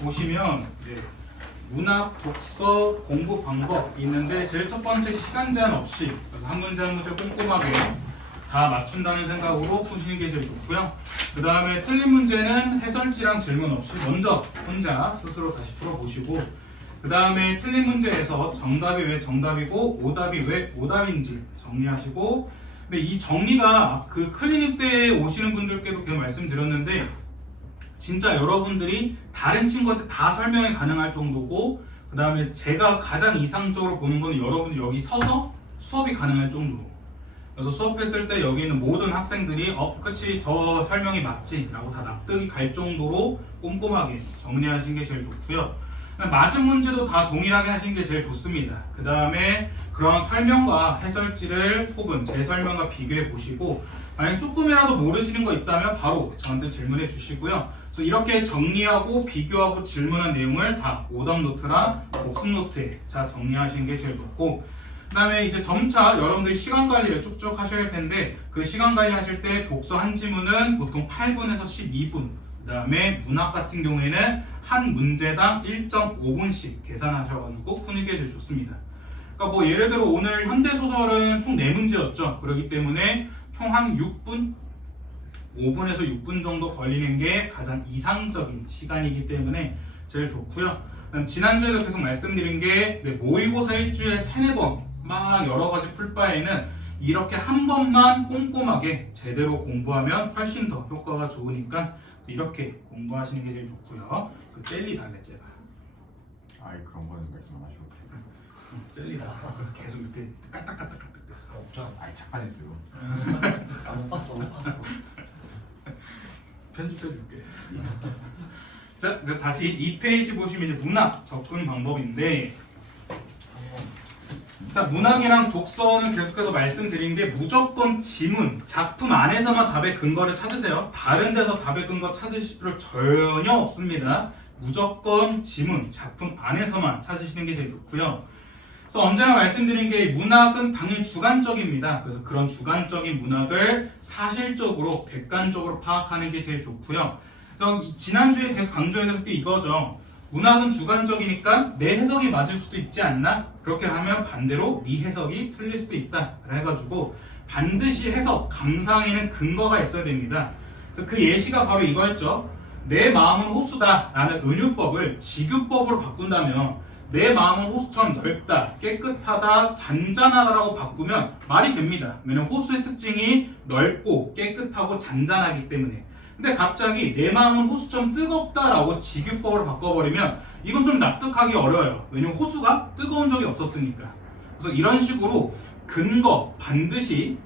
보시면 문학 독서 공부 방법 있는데 제일 첫 번째 시간 제한 없이 그래서 한 문제 한 문제 꼼꼼하게 다 맞춘다는 생각으로 푸시는 게 제일 좋고요. 그 다음에 틀린 문제는 해설지랑 질문 없이 먼저 혼자 스스로 다시 풀어보시고 그 다음에 틀린 문제에서 정답이 왜 정답이고 오답이 왜 오답인지 정리하시고 근데 이 정리가 그 클리닉 때 오시는 분들께도 계속 말씀드렸는데 진짜 여러분들이 다른 친구한테 다 설명이 가능할 정도고 그 다음에 제가 가장 이상적으로 보는 건 여러분들 여기 서서 수업이 가능할 정도로 그래서 수업했을 때 여기 있는 모든 학생들이 그치 저 설명이 맞지 라고 다 납득이 갈 정도로 꼼꼼하게 정리하신 게 제일 좋고요. 맞은 문제도 다 동일하게 하신 게 제일 좋습니다. 그 다음에 그런 설명과 해설지를 혹은 제 설명과 비교해 보시고 만약 조금이라도 모르시는 거 있다면 바로 저한테 질문해 주시고요. 그래서 이렇게 정리하고 비교하고 질문한 내용을 다 오답 노트랑 복습 노트에 자 정리하시는 게 제일 좋고 그 다음에 이제 점차 여러분들이 시간 관리를 쭉쭉 하셔야 할 텐데 그 시간 관리 하실 때 독서 한 지문은 보통 8분에서 12분 그 다음에 문학 같은 경우에는 한 문제당 1.5분씩 계산하셔가지고 푸는 게 제일 좋습니다. 그러니까 뭐 예를 들어 오늘 현대소설은 총 4문제였죠. 그렇기 때문에 총 한 6분? 5분에서 6분 정도 걸리는 게 가장 이상적인 시간이기 때문에 제일 좋고요. 지난주에도 계속 말씀드린 게 모의고사 일주일에 3-4번 막 여러 가지 풀 바에는 이렇게 한 번만 꼼꼼하게 제대로 공부하면 훨씬 더 효과가 좋으니까 이렇게 공부하시는 게 제일 좋고요. 그 젤리 달래 제가. 아이 그런 거는 말씀 안 하셔도 돼요. 젤리다. 그래서 계속 이렇게 깔딱깔딱깔딱 됐어. 없잖아. 아이 착한했어요. 못 봤어. 편집해줄게. 자, 다시 2페이지 보시면 이제 문학 접근 방법인데 자, 문학이랑 독서는 계속해서 말씀드린 게 무조건 지문, 작품 안에서만 답의 근거를 찾으세요. 다른 데서 답의 근거 찾으실 필요 전혀 없습니다. 무조건 지문, 작품 안에서만 찾으시는 게 제일 좋고요. 그래서 언제나 말씀드린 게 문학은 당연히 주관적입니다. 그래서 그런 주관적인 문학을 사실적으로, 객관적으로 파악하는 게 제일 좋고요. 그래서 지난주에 계속 강조해드릴 게 이거죠. 문학은 주관적이니까 내 해석이 맞을 수도 있지 않나? 그렇게 하면 반대로 네 해석이 틀릴 수도 있다. 해가지고 반드시 해석, 감상에는 근거가 있어야 됩니다. 그래서 그 예시가 바로 이거였죠. 내 마음은 호수다 라는 은유법을 직유법으로 바꾼다면 내 마음은 호수처럼 넓다, 깨끗하다, 잔잔하다라고 바꾸면 말이 됩니다. 왜냐면 호수의 특징이 넓고 깨끗하고 잔잔하기 때문에. 근데 갑자기 내 마음은 호수처럼 뜨겁다라고 직유법으로 바꿔버리면 이건 좀 납득하기 어려워요. 왜냐면 호수가 뜨거운 적이 없었으니까. 그래서 이런 식으로 근거, 반드시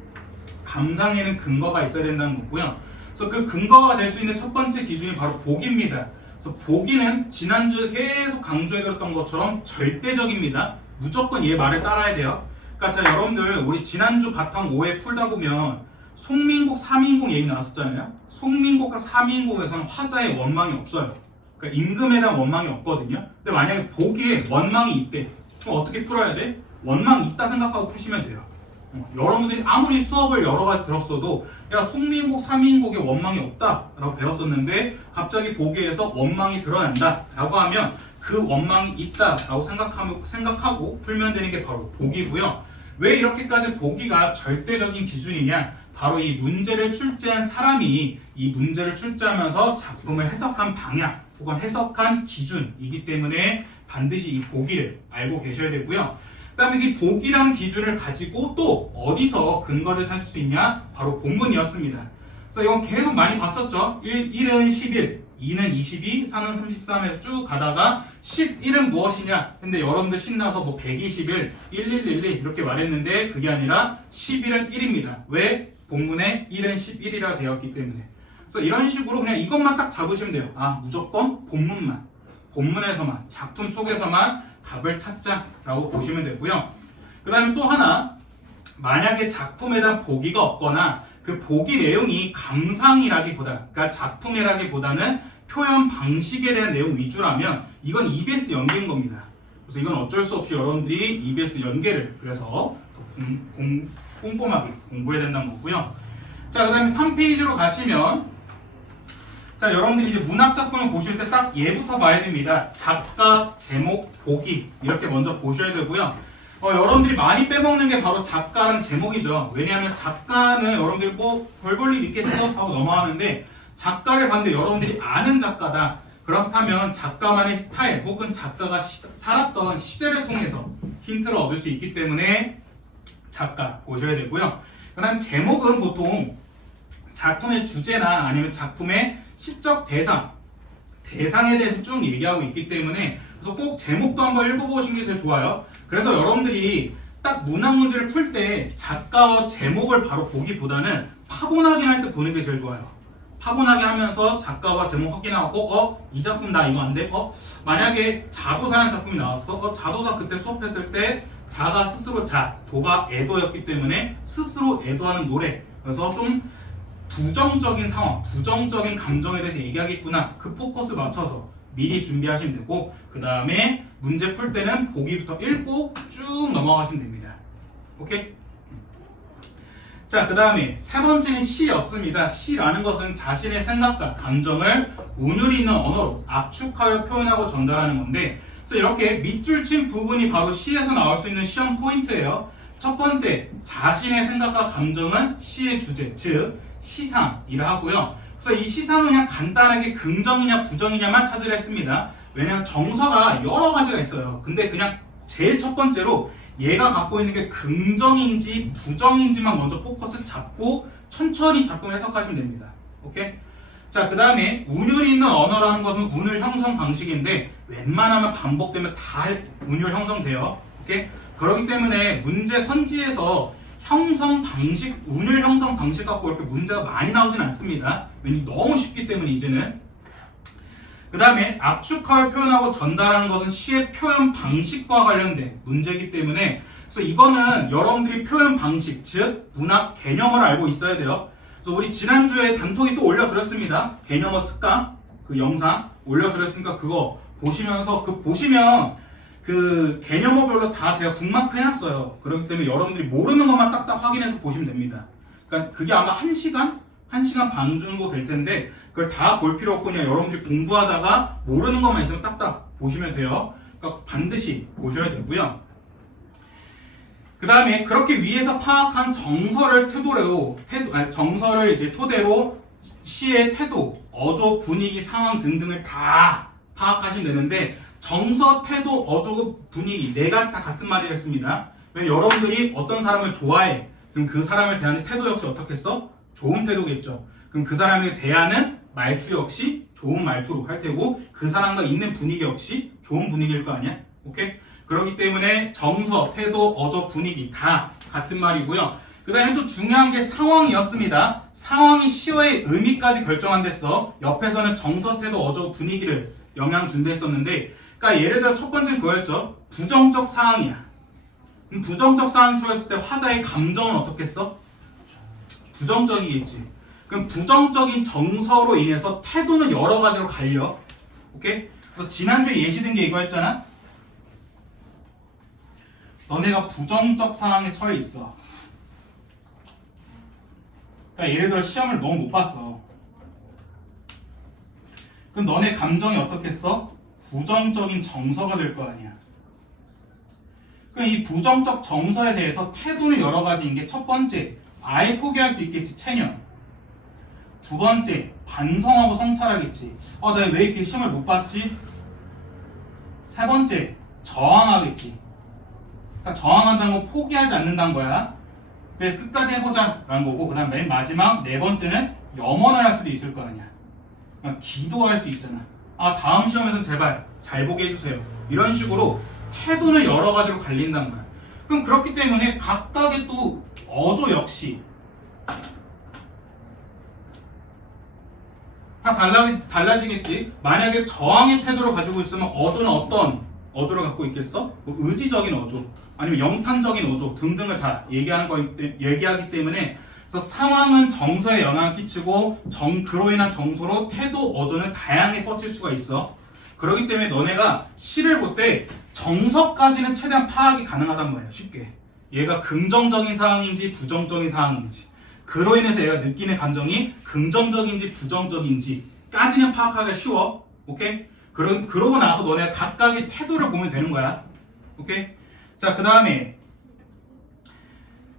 감상에는 근거가 있어야 된다는 거고요. 그래서 그 근거가 될 수 있는 첫 번째 기준이 바로 보기입니다. 그래서 보기는 지난주에 계속 강조해드렸던 것처럼 절대적입니다. 무조건 얘 말을 따라야 돼요. 그러니까 자, 여러분들 우리 지난주 바탕 5회 풀다 보면 송민국, 사민국 얘기 나왔었잖아요. 송민국과 사민국에서는 화자의 원망이 없어요. 그러니까 임금에 대한 원망이 없거든요. 근데 만약에 보기에 원망이 있대. 그럼 어떻게 풀어야 돼? 원망이 있다 생각하고 푸시면 돼요. 여러분들이 아무리 수업을 여러 가지 들었어도 야 송민국, 사민국에 원망이 없다 라고 배웠었는데 갑자기 보기에서 원망이 드러난다 라고 하면 그 원망이 있다 라고 생각하고 풀면 되는 게 바로 보기고요. 왜 이렇게까지 보기가 절대적인 기준이냐? 바로 이 문제를 출제한 사람이 이 문제를 출제하면서 작품을 해석한 방향 혹은 해석한 기준이기 때문에 반드시 이 보기를 알고 계셔야 되고요. 그 다음에 이 보기란 기준을 가지고 또 어디서 근거를 찾을 수 있냐? 바로 본문이었습니다. 그래서 이건 계속 많이 봤었죠. 1은 11, 2는 22, 4는 33에서 쭉 가다가 11은 무엇이냐? 근데 여러분들 신나서 뭐 121, 1111 이렇게 말했는데 그게 아니라 11은 1입니다. 왜? 본문에 1은 11이라 되었기 때문에. 그래서 이런 식으로 그냥 이것만 딱 잡으시면 돼요. 아, 무조건 본문만. 본문에서만, 작품 속에서만 답을 찾자라고 보시면 되고요. 그 다음에 또 하나, 만약에 작품에 대한 보기가 없거나 그 보기 내용이 감상이라기보다, 그러니까 작품이라기보다는 표현 방식에 대한 내용 위주라면 이건 EBS 연계인 겁니다. 그래서 이건 어쩔 수 없이 여러분들이 EBS 연계를 그래서 꼼꼼하게 공부해야 된다는 거고요. 자, 그 다음에 3페이지로 가시면 자, 여러분들이 이제 문학 작품을 보실 때 딱 얘부터 봐야 됩니다. 작가, 제목, 보기 이렇게 먼저 보셔야 되고요. 여러분들이 많이 빼먹는 게 바로 작가랑 제목이죠. 왜냐하면 작가는 여러분들이 뭐 별 볼 일 있겠어 하고 넘어가는데 작가를 봤는데 여러분들이 아는 작가다. 그렇다면 작가만의 스타일 혹은 작가가 살았던 시대를 통해서 힌트를 얻을 수 있기 때문에 작가 보셔야 되고요. 그 다음 제목은 보통 작품의 주제나 아니면 작품의 시적 대상에 대해서 쭉 얘기하고 있기 때문에 그래서 꼭 제목도 한번 읽어보시는 게 제일 좋아요. 그래서 여러분들이 딱 문학 문제를 풀 때 작가와 제목을 바로 보기보다는 파본하긴 할 때 보는 게 제일 좋아요. 파본하게 하면서 작가와 제목 확인하고 이 작품 나 이거 안 돼? 만약에 자도사라는 작품이 나왔어? 자도사 그때 수업했을 때 자가 스스로 도가 애도였기 때문에 스스로 애도하는 노래. 그래서 좀 부정적인 상황, 부정적인 감정에 대해서 얘기하겠구나. 그 포커스 맞춰서 미리 준비하시면 되고 그 다음에 문제 풀 때는 보기부터 읽고 쭉 넘어가시면 됩니다. 오케이? 자, 그 다음에 세 번째는 시였습니다. 시라는 것은 자신의 생각과 감정을 운율이 있는 언어로 압축하여 표현하고 전달하는 건데 그래서 이렇게 밑줄 친 부분이 바로 시에서 나올 수 있는 시험 포인트예요. 첫 번째, 자신의 생각과 감정은 시의 주제, 즉 시상이라 하고요. 그래서 이 시상은 그냥 간단하게 긍정이냐 부정이냐만 찾으려 했습니다. 왜냐하면 정서가 여러 가지가 있어요. 근데 그냥 제일 첫 번째로 얘가 갖고 있는 게 긍정인지 부정인지만 먼저 포커스 잡고 천천히 작품 해석하시면 됩니다. 오케이? 자, 그 다음에 운율이 있는 언어라는 것은 운율 형성 방식인데 웬만하면 반복되면 다 운율 형성돼요. 오케이? 그렇기 때문에 문제 선지에서 형성 방식, 운율 형성 방식 갖고 이렇게 문제가 많이 나오진 않습니다. 왜냐면 너무 쉽기 때문에 이제는. 그 다음에 압축하여 표현하고 전달하는 것은 시의 표현 방식과 관련된 문제이기 때문에 그래서 이거는 여러분들이 표현 방식, 즉 문학 개념을 알고 있어야 돼요. 그래서 우리 지난주에 단톡이 또 올려드렸습니다. 개념어 특강 그 영상 올려드렸으니까 그거 보시면서 보시면 그 개념어별로 다 제가 북마크 해놨어요. 그렇기 때문에 여러분들이 모르는 것만 딱딱 확인해서 보시면 됩니다. 그러니까 그게 아마 1시간 반 정도 될 텐데 그걸 다 볼 필요 없고 그냥 여러분들이 공부하다가 모르는 것만 있으면 딱딱 보시면 돼요. 그러니까 반드시 보셔야 되고요. 그 다음에 그렇게 위에서 파악한 정서를 정서를 이제 토대로 시의 태도, 어조, 분위기, 상황 등등을 다 파악하시면 되는데 정서, 태도, 어조, 분위기 네 가지 다 같은 말이라 했습니다. 왜냐면 여러분들이 어떤 사람을 좋아해. 그럼 그 사람을 대하는 태도 역시 어떻겠어? 좋은 태도겠죠. 그럼 그 사람에게 대하는 말투 역시 좋은 말투로 할 테고 그 사람과 있는 분위기 역시 좋은 분위기일 거 아니야? 오케이? 그렇기 때문에 정서, 태도, 어조, 분위기 다 같은 말이고요. 그 다음에 또 중요한 게 상황이었습니다. 상황이 시어의 의미까지 결정한댔어. 옆에서는 정서, 태도, 어조, 분위기를 영향 준다 했었는데 그러니까 예를 들어 첫 번째는 그거였죠. 부정적 상황이야. 그럼 부정적 상황이 처했을 때 화자의 감정은 어떻겠어? 부정적이겠지. 그럼 부정적인 정서로 인해서 태도는 여러 가지로 갈려. 오케이? 그래서 지난주에 예시든 게 이거였잖아. 너네가 부정적 상황에 처해 있어. 그러니까 예를 들어 시험을 너무 못 봤어. 그럼 너네 감정이 어떻겠어? 부정적인 정서가 될 거 아니야. 그럼 이 부정적 정서에 대해서 태도는 여러 가지인 게 첫 번째, 아예 포기할 수 있겠지, 체념. 두 번째, 반성하고 성찰하겠지. 내가 왜 이렇게 시험을 못 봤지? 세 번째, 저항하겠지. 그러니까 저항한다는 건 포기하지 않는다는 거야. 그래서 끝까지 해보자 라는 거고 그 다음 맨 마지막 네 번째는 염원을 할 수도 있을 거 아니야. 그러니까 기도할 수 있잖아. 다음 시험에서는 제발 잘 보게 해주세요. 이런 식으로 태도는 여러 가지로 갈린다는 거야. 그럼 그렇기 때문에 각각의 또 어조 역시 다 달라지겠지. 만약에 저항의 태도를 가지고 있으면 어조는 어떤 어조를 갖고 있겠어? 뭐 의지적인 어조, 아니면 영탄적인 어조 등등을 다 얘기하기 때문에 그래서 상황은 정서에 영향을 끼치고 그로 인한 정서로 태도, 어조는 다양하게 뻗칠 수가 있어. 그렇기 때문에 너네가 시를 볼 때 정서까지는 최대한 파악이 가능하단 말이야. 쉽게. 얘가 긍정적인 상황인지 부정적인 상황인지 그로 인해서 얘가 느끼는 감정이 긍정적인지 부정적인지 까지는 파악하기가 쉬워. 오케이? 그러고 나서 너네가 각각의 태도를 보면 되는 거야. 오케이? 자, 그 다음에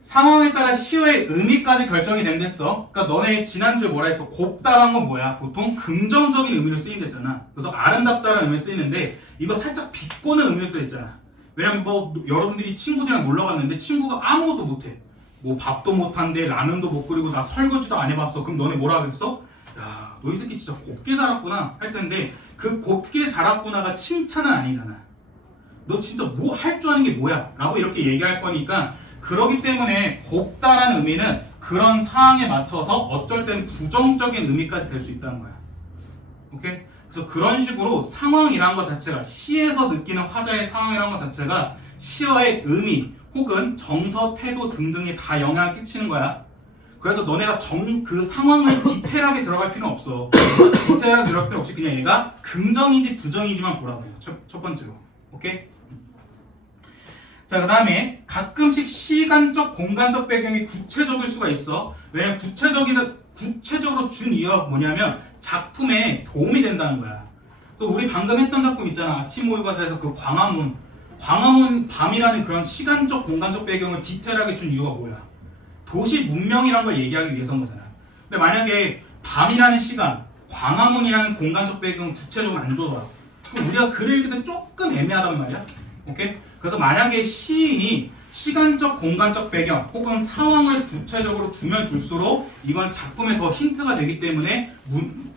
상황에 따라 시어의 의미까지 결정이 된다 했어. 그러니까 너네 지난주에 뭐라 했어? 곱다란 건 뭐야? 보통 긍정적인 의미로 쓰인댔잖아. 그래서 아름답다라는 의미로 쓰이는데 이거 살짝 비꼬는 의미로 쓰였잖아. 왜냐면 뭐 여러분들이 친구들이랑 놀러 갔는데 친구가 아무것도 못해. 뭐 밥도 못한대, 라면도 못 끓이고 나 설거지도 안 해봤어. 그럼 너네 뭐라 그랬어? 야, 너 이 새끼 진짜 곱게 자랐구나 할 텐데 그 곱게 자랐구나가 칭찬은 아니잖아. 너 진짜 뭐 할 줄 아는 게 뭐야? 라고 이렇게 얘기할 거니까 그러기 때문에 곱다라는 의미는 그런 상황에 맞춰서 어쩔 땐 부정적인 의미까지 될 수 있다는 거야. 오케이? 그래서 그런 식으로 상황이란 것 자체가 시에서 느끼는 화자의 상황이란 것 자체가 시어의 의미 혹은 정서, 태도 등등에 다 영향을 끼치는 거야. 그래서 너네가 그 상황을 디테일하게 들어갈 필요는 없어. 디테일하게 들어갈 필요 없이 그냥 얘가 긍정인지 부정인지만 보라고. 첫 번째로. 오케이? 자, 그 다음에 가끔씩 시간적, 공간적 배경이 구체적일 수가 있어. 왜냐면 구체적으로 준 이유가 뭐냐면 작품에 도움이 된다는 거야. 또 우리 방금 했던 작품 있잖아. 아침 모의고사에서 그 광화문 밤이라는 그런 시간적, 공간적 배경을 디테일하게 준 이유가 뭐야? 도시 문명이라는 걸 얘기하기 위해서인 거잖아. 근데 만약에 밤이라는 시간, 광화문이라는 공간적 배경을 구체적으로 안 줘서 그럼 우리가 글을 읽을 때 조금 애매하단 말이야. 오케이? 그래서 만약에 시인이 시간적, 공간적 배경 혹은 상황을 구체적으로 주면 줄수록 이건 작품에 더 힌트가 되기 때문에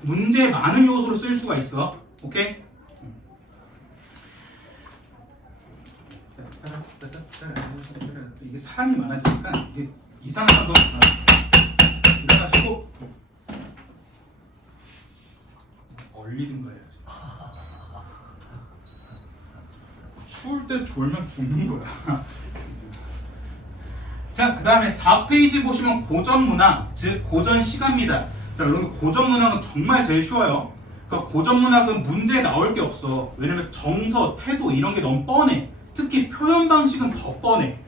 문제에 많은 요소로 쓸 수가 있어. 오케이? 이게 사람이 많아지니까 이게 이상한 사람도 일어나시고 얼리든가 해야지. 추울 때 졸면 죽는 거야. 자, 그 다음에 4페이지 보시면 고전문학, 즉 고전시가입니다. 자, 여러분 고전문학은 정말 제일 쉬워요. 그러니까 고전문학은 문제에 나올 게 없어. 왜냐면 정서, 태도 이런 게 너무 뻔해. 특히 표현 방식은 더 뻔해.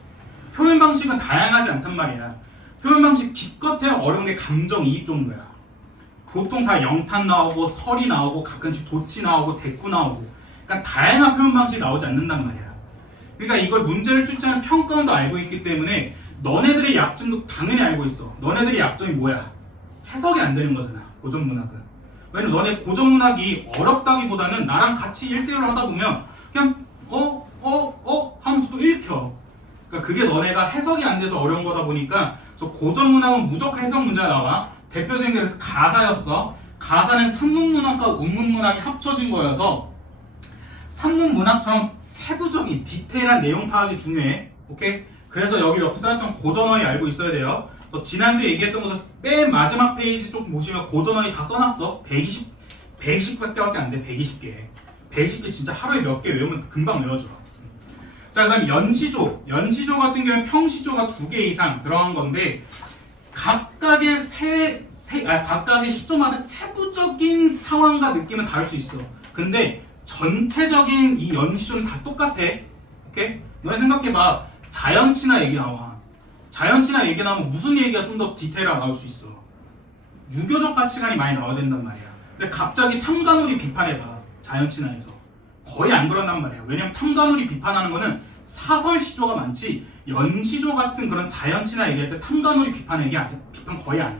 표현 방식은 다양하지 않단 말이야. 표현 방식 기껏해야 어려운 게 감정이입 정도야. 보통 다 영탄 나오고 설이 나오고 가끔씩 도치 나오고 대꾸 나오고 그러니까 다양한 표현 방식이 나오지 않는단 말이야. 그러니까 이걸 문제를 출제하는 평가원도 알고 있기 때문에 너네들의 약점도 당연히 알고 있어. 너네들의 약점이 뭐야? 해석이 안 되는 거잖아. 고전문학은. 왜냐면 너네 고전문학이 어렵다기보다는 나랑 같이 1대1로 하다 보면 그냥 하면서 또 읽혀. 그러니까 그게 너네가 해석이 안 돼서 어려운 거다 보니까 그래서 고전문학은 무조건 해석 문제가 나와. 대표적인 게 그래서 가사였어. 가사는 산문문학과 운문문학이 합쳐진 거여서 산문문학처럼 세부적인 디테일한 내용 파악이 중요해. 오케이? 그래서 여기 옆에 써있던 고전어휘 알고 있어야 돼요. 지난주에 얘기했던 것은 맨 마지막 페이지 쪽 보시면 고전어휘 다 써놨어. 120개밖에 안 돼. 120개. 120개 진짜 하루에 몇 개 외우면 금방 외워져. 자, 그 다음 연시조. 연시조 같은 경우는 평시조가 2개 이상 들어간 건데 각각의 각각의 시조마다 세부적인 상황과 느낌은 다를 수 있어. 근데 전체적인 이 연시조는 다 똑같아. 오케이? 너네 생각해봐. 자연친화 얘기 나와. 자연친화 얘기 나오면 무슨 얘기가 좀 더 디테일하게 나올 수 있어? 유교적 가치관이 많이 나와야 된단 말이야. 근데 갑자기 탐관오리 비판해봐. 자연친화에서. 거의 안 그런단 말이야. 왜냐면 탐관오리 비판하는 거는 사설시조가 많지 연시조 같은 그런 자연친화 얘기할 때 탐관오리 비판 얘기 아직 비판 거의 안 해.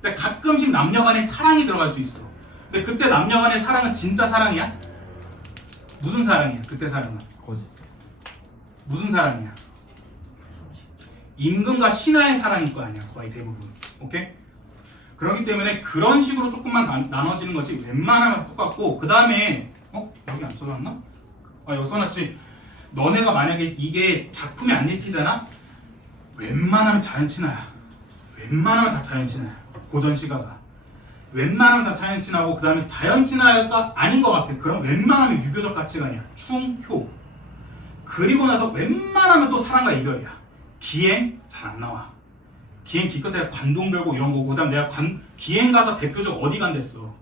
근데 가끔씩 남녀간의 사랑이 들어갈 수 있어. 근데 그때 남녀간의 사랑은 진짜 사랑이야? 무슨 사랑이야? 그때 사랑은? 거짓. 무슨 사랑이야? 임금과 신하의 사랑일 거 아니야. 거의 대부분. 오케이? 그렇기 때문에 그런 식으로 조금만 나눠지는 거지 웬만하면 똑같고 그 다음에 여기 안 써놨나? 여기 써놨지. 너네가 만약에 이게 작품이 안 읽히잖아? 웬만하면 자연친화야. 웬만하면 다 자연친화야. 고전시가가. 웬만하면 다 자연친화고 그 다음에 자연친화가 아닌 것 같아. 그럼 웬만하면 유교적 가치관이야. 충, 효. 그리고 나서 웬만하면 또 사랑과 이별이야. 기행 잘 안 나와. 기행 기껏해야 관동별고 이런 거고 그 다음 내가 기행 가서 대표적 어디 간댔어?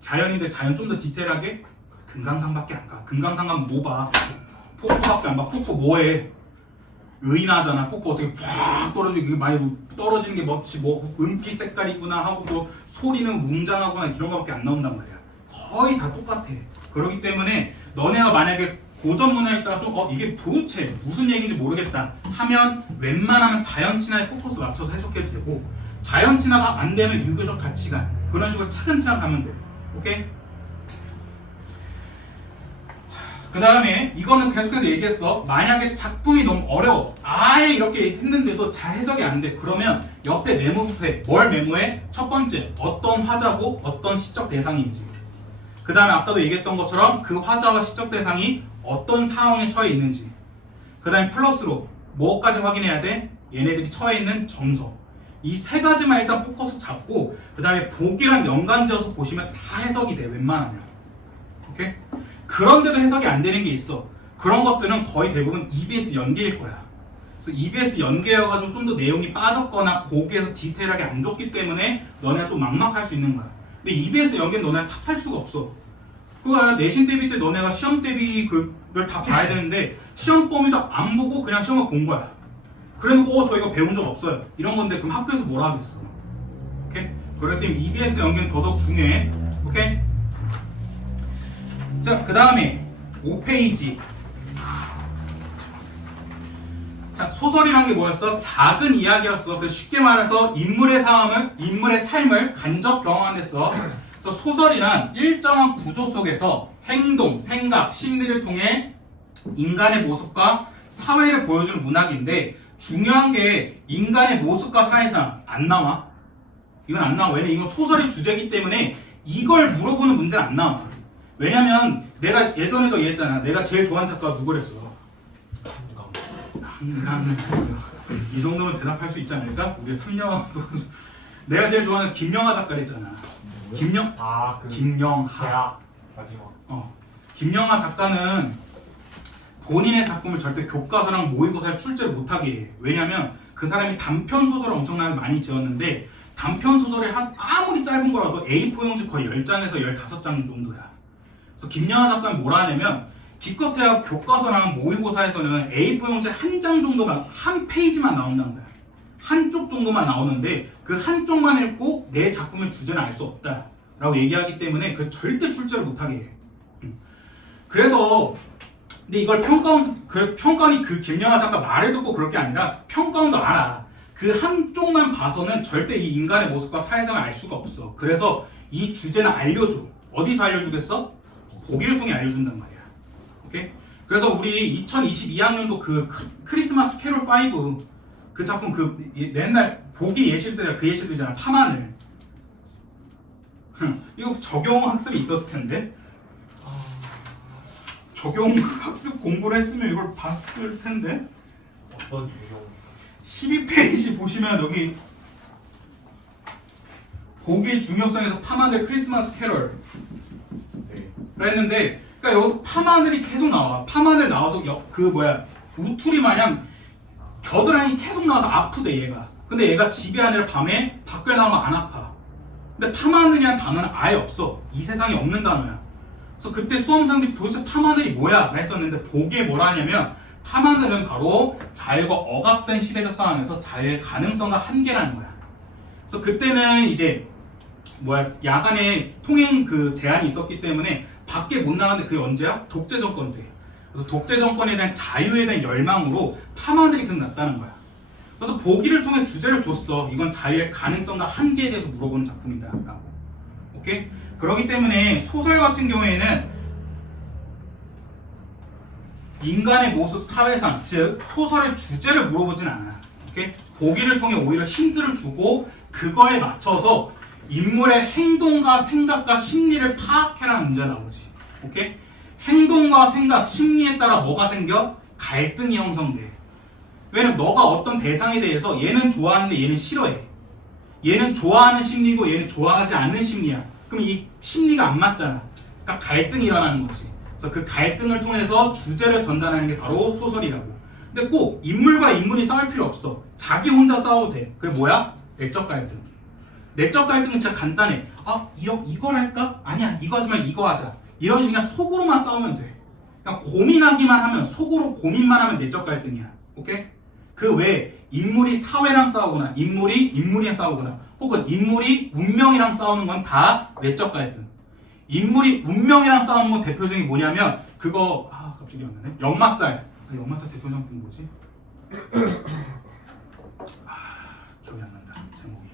자연인데 자연 좀 더 디테일하게 금강산밖에 안 가. 금강산 가면 뭐 봐? 폭포밖에 안 봐. 폭포 뭐해? 의인하잖아. 뽀뽀 어떻게 팍 떨어지고 이게 많이 떨어지는 게 뭐지 뭐 은빛 색깔이구나 하고 또 소리는 웅장하거나 이런 거밖에 안 나온단 말이야. 거의 다 똑같아. 그렇기 때문에 너네가 만약에 고전 문화 읽다가 좀 이게 도대체 무슨 얘기인지 모르겠다 하면 웬만하면 자연 친화에 포커스 맞춰서 해석해도 되고 자연 친화가 안 되면 유교적 가치관 그런 식으로 차근차근 가면 돼. 오케이? 그 다음에 이거는 계속해서 얘기했어. 만약에 작품이 너무 어려워. 아예 이렇게 했는데도 잘 해석이 안 돼. 그러면 옆에 메모부터 해. 뭘 메모해? 첫 번째, 어떤 화자고 어떤 시적 대상인지. 그 다음에 아까도 얘기했던 것처럼 그 화자와 시적 대상이 어떤 상황에 처해 있는지. 그 다음에 플러스로 뭐까지 확인해야 돼? 얘네들이 처해 있는 정서. 이 세 가지만 일단 포커스 잡고 그 다음에 보기랑 연관지어서 보시면 다 해석이 돼. 웬만하면. 오케이? 그런데도 해석이 안 되는 게 있어. 그런 것들은 거의 대부분 EBS 연계일 거야. 그래서 EBS 연계여가지고 좀 더 내용이 빠졌거나 보기에서 디테일하게 안 줬기 때문에 너네가 좀 막막할 수 있는 거야. 근데 EBS 연계는 너네가 탓할 수가 없어. 그거야 내신 대비 때 너네가 시험 대비 그걸 다 봐야 되는데 시험 범위도 안 보고 그냥 시험을 본 거야. 그래놓고 저 이거 배운 적 없어요. 이런 건데 그럼 학교에서 뭐라 하겠어. 오케이? 그렇기 때문에 EBS 연계는 더더욱 중요해. 오케이? 자, 그 다음에 5페이지. 자, 소설이란 게 뭐였어? 작은 이야기였어. 그래서 쉽게 말해서 인물의 삶을 간접 경험한 데서. 그래서 소설이란 일정한 구조 속에서 행동, 생각, 심리를 통해 인간의 모습과 사회를 보여주는 문학인데 중요한 게 인간의 모습과 사회상 안 나와. 이건 안 나와. 왜냐면 이건 소설의 주제이기 때문에 이걸 물어보는 문제는 안 나와. 왜냐면 내가 예전에도 얘기했잖아. 내가 제일 좋아하는 작가가 누구랬어? 이 정도면 대답할 수 있지 않을까? 우리 3년 내가 제일 좋아하는 김영하 작가랬잖아. 김영하. 대학 마지막. 김영하 작가는 본인의 작품을 절대 교과서랑 모의고사에 출제를 못하게 해. 왜냐면 그 사람이 단편 소설을 엄청나게 많이 지었는데 단편 소설이 아무리 짧은 거라도 A4 용지 거의 10장에서 15장 정도야. 그래서 김영하 작가는 뭐라 하냐면 기껏해야 교과서랑 모의고사에서는 A4 용지 한 장 정도만 한 페이지만 나온다는 거야. 한쪽 정도만 나오는데 그 한쪽만 읽고 내 작품의 주제는 알 수 없다 라고 얘기하기 때문에 그 절대 출제를 못하게 해. 그래서 근데 이걸 평가원이 그 김영하 작가 말을 듣고 그럴 게 아니라 평가원도 알아. 그 한쪽만 봐서는 절대 이 인간의 모습과 사회상을 알 수가 없어. 그래서 이 주제는 알려줘. 어디서 알려주겠어? 보기를 통해 알려준단 말이야. 오케이? 그래서 우리 2022학년도 그 크리스마스 캐롤 5 그 작품 그 맨날 보기 예시들 그 예시들이잖아. 파마늘. 이거 적용 학습이 있었을 텐데. 적용 학습 공부를 했으면 이걸 봤을 텐데. 어떤 중요? 12페이지 보시면 여기 보기의 중요성에서 파마늘 크리스마스 캐롤 네. 했는데 그러니까 여기서 파마늘이 계속 나와. 파마늘 나와서 우투리 마냥 겨드랑이 계속 나와서 아프대 얘가. 근데 얘가 집이 아니라 밤에 밖에 나오면 안 아파. 근데 파마늘이라는 단어는 아예 없어. 이 세상에 없는 단어야. 그래서 그때 수험생들이 도대체 파마늘이 뭐야? 했었는데 보기에 뭐라 하냐면 파마늘은 바로 자율과 억압된 시대적 상황에서 자율의 가능성과 한계라는 거야. 그래서 그때는 이제 야간에 통행 그 제한이 있었기 때문에 밖에 못 나가는데 그게 언제야? 독재 정권 때. 그래서 독재 정권에 대한 자유에 대한 열망으로 파마늘이 계속 났다는 거야. 그래서 보기를 통해 주제를 줬어. 이건 자유의 가능성과 한계에 대해서 물어보는 작품이다 라고. 오케이? 그렇기 때문에 소설 같은 경우에는 인간의 모습, 사회상, 즉 소설의 주제를 물어보진 않아. 오케이? 보기를 통해 오히려 힌트를 주고 그거에 맞춰서 인물의 행동과 생각과 심리를 파악해라는 문제가 나오지. 오케이? 행동과 생각, 심리에 따라 뭐가 생겨? 갈등이 형성돼. 왜냐면 너가 어떤 대상에 대해서 얘는 좋아하는데 얘는 싫어해. 얘는 좋아하는 심리고 얘는 좋아하지 않는 심리야. 그럼 이 심리가 안 맞잖아. 그러니까 갈등이 일어나는 거지. 그래서 그 갈등을 통해서 주제를 전달하는 게 바로 소설이라고. 근데 꼭 인물과 인물이 싸울 필요 없어. 자기 혼자 싸워도 돼. 그게 뭐야? 내적 갈등. 내적 갈등은 진짜 간단해. 이걸 할까? 아니야, 이거 하지 말고 이거 하자. 이런 식으로 그냥 속으로만 싸우면 돼. 그냥 고민하기만 하면, 속으로 고민만 하면 내적 갈등이야. 오케이? 그 외에 인물이 사회랑 싸우거나 인물이 인물이랑 싸우거나 혹은 인물이 운명이랑 싸우는 건 다 내적 갈등. 인물이 운명이랑 싸우는 건 대표적인 뭐냐면 그거 갑자기 안 나네. 역마살. 역마살 대표적인 건 뭐지? 기억이 안 난다. 제목이.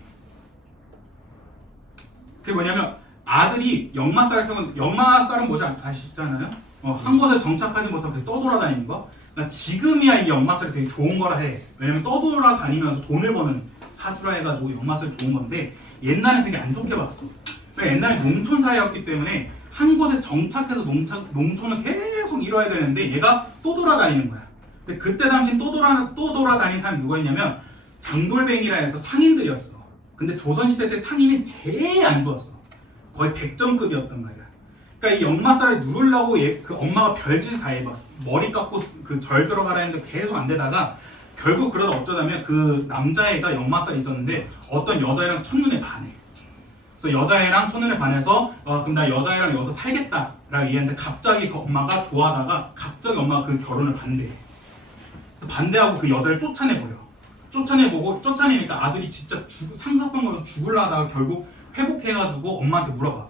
그게 뭐냐면 아들이 역마살을 타고 역마살은 뭐지 아시잖아요? 한 곳에 정착하지 못하고 계속 떠돌아다니는 거. 그러니까 지금이야 이 역마살이 되게 좋은 거라 해. 왜냐면 떠돌아다니면서 돈을 버는 사주라 해가지고 역마살이 좋은 건데 옛날에 되게 안 좋게 봤어. 그러니까 옛날에 농촌 사회였기 때문에 한 곳에 정착해서 농촌을 계속 이뤄야 되는데 얘가 또 돌아다니는 거야. 근데 그때 당시 또 돌아다니는 사람이 누가 있냐면 장돌뱅이라 해서 상인들이었어. 근데 조선시대 때 상인이 제일 안 좋았어. 거의 100점급이었단 말이야. 그러니까 이 역마살을 누르려고 그 엄마가 별짓을 다 해봤어. 머리 깎고 그 절 들어가라 했는데 계속 안 되다가 결국 그러다 어쩌다면 그 남자애가 역마살이 있었는데 어떤 여자애랑 첫눈에 반해. 그래서 여자애랑 첫눈에 반해서 그럼 나 여자애랑 여기서 살겠다라고 얘기했는데 갑자기 그 엄마가 좋아하다가 갑자기 엄마가 그 결혼을 반대해. 그래서 반대하고 그 여자를 쫓아내버려. 쫓아내니까 아들이 진짜 상사병으로 죽으려 하다가 결국 회복해가지고 엄마한테 물어봐.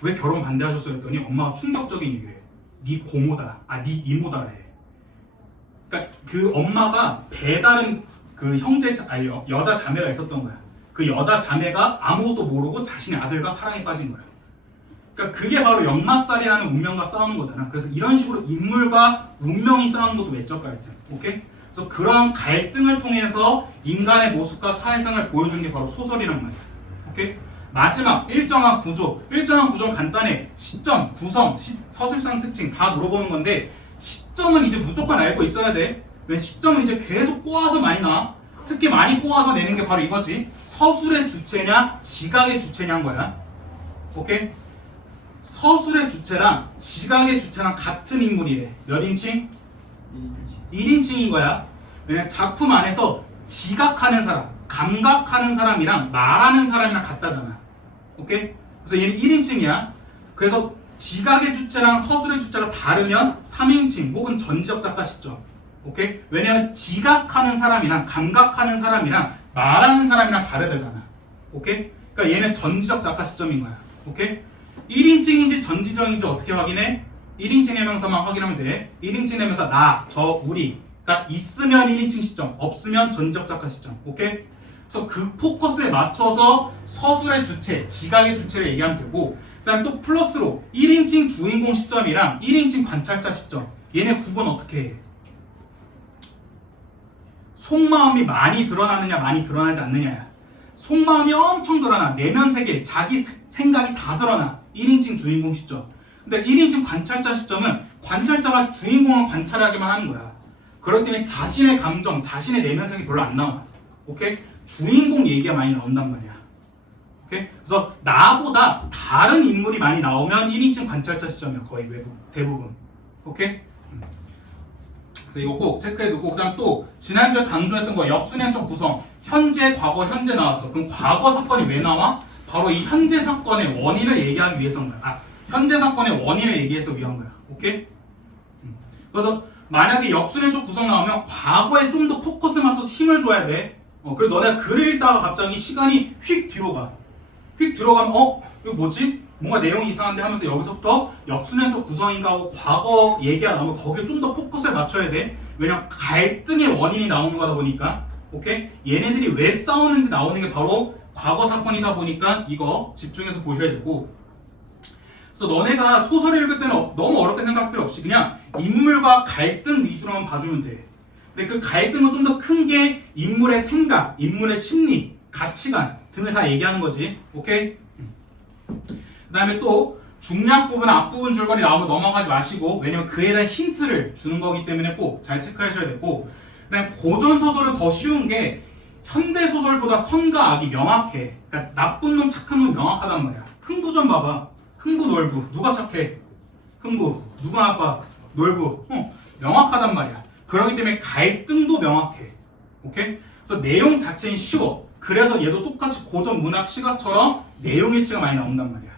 왜 결혼 반대하셨어? 했더니 엄마가 충격적인 얘기를 해. 네 고모다. 네 이모다 해. 그러니까 그 엄마가 배다른 그 여자 자매가 있었던 거야. 그 여자 자매가 아무것도 모르고 자신의 아들과 사랑에 빠진 거야. 그러니까 그게 바로 역마살이라는 운명과 싸우는 거잖아. 그래서 이런 식으로 인물과 운명이 싸우는 것도 외적 갈등. 오케이? 그래서 그런 갈등을 통해서 인간의 모습과 사회상을 보여주는 게 바로 소설이란 말이야. 오케이? 마지막 일정한 구조. 일정한 구조는 간단해. 시점, 구성, 서술상 특징 다 물어보는 건데 시점은 이제 무조건 알고 있어야 돼. 왜 시점은 이제 계속 꼬아서 많이 나와. 특히 많이 꼬아서 내는 게 바로 이거지. 서술의 주체냐 지각의 주체냐인 거야. 오케이? 서술의 주체랑 지각의 주체랑 같은 인물이래. 몇 인칭? 1인칭인 거야. 왜냐면 작품 안에서 지각하는 사람, 감각하는 사람이랑 말하는 사람이랑 같다잖아. 오케이? 그래서 얘는 1인칭이야. 그래서 지각의 주체랑 서술의 주체가 다르면 3인칭 혹은 전지적 작가 시점. 오케이? 왜냐면 지각하는 사람이랑 감각하는 사람이랑 말하는 사람이랑 다르다잖아. 오케이? 그러니까 얘는 전지적 작가 시점인 거야. 오케이? 1인칭인지 전지적인지 어떻게 확인해? 1인칭 해명사만 확인하면 돼. 1인칭 해명사 나, 저, 우리. 그러니까 있으면 1인칭 시점, 없으면 전지적 작가 시점. 오케이? 그래서 그 포커스에 맞춰서 서술의 주체, 지각의 주체를 얘기하면 되고 그 다음에 또 플러스로 1인칭 주인공 시점이랑 1인칭 관찰자 시점 얘네 구분 어떻게 해? 속마음이 많이 드러나느냐 많이 드러나지 않느냐야. 속마음이 엄청 드러나. 내면 세계, 자기 생각이 다 드러나. 1인칭 주인공 시점. 근데 1인칭 관찰자 시점은 관찰자가 주인공을 관찰하기만 하는 거야. 그렇기 때문에 자신의 감정, 자신의 내면 세계 별로 안 나와. 오케이? 주인공 얘기가 많이 나온단 말이야. 오케이? 그래서 나보다 다른 인물이 많이 나오면 1인칭 관찰자 시점이야. 거의 대부분. 오케이? 그래서 이거 꼭 체크해두고 그 다음 또 지난주에 강조했던 거 역순행적 구성 현재, 과거, 현재 나왔어. 그럼 과거 사건이 왜 나와? 바로 이 현재 사건의 원인을 얘기하기 위해서인 거야. 현재 사건의 원인을 얘기해서 위한 거야. 오케이? 그래서 만약에 역순행적 구성 나오면 과거에 좀 더 포커스 맞춰서 힘을 줘야 돼. 그래서 너네가 글을 읽다가 갑자기 시간이 휙 뒤로 가. 휙 들어가면 이거 뭐지? 뭔가 내용이 이상한데 하면서 여기서부터 역순행적 구성인가 하고 과거 얘기가 나오면 거기에 좀 더 포커스를 맞춰야 돼. 왜냐면 갈등의 원인이 나오는 거다 보니까. 오케이? 얘네들이 왜 싸우는지 나오는 게 바로 과거 사건이다 보니까 이거 집중해서 보셔야 되고. 그래서 너네가 소설을 읽을 때는 너무 어렵게 생각할 필요 없이 그냥 인물과 갈등 위주로만 봐주면 돼. 근데 그 갈등은 좀 더 큰 게 인물의 생각, 인물의 심리, 가치관 등을 다 얘기하는 거지. 오케이? 그 다음에 또 중량 부분, 앞부분 줄거리 나오면 넘어가지 마시고 왜냐면 그에 대한 힌트를 주는 거기 때문에 꼭 잘 체크하셔야 되고 그 다음에 고전소설은 더 쉬운 게 현대소설보다 선과 악이 명확해. 그러니까 나쁜 놈, 착한 놈 명확하단 말이야. 흥부 좀 봐봐. 흥부, 놀부. 누가 착해? 흥부. 누가 나빠? 놀부. 명확하단 말이야. 그렇기 때문에 갈등도 명확해. 오케이? 그래서 내용 자체는 쉬워. 그래서 얘도 똑같이 고전 문학 시각처럼 내용 일치가 많이 나온단 말이야.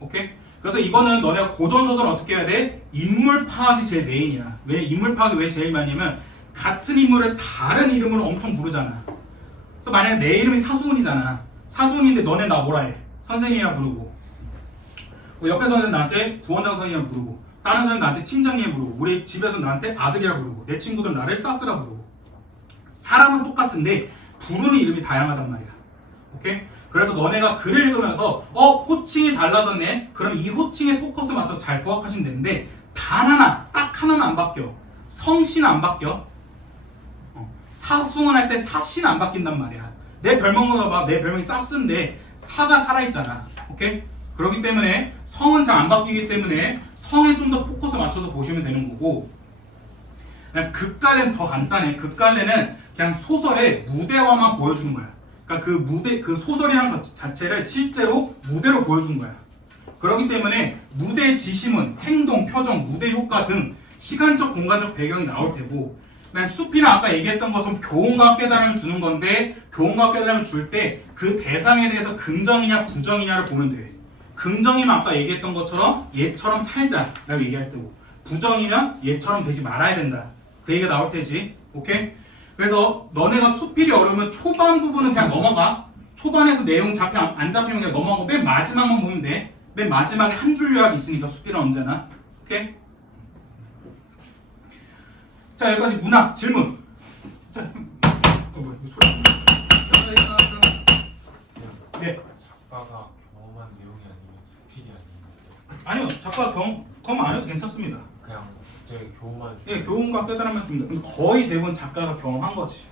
오케이? 그래서 이거는 너네가 고전 소설을 어떻게 해야 돼? 인물 파악이 제일 메인이야. 왜 인물 파악이 왜 제일 많이 하면 같은 인물을 다른 이름으로 엄청 부르잖아. 그래서 만약에 내 이름이 사수훈이잖아. 사수훈인데 너네 나 뭐라 해? 선생님이라 부르고. 옆에 선생님 나한테 부원장 선생님이라 부르고. 다른 선생님 나한테 팀장님 부르고. 우리 집에서 나한테 아들이라 부르고. 내 친구들 나를 사스라 부르고. 사람은 똑같은데 부르는 이름이 다양하단 말이야. 오케이? 그래서 너네가 글을 읽으면서 호칭이 달라졌네? 그럼 이 호칭에 포커스 맞춰서 잘 부각하시면 되는데 단 하나, 딱 하나는 안 바뀌어. 성씨는 안 바뀌어. 사수문 할 때 사씨는 안 바뀐단 말이야. 내 별명으로 봐. 내 별명이 사스인데 사가 살아있잖아. 오케이? 그렇기 때문에 성은 잘 안 바뀌기 때문에 성에 좀 더 포커스 맞춰서 보시면 되는 거고, 그냥 극간에는 더 간단해. 극간에는 그냥 소설의 무대화만 보여주는 거야. 그러니까 그 무대, 그 소설이라는 것 자체를 실제로 무대로 보여준 거야. 그렇기 때문에 무대의 지시문, 행동, 표정, 무대 효과 등 시간적, 공간적 배경이 나올 테고, 그다음 숲이나 아까 얘기했던 것은 교훈과 깨달음을 주는 건데, 교훈과 깨달음을 줄 때 그 대상에 대해서 긍정이냐 부정이냐를 보면 돼. 긍정이면 아까 얘기했던 것처럼 얘처럼 살자라고 얘기할 테고, 부정이면 얘처럼 되지 말아야 된다. 그 얘기가 나올 테지. 오케이? 그래서 너네가 수필이 어려우면 초반 부분은 그냥 넘어가. 초반에서 내용 안 잡히면 그냥 넘어가고 맨 마지막만 보면 돼. 맨 마지막에 한 줄 요약이 있으니까 수필은 언제나. 오케이? 자, 여기까지 문학 질문. 자, 뭐야, 이거 소리. 네. 작가가 경험한 내용이 아니면 수필이 아니면 아니요, 작가 경험 안 해도 괜찮습니다. 그냥 갑자기 교훈만 예, 교훈과 깨달음만 줍니다. 근데 거의 대부분 작가가 경험한 거지.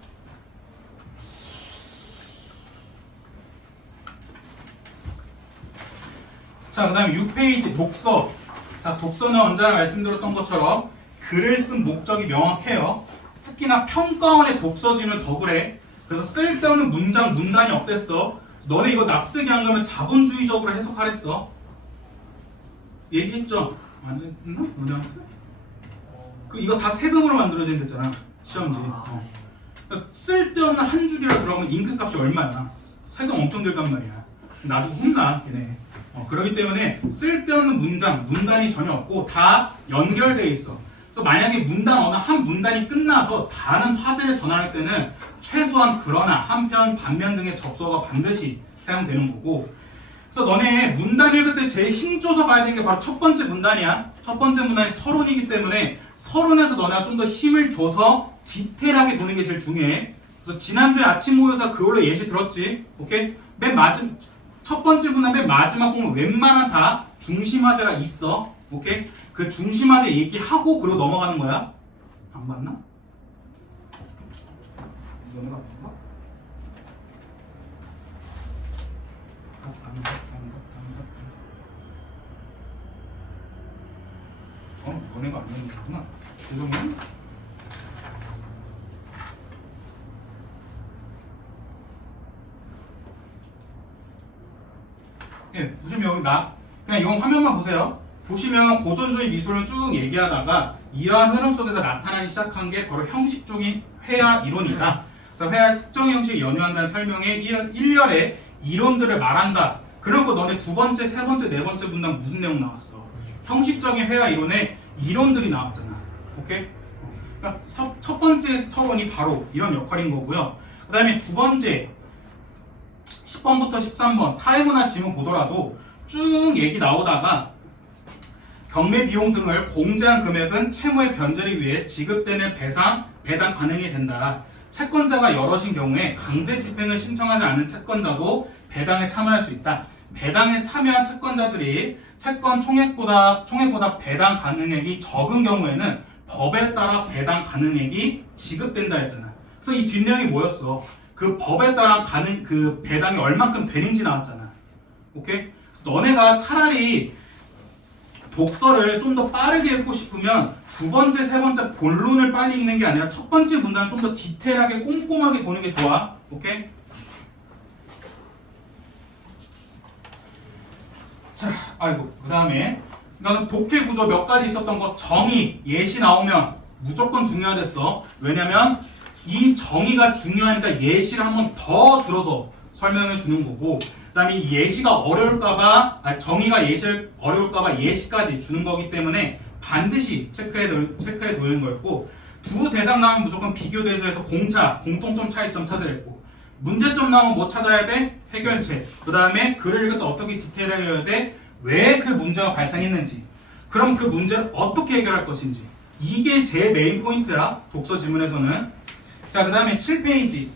자, 그 다음에 6페이지 독서. 자, 독서는 언제나 말씀드렸던 것처럼 글을 쓴 목적이 명확해요. 특히나 평가원의 독서지는 더 그래. 그래서 쓸데없는 문장, 문단이 없댔어. 너네 이거 납득이 안 가면 자본주의적으로 해석하랬어. 얘기했죠? 안 했나? 너네한테? 이거 다 세금으로 만들어진 데잖아. 시험지. 그러니까 쓸데없는 한 줄이라 그러면 잉크 값이 얼마야? 세금 엄청 들단 말이야. 나중에 혼나, 걔네. 그렇기 때문에 쓸데없는 문장, 문단이 전혀 없고 다 연결되어 있어. 그래서 만약에 문단 어느 한 문단이 끝나서 다른 화제를 전할 때는 최소한 그러나, 한편, 반면 등의 접속어가 반드시 사용되는 거고, 그래서 너네 문단 읽을 때 제일 힘줘서 가야 되는 게 바로 첫 번째 문단이야. 첫 번째 문단이 서론이기 때문에 서론에서 너네가 좀 더 힘을 줘서 디테일하게 보는 게 제일 중요해. 그래서 지난주에 아침 모여서 그걸로 예시 들었지. 오케이? 첫 번째 문단 맨 마지막 보면 웬만한 다 중심화제가 있어. 오케이? 그 중심화제 얘기하고 그리고 넘어가는 거야. 안 봤나? 너네가 안 봤나? 너네가 안 봤는 거구나. 죄송해요. 예, 보시면 여기 그냥 이건 화면만 보세요. 보시면 고전주의 미술을 쭉 얘기하다가 이러한 흐름 속에서 나타나기 시작한 게 바로 형식적인 회화 이론이다. 그래서 회화의 특정 형식을 연유한다는 설명에 일렬의 이론들을 말한다. 그리고 너네 두 번째, 세 번째, 네 번째 문단 무슨 내용 나왔어? 형식적인 회화 이론에 이론들이 나왔잖아. 오케이? 그러니까 첫 번째 서론이 바로 이런 역할인 거고요. 그 다음에 두 번째 10번부터 13번 사회문화 지문 보더라도 쭉 얘기 나오다가 경매 비용 등을 공제한 금액은 채무의 변제를 위해 지급되는 배당 가능이 된다. 채권자가 여럿인 경우에 강제 집행을 신청하지 않은 채권자도 배당에 참여할 수 있다. 배당에 참여한 채권자들이 채권 총액보다 배당 가능액이 적은 경우에는 법에 따라 배당 가능액이 지급된다 했잖아. 그래서 이 뒷내용이 뭐였어? 그 법에 따라 그 배당이 얼만큼 되는지 나왔잖아. 오케이? 그래서 너네가 차라리 독서를 좀 더 빠르게 읽고 싶으면 두 번째, 세 번째 본론을 빨리 읽는 게 아니라 첫 번째 문단을 좀 더 디테일하게 꼼꼼하게 보는 게 좋아. 오케이? 자, 그 다음에 독해 구조 몇 가지 있었던 거 정의, 예시 나오면 무조건 중요하댔어. 왜냐면 이 정의가 중요하니까 예시를 한번 더 들어서 설명해 주는 거고, 그 다음에 이 예시가 어려울까봐, 정의가 예시를 어려울까봐 예시까지 주는 거기 때문에 반드시 체크해 두는 거였고, 두 대상 나오면 무조건 비교 대조해서 공차, 공통점 차이점 찾아야 했고 문제점 나오면 뭐 찾아야 돼? 해결책. 그 다음에 글을 읽을 때 어떻게 디테일하게 해야 돼? 왜 그 문제가 발생했는지. 그럼 그 문제를 어떻게 해결할 것인지. 이게 제 메인 포인트야. 독서 지문에서는. 자, 그 다음에 7페이지.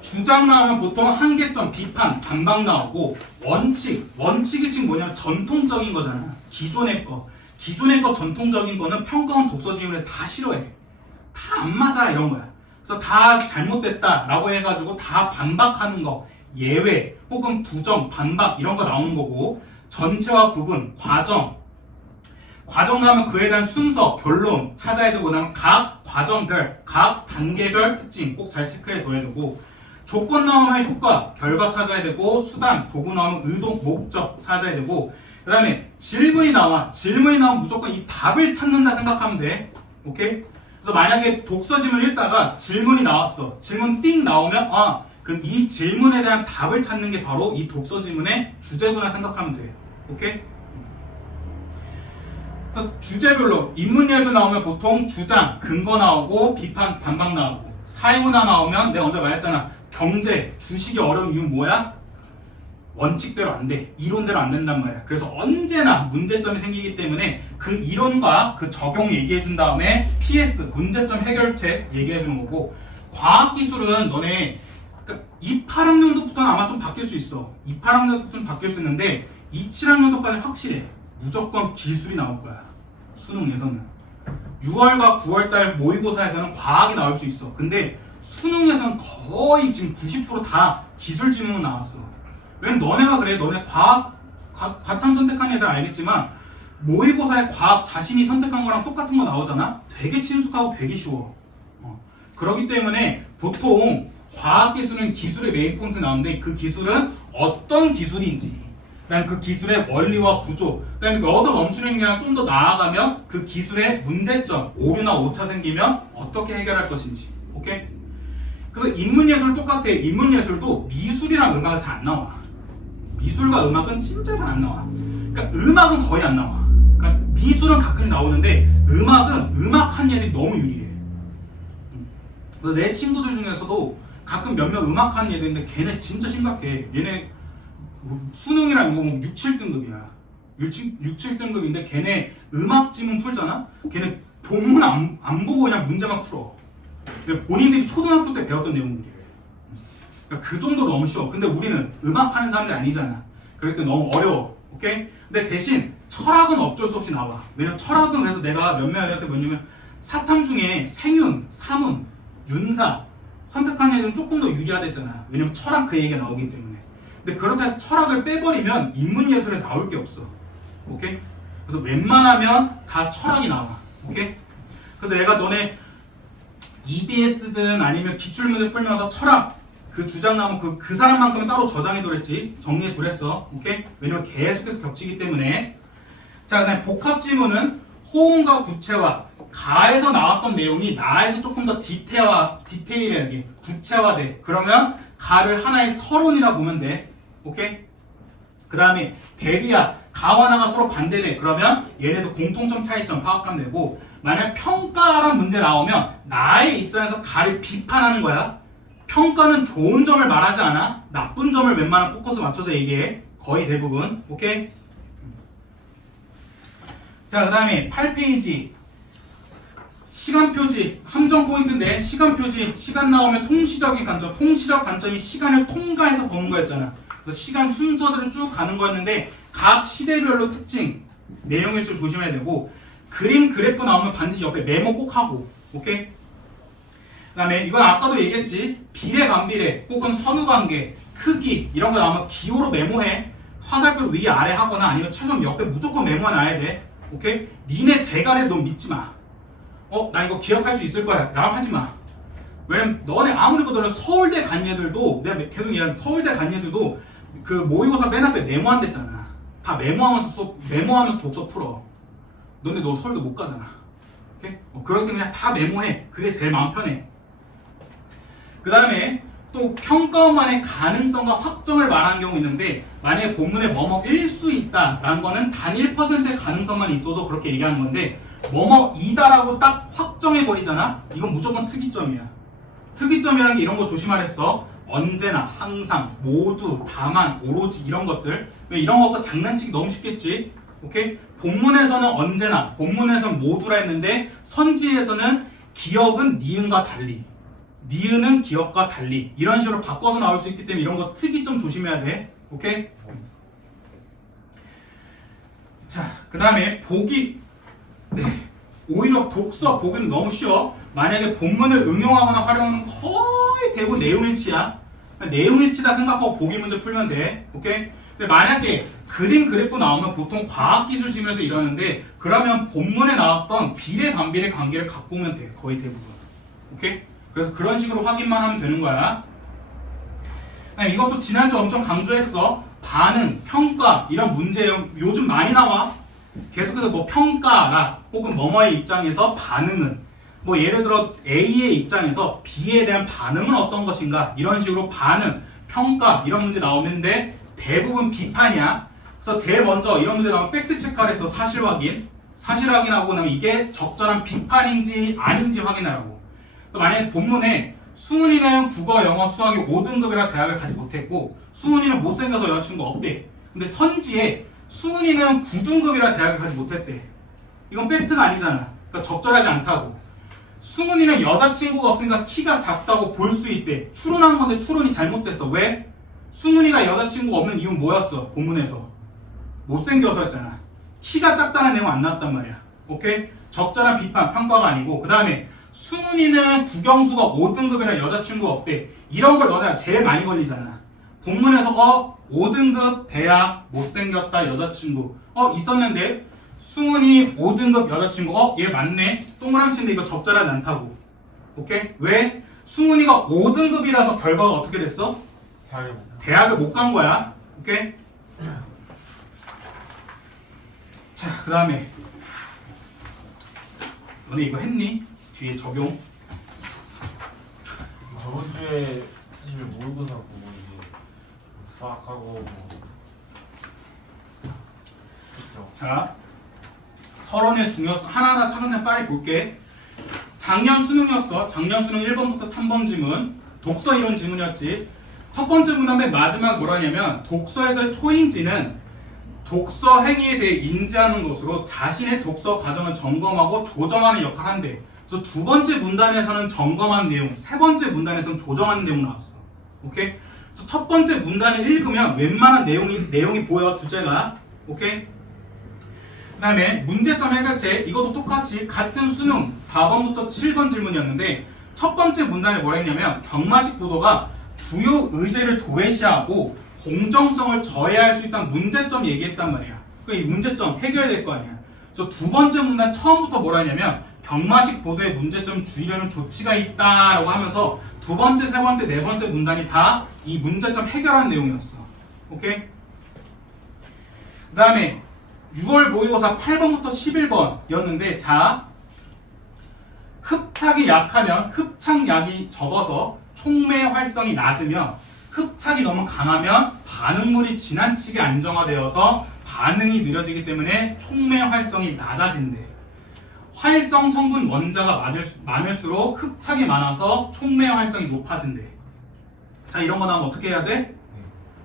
주장 나오면 보통 한계점, 비판, 반박 나오고 원칙. 원칙이 지금 뭐냐면 전통적인 거잖아. 기존의 거. 기존의 거 전통적인 거는 평가원 독서 지문에 다 싫어해. 다 안 맞아 이런 거야. 그래서 다 잘못됐다 라고 해가지고 다 반박하는 거. 예외 혹은 부정, 반박 이런 거 나오는 거고 전체와 부분, 과정 나오면 그에 대한 순서, 결론 찾아야 되고 그다음 각 과정별, 각 단계별 특징 꼭 잘 체크해 둬야 되고 조건 나오면 효과, 결과 찾아야 되고 수단, 도구 나오면 의도, 목적 찾아야 되고 그 다음에 질문이 나오면 무조건 이 답을 찾는다 생각하면 돼. 오케이? 그래서 만약에 독서 지문 읽다가 질문이 나왔어. 질문 띵 나오면 그럼 이 질문에 대한 답을 찾는 게 바로 이 독서 지문의 주제구나 생각하면 돼. 오케이? 주제별로 인문예술 나오면 보통 주장, 근거 나오고 비판, 반박 나오고 사회문화 나오면 내가 먼저 말했잖아. 경제, 주식이 어려운 이유는 뭐야? 원칙대로 안 돼. 이론대로 안 된단 말이야. 그래서 언제나 문제점이 생기기 때문에 그 이론과 그 적용 얘기해 준 다음에 PS, 문제점 해결책 얘기해 주는 거고 과학기술은 너네 2, 8학년도부터는 아마 좀 바뀔 수 있어. 2, 8학년도부터는 바뀔 수 있는데 2, 7학년도까지 확실해. 무조건 기술이 나올 거야. 수능에서는. 6월과 9월달 모의고사에서는 과학이 나올 수 있어. 근데 수능에서는 거의 지금 90% 다 기술 지문으로 나왔어. 왜냐면 너네가 그래. 너네 과탐 선택한 애들 알겠지만 모의고사에 과학 자신이 선택한 거랑 똑같은 거 나오잖아. 되게 친숙하고 되게 쉬워. 그렇기 때문에 보통 과학기술은 기술의 메인 포인트 나오는데 그 기술은 어떤 기술인지 그다음에 그 기술의 원리와 구조 그다음에 여기서 멈추는 게 아니라 좀 더 나아가면 그 기술의 문제점, 오류나 오차 생기면 어떻게 해결할 것인지. 오케이? 그래서 인문예술 똑같아. 인문예술도 미술이랑 음악은 잘 안 나와. 미술과 음악은 진짜 잘 안 나와. 그러니까 음악은 거의 안 나와. 그러니까 미술은 가끔 나오는데 음악은 음악한 애들이 너무 유리해. 그래서 내 친구들 중에서도 가끔 몇몇 음악하는 애들인데 걔네 진짜 심각해. 얘네 수능이랑 이거 뭐 6, 7등급이야. 6, 7등급인데 걔네 음악 지문 풀잖아? 걔네 본문 안 보고 그냥 문제만 풀어. 본인들이 초등학교 때 배웠던 내용들이에요. 그러니까 그 정도로 너무 쉬워. 근데 우리는 음악하는 사람들이 아니잖아. 그러니까 너무 어려워. 오케이? 근데 대신 철학은 어쩔 수 없이 나와. 왜냐면 철학은 그래서 내가 몇몇 애들한테 뭐냐면 사탐 중에 생윤, 사문, 윤사 선택한 애들은 조금 더 유리하댔잖아. 왜냐면 철학 그 얘기가 나오기 때문에. 근데 그렇다 해서 철학을 빼버리면 인문예술에 나올 게 없어. 오케이? 그래서 웬만하면 다 철학이 나와. 오케이? 그래서 내가 너네 EBS든 아니면 기출문제 풀면서 철학 그 주장 나오면 그 사람만큼은 따로 저장해 두랬지. 정리해 두랬어. 오케이? 왜냐면 계속해서 겹치기 때문에. 자, 그다음에 복합 지문은 호응과 구체화. 가에서 나왔던 내용이 나에서 조금 더 디테일하게 구체화돼. 그러면 가를 하나의 서론이라 보면 돼. 오케이? 그 다음에 대비야. 가와 나가 서로 반대돼. 그러면 얘네도 공통점 차이점 파악하면 되고 만약 평가란 문제 나오면 나의 입장에서 가를 비판하는 거야. 평가는 좋은 점을 말하지 않아. 나쁜 점을 웬만하면 포커스 맞춰서 얘기해. 거의 대부분. 오케이? 자, 그 다음에 8페이지 시간표지 함정 포인트인데 시간표지 시간 나오면 통시적인 관점 통시적 관점이 시간을 통과해서 보는 거였잖아. 그래서 시간 순서대로 쭉 가는 거였는데 각 시대별로 특징 내용을 좀 조심해야 되고 그림 그래프 나오면 반드시 옆에 메모 꼭 하고. 오케이? 그 다음에 이건 아까도 얘기했지. 비례 반비례 혹은 선후관계 크기 이런 거 나오면 기호로 메모해. 화살표 위 아래 하거나 아니면 최소한 옆에 무조건 메모해놔야 돼. 오케이? 니네 대가를 넌 믿지 마. 나 이거 기억할 수 있을 거야. 나랑 하지 마. 왜냐면 너네 아무리 보더라도 서울대 간 애들도 내가 계속 얘기하는 서울대 간 애들도 그 모의고사 맨 앞에 메모한댔잖아. 다 메모하면서 독서 풀어. 너네 너 서울대 못 가잖아. 오케이? 그렇기 때문에 다 메모해. 그게 제일 마음 편해. 그 다음에 또 평가원만의 가능성과 확정을 말하는 경우 있는데 만약에 본문에 뭐뭐일 수 있다라는 거는 단 1%의 가능성만 있어도 그렇게 얘기하는 건데 뭐뭐이다라고 딱 확정해버리잖아? 이건 무조건 특이점이야. 특이점이라는 게 이런 거 조심하랬어. 언제나, 항상, 모두, 다만, 오로지 이런 것들. 왜 이런 것과 장난치기 너무 쉽겠지? 오케이? 본문에서는 언제나, 본문에서는 모두라 했는데 선지에서는 기억은 니은과 달리, 니은은 기억과 달리 이런 식으로 바꿔서 나올 수 있기 때문에 이런 거 특이점 조심해야 돼. 오케이? 자, 그 다음에 보기. 네. 오히려 독서 보기는 너무 쉬워. 만약에 본문을 응용하거나 활용하는 거의 대부분 내용일치야. 내용일치다 생각하고 보기 문제 풀면 돼. 오케이? 근데 만약에 그림 그래프 나오면 보통 과학기술 지문에서 이러는데 그러면 본문에 나왔던 비례 반비례 관계를 갖고 오면 돼. 거의 대부분. 오케이? 그래서 그런 식으로 확인만 하면 되는 거야. 이것도 지난주 엄청 강조했어. 반응, 평가 이런 문제형 요즘 많이 나와. 계속해서 뭐 평가라 혹은 뭐뭐의 입장에서 반응은 뭐 예를 들어 A의 입장에서 B에 대한 반응은 어떤 것인가 이런 식으로 반응, 평가 이런 문제 나오는데 대부분 비판이야. 그래서 제일 먼저 이런 문제 나오면 팩트 체크를 해서 사실 확인하고 나면 이게 적절한 비판인지 아닌지 확인하라고. 만약에 본문에 수은이는 국어, 영어, 수학이 5등급이라 대학을 가지 못했고 수은이는 못생겨서 여자친구 없대. 근데 선지에 수은이는 9등급이라 대학을 가지 못했대. 이건 팩트가 아니잖아. 그러니까 적절하지 않다고. 수은이는 여자친구가 없으니까 키가 작다고 볼 수 있대. 추론한 건데 추론이 잘못됐어. 왜? 수은이가 여자친구가 없는 이유는 뭐였어? 본문에서 못생겨서였잖아. 키가 작다는 내용 안 나왔단 말이야. 오케이? 적절한 비판, 평가가 아니고 그 다음에 수은이는 국영수가 5등급이라 여자친구가 없대. 이런 걸 너네가 제일 많이 걸리잖아. 본문에서 5등급 대학 못생겼다 여자친구 있었는데 수은이 5등급 여자친구 얘 맞네. 동그라미치인데 이거 적절하지 않다고. 오케이? 왜? 수은이가 5등급이라서 결과가 어떻게 됐어? 대학을 못 간 거야. 오케이? 자, 그 다음에 너네 이거 했니? 뒤에 적용. 저번 주에 사실 모의고사 보고 이제 수학하고 그렇죠. 자, 서론의 중요성 하나하나 차근차근 빨리 볼게. 작년 수능이었어. 작년 수능 1번부터 3번 지문 독서 이론 지문이었지. 첫 번째 문항 맨 마지막 뭐라냐면 독서에서의 초인지는 독서 행위에 대해 인지하는 것으로 자신의 독서 과정을 점검하고 조정하는 역할을 한대. 그래서 두 번째 문단에서는 점검한 내용, 세 번째 문단에서는 조정하는 내용 나왔어. 오케이? 그래서 첫 번째 문단을 읽으면 웬만한 내용이 보여, 주제가. 오케이? 그 다음에 문제점 해결책, 이것도 똑같이 같은 수능 4번부터 7번 질문이었는데 첫 번째 문단에 뭐라 했냐면 경마식 보도가 주요 의제를 도외시하고 공정성을 저해할 수 있다는 문제점 얘기했단 말이야. 이 문제점 해결해야 될 거 아니야. 그래서 두 번째 문단 처음부터 뭐라 했냐면 경마식 보도의 문제점 줄이려는 조치가 있다라고 하면서 두 번째, 세 번째, 네 번째 문단이 다 이 문제점 해결한 내용이었어. 오케이? 그 다음에 6월 모의고사 8번부터 11번이었는데 자, 흡착이 약하면 흡착량이 적어서 촉매 활성이 낮으면 흡착이 너무 강하면 반응물이 지나치게 안정화되어서 반응이 느려지기 때문에 촉매 활성이 낮아진대. 활성 성분 원자가 많을수록 흡착이 많아서 촉매 활성이 높아진대. 자, 이런 거 나오면 어떻게 해야 돼?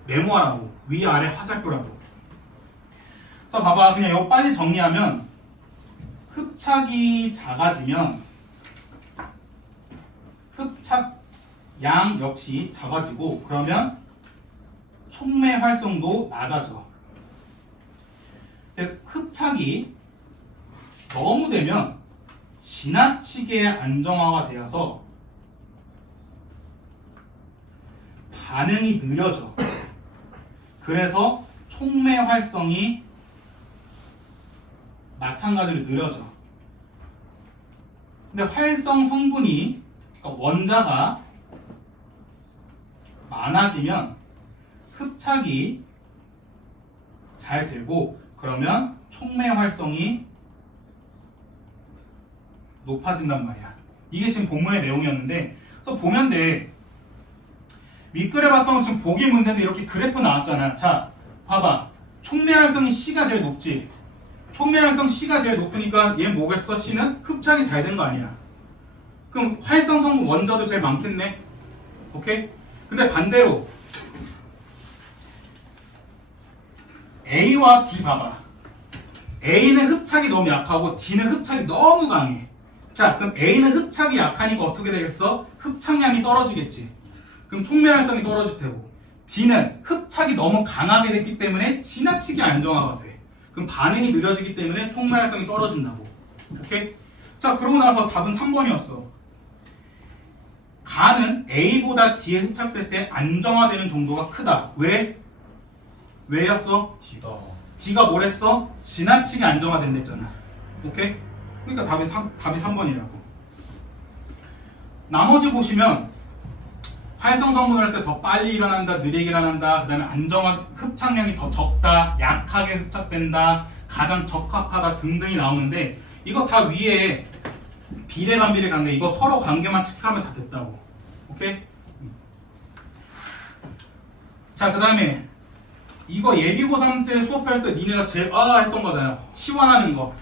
메모하라고. 위아래 화살표라고. 그래서 봐봐. 그냥 이거 빨리 정리하면 흡착이 작아지면 흡착 양 역시 작아지고 그러면 촉매 활성도 낮아져. 흡착이 너무 되면 지나치게 안정화가 되어서 반응이 느려져. 그래서 촉매 활성이 마찬가지로 느려져. 근데 활성 성분이 그러니까 원자가 많아지면 흡착이 잘 되고 그러면 촉매 활성이 높아진단 말이야. 이게 지금 본문의 내용이었는데 그래서 보면 돼. 윗그래 봤던 건 지금 보기 문제인데 이렇게 그래프 나왔잖아. 자, 봐봐. 촉매활성이 C가 제일 높지. 촉매활성 C가 제일 높으니까 얘 뭐겠어? C는 흡착이 잘 된 거 아니야. 그럼 활성 성분 원자도 제일 많겠네. 오케이? 근데 반대로 A와 D 봐봐. A는 흡착이 너무 약하고 D는 흡착이 너무 강해. 자, 그럼 A는 흡착이 약하니까 어떻게 되겠어? 흡착량이 떨어지겠지. 그럼 촉매활성이 떨어질 테고, D는 흡착이 너무 강하게 됐기 때문에 지나치게 안정화가 돼. 그럼 반응이 느려지기 때문에 촉매활성이 떨어진다고. 오케이? 자, 그러고 나서 답은 3번이었어. 가는 A보다 D에 흡착될 때 안정화되는 정도가 크다. 왜? 왜였어? D가 뭘 했어? 지나치게 안정화된댔잖아. 오케이? 그러니까 답이 3번이라고. 나머지 보시면 활성 성분을 할 때 더 빨리 일어난다, 느리게 일어난다, 그 다음에 안정화 흡착량이 더 적다, 약하게 흡착된다, 가장 적합하다 등등이 나오는데 이거 다 위에 비례 반비례 관계, 이거 서로 관계만 체크하면 다 됐다고. 오케이? 자, 그 다음에 이거 예비고3 때 수업할 때 니네가 제일 했던 거잖아. 치환하는 거.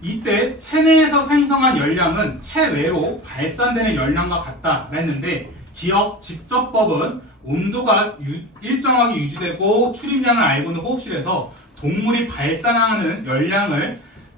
이때 체내에서 생성한 열량은 체외로 발산되는 열량과 같다 했는데, 기억 직접법은 온도가 일정하게 유지되고 출입량을 알고 있는 호흡실에서 동물이 발산하는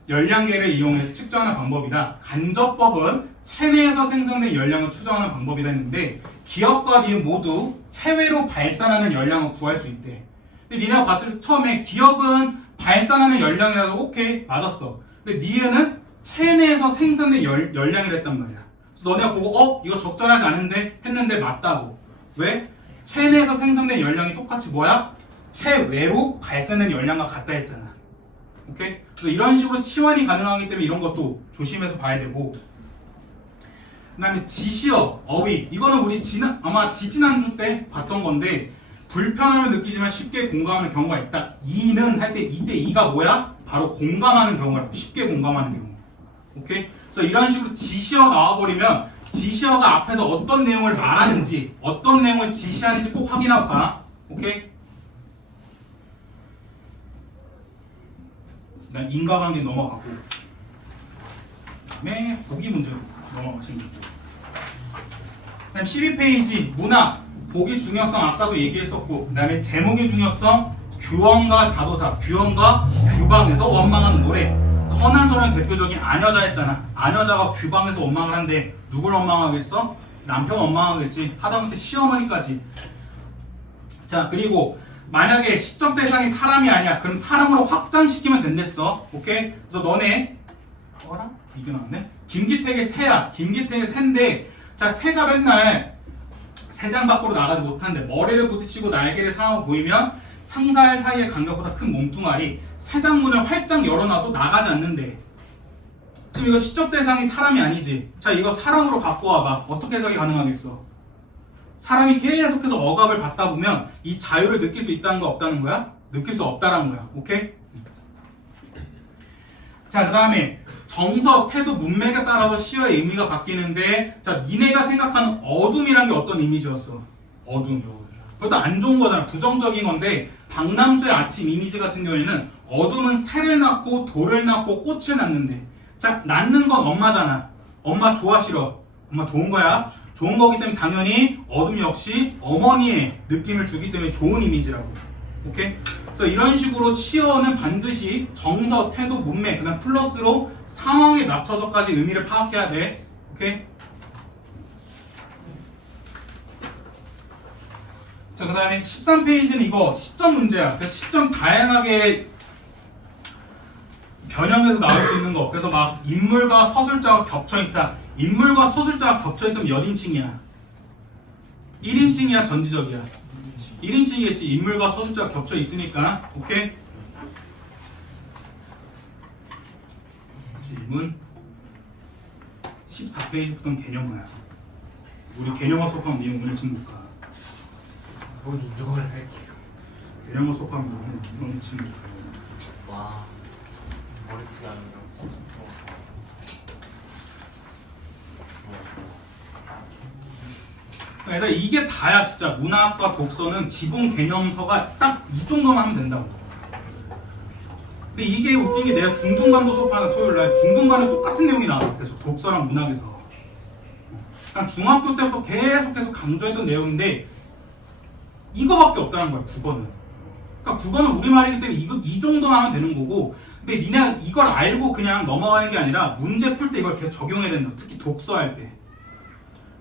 열량계를 이용해서 측정하는 방법이다. 간접법은 체내에서 생성된 열량을 추정하는 방법이다 했는데, 기억과 니은 모두 체외로 발산하는 열량을 구할 수 있대. 근데 니네가 봤을 때 처음에 기억은 발산하는 열량이라도 오케이 맞았어. 근데 니은은 체내에서 생성된 열량이라 했단 말이야. 그래서 너네가 보고 이거 적절하지 않은데 했는데 맞다고. 왜? 체내에서 생성된 열량이 똑같이 뭐야? 체외로 발산된 열량과 같다 했잖아. 오케이? 그래서 이런 식으로 치환이 가능하기 때문에 이런 것도 조심해서 봐야 되고, 그 다음에 지시어, 어휘. 이거는 우리 아마 지지난주 때 봤던 건데, 불편함을 느끼지만 쉽게 공감하는 경우가 있다. 이는 할 때 이때 이가 뭐야? 바로 공감하는 경우야. 쉽게 공감하는 경우. 오케이? 그래서 이런 식으로 지시어 나와버리면 지시어가 앞에서 어떤 내용을 말하는지, 어떤 내용을 지시하는지 꼭 확인하고 가. 오케이? 난 인과관계 넘어가고, 그다음에 보기 문제로 넘어가시면 되고. 그다음 12페이지 문학. 보기 중요성 아까도 얘기했었고, 그 다음에 제목의 중요성, 규언과 자도사, 규언과 규방에서 원망하는 노래. 허난소는 대표적인 아녀자였잖아. 아녀자가 규방에서 원망을 한데 누굴 원망하겠어? 남편 원망하겠지. 하다못해 시어머니까지. 자, 그리고 만약에 시적 대상이 사람이 아니야. 그럼 사람으로 확장시키면 된댔어. 오케이? 그래서 너네 이게 나왔네. 김기택의 새야. 김기택의 새인데, 자, 새가 맨날 새장 밖으로 나가지 못하는데 머리를 부딪히고 날개를 상하고 보이면 창살 사이의 간격보다 큰 몸뚱아리, 새장문을 활짝 열어놔도 나가지 않는데, 지금 이거 시적 대상이 사람이 아니지. 자, 이거 사람으로 갖고 와봐. 어떻게 해석이 가능하겠어? 사람이 계속해서 억압을 받다 보면 이 자유를 느낄 수 있다는 거 없다는 거야? 느낄 수 없다는 거야. 오케이? 자, 그 다음에 정서, 태도, 문맥에 따라서 시어의 의미가 바뀌는데, 자, 니네가 생각하는 어둠이란 게 어떤 이미지였어? 어둠. 그것도 안 좋은 거잖아. 부정적인 건데, 박남수의 아침 이미지 같은 경우에는 어둠은 새를 낳고 돌을 낳고 꽃을 낳는데, 자, 낳는 건 엄마잖아. 엄마 좋아 싫어? 엄마 좋은 거야. 좋은 거기 때문에 당연히 어둠 역시 어머니의 느낌을 주기 때문에 좋은 이미지라고. 오케이? 그래서 이런 식으로 시어는 반드시 정서, 태도, 문맥, 그다음 플러스로 상황에 맞춰서까지 의미를 파악해야 돼. 오케이? 자, 그 다음에 13페이지는 이거 시점 문제야. 그래서 시점 다양하게 변형해서 나올 수 있는 거. 그래서 막 인물과 서술자가 겹쳐있다. 인물과 서술자가 겹쳐있으면 몇 인칭이야? 1인칭이야, 전지적이야? 1인칭이겠지. 인물과 서술자가 겹쳐있으니까. 오케이? 질문 14페이지부터는 개념어야. 우리 개념어 수업하면 니 오늘 지금 못 가. 그건 인정을 할게요. 개념어 수업하면 오늘 지금 못 가. 와, 머리띠 하는 거. 얘들아 이게 다야 진짜 문학과 독서는 기본 개념서가 딱 이 정도만 하면 된다고. 근데 이게 웃긴 게 내가 중등반도 수업하는 토요일날 중등반에 똑같은 내용이 나와. 계속 독서랑 문학에서. 그냥 중학교 때부터 계속 강조했던 내용인데 이거밖에 없다는 거야 국어는. 그러니까 국어는 우리말이기 때문에 이 정도만 하면 되는 거고, 근데 니네 이걸 알고 그냥 넘어가는 게 아니라 문제 풀 때 이걸 계속 적용해야 된다. 특히 독서할 때.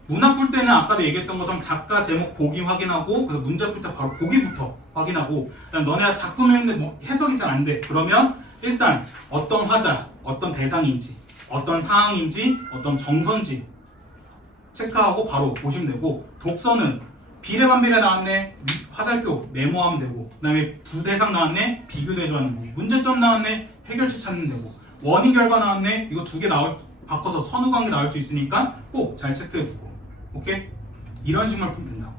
문학 풀 때는 아까도 얘기했던 것처럼 작가 제목 보기 확인하고, 그래서 문제 풀 때 바로 보기부터 확인하고, 그다음 너네가 작품 읽는데 뭐 해석이 잘 안 돼. 그러면 일단 어떤 화자, 어떤 대상인지, 어떤 상황인지, 어떤 정서인지 체크하고 바로 보시면 되고, 독서는 비례반비례 나왔네, 화살표 메모하면 되고, 그 다음에 두 대상 나왔네, 비교 대조하는 거고, 문제점 나왔네, 해결책 찾는 되고, 원인 결과 나왔네, 이거 두 개 바꿔서 선후 관계 나올 수 있으니까 꼭 잘 체크해 두고. 오케이? 이런 식만 풀면 된다고.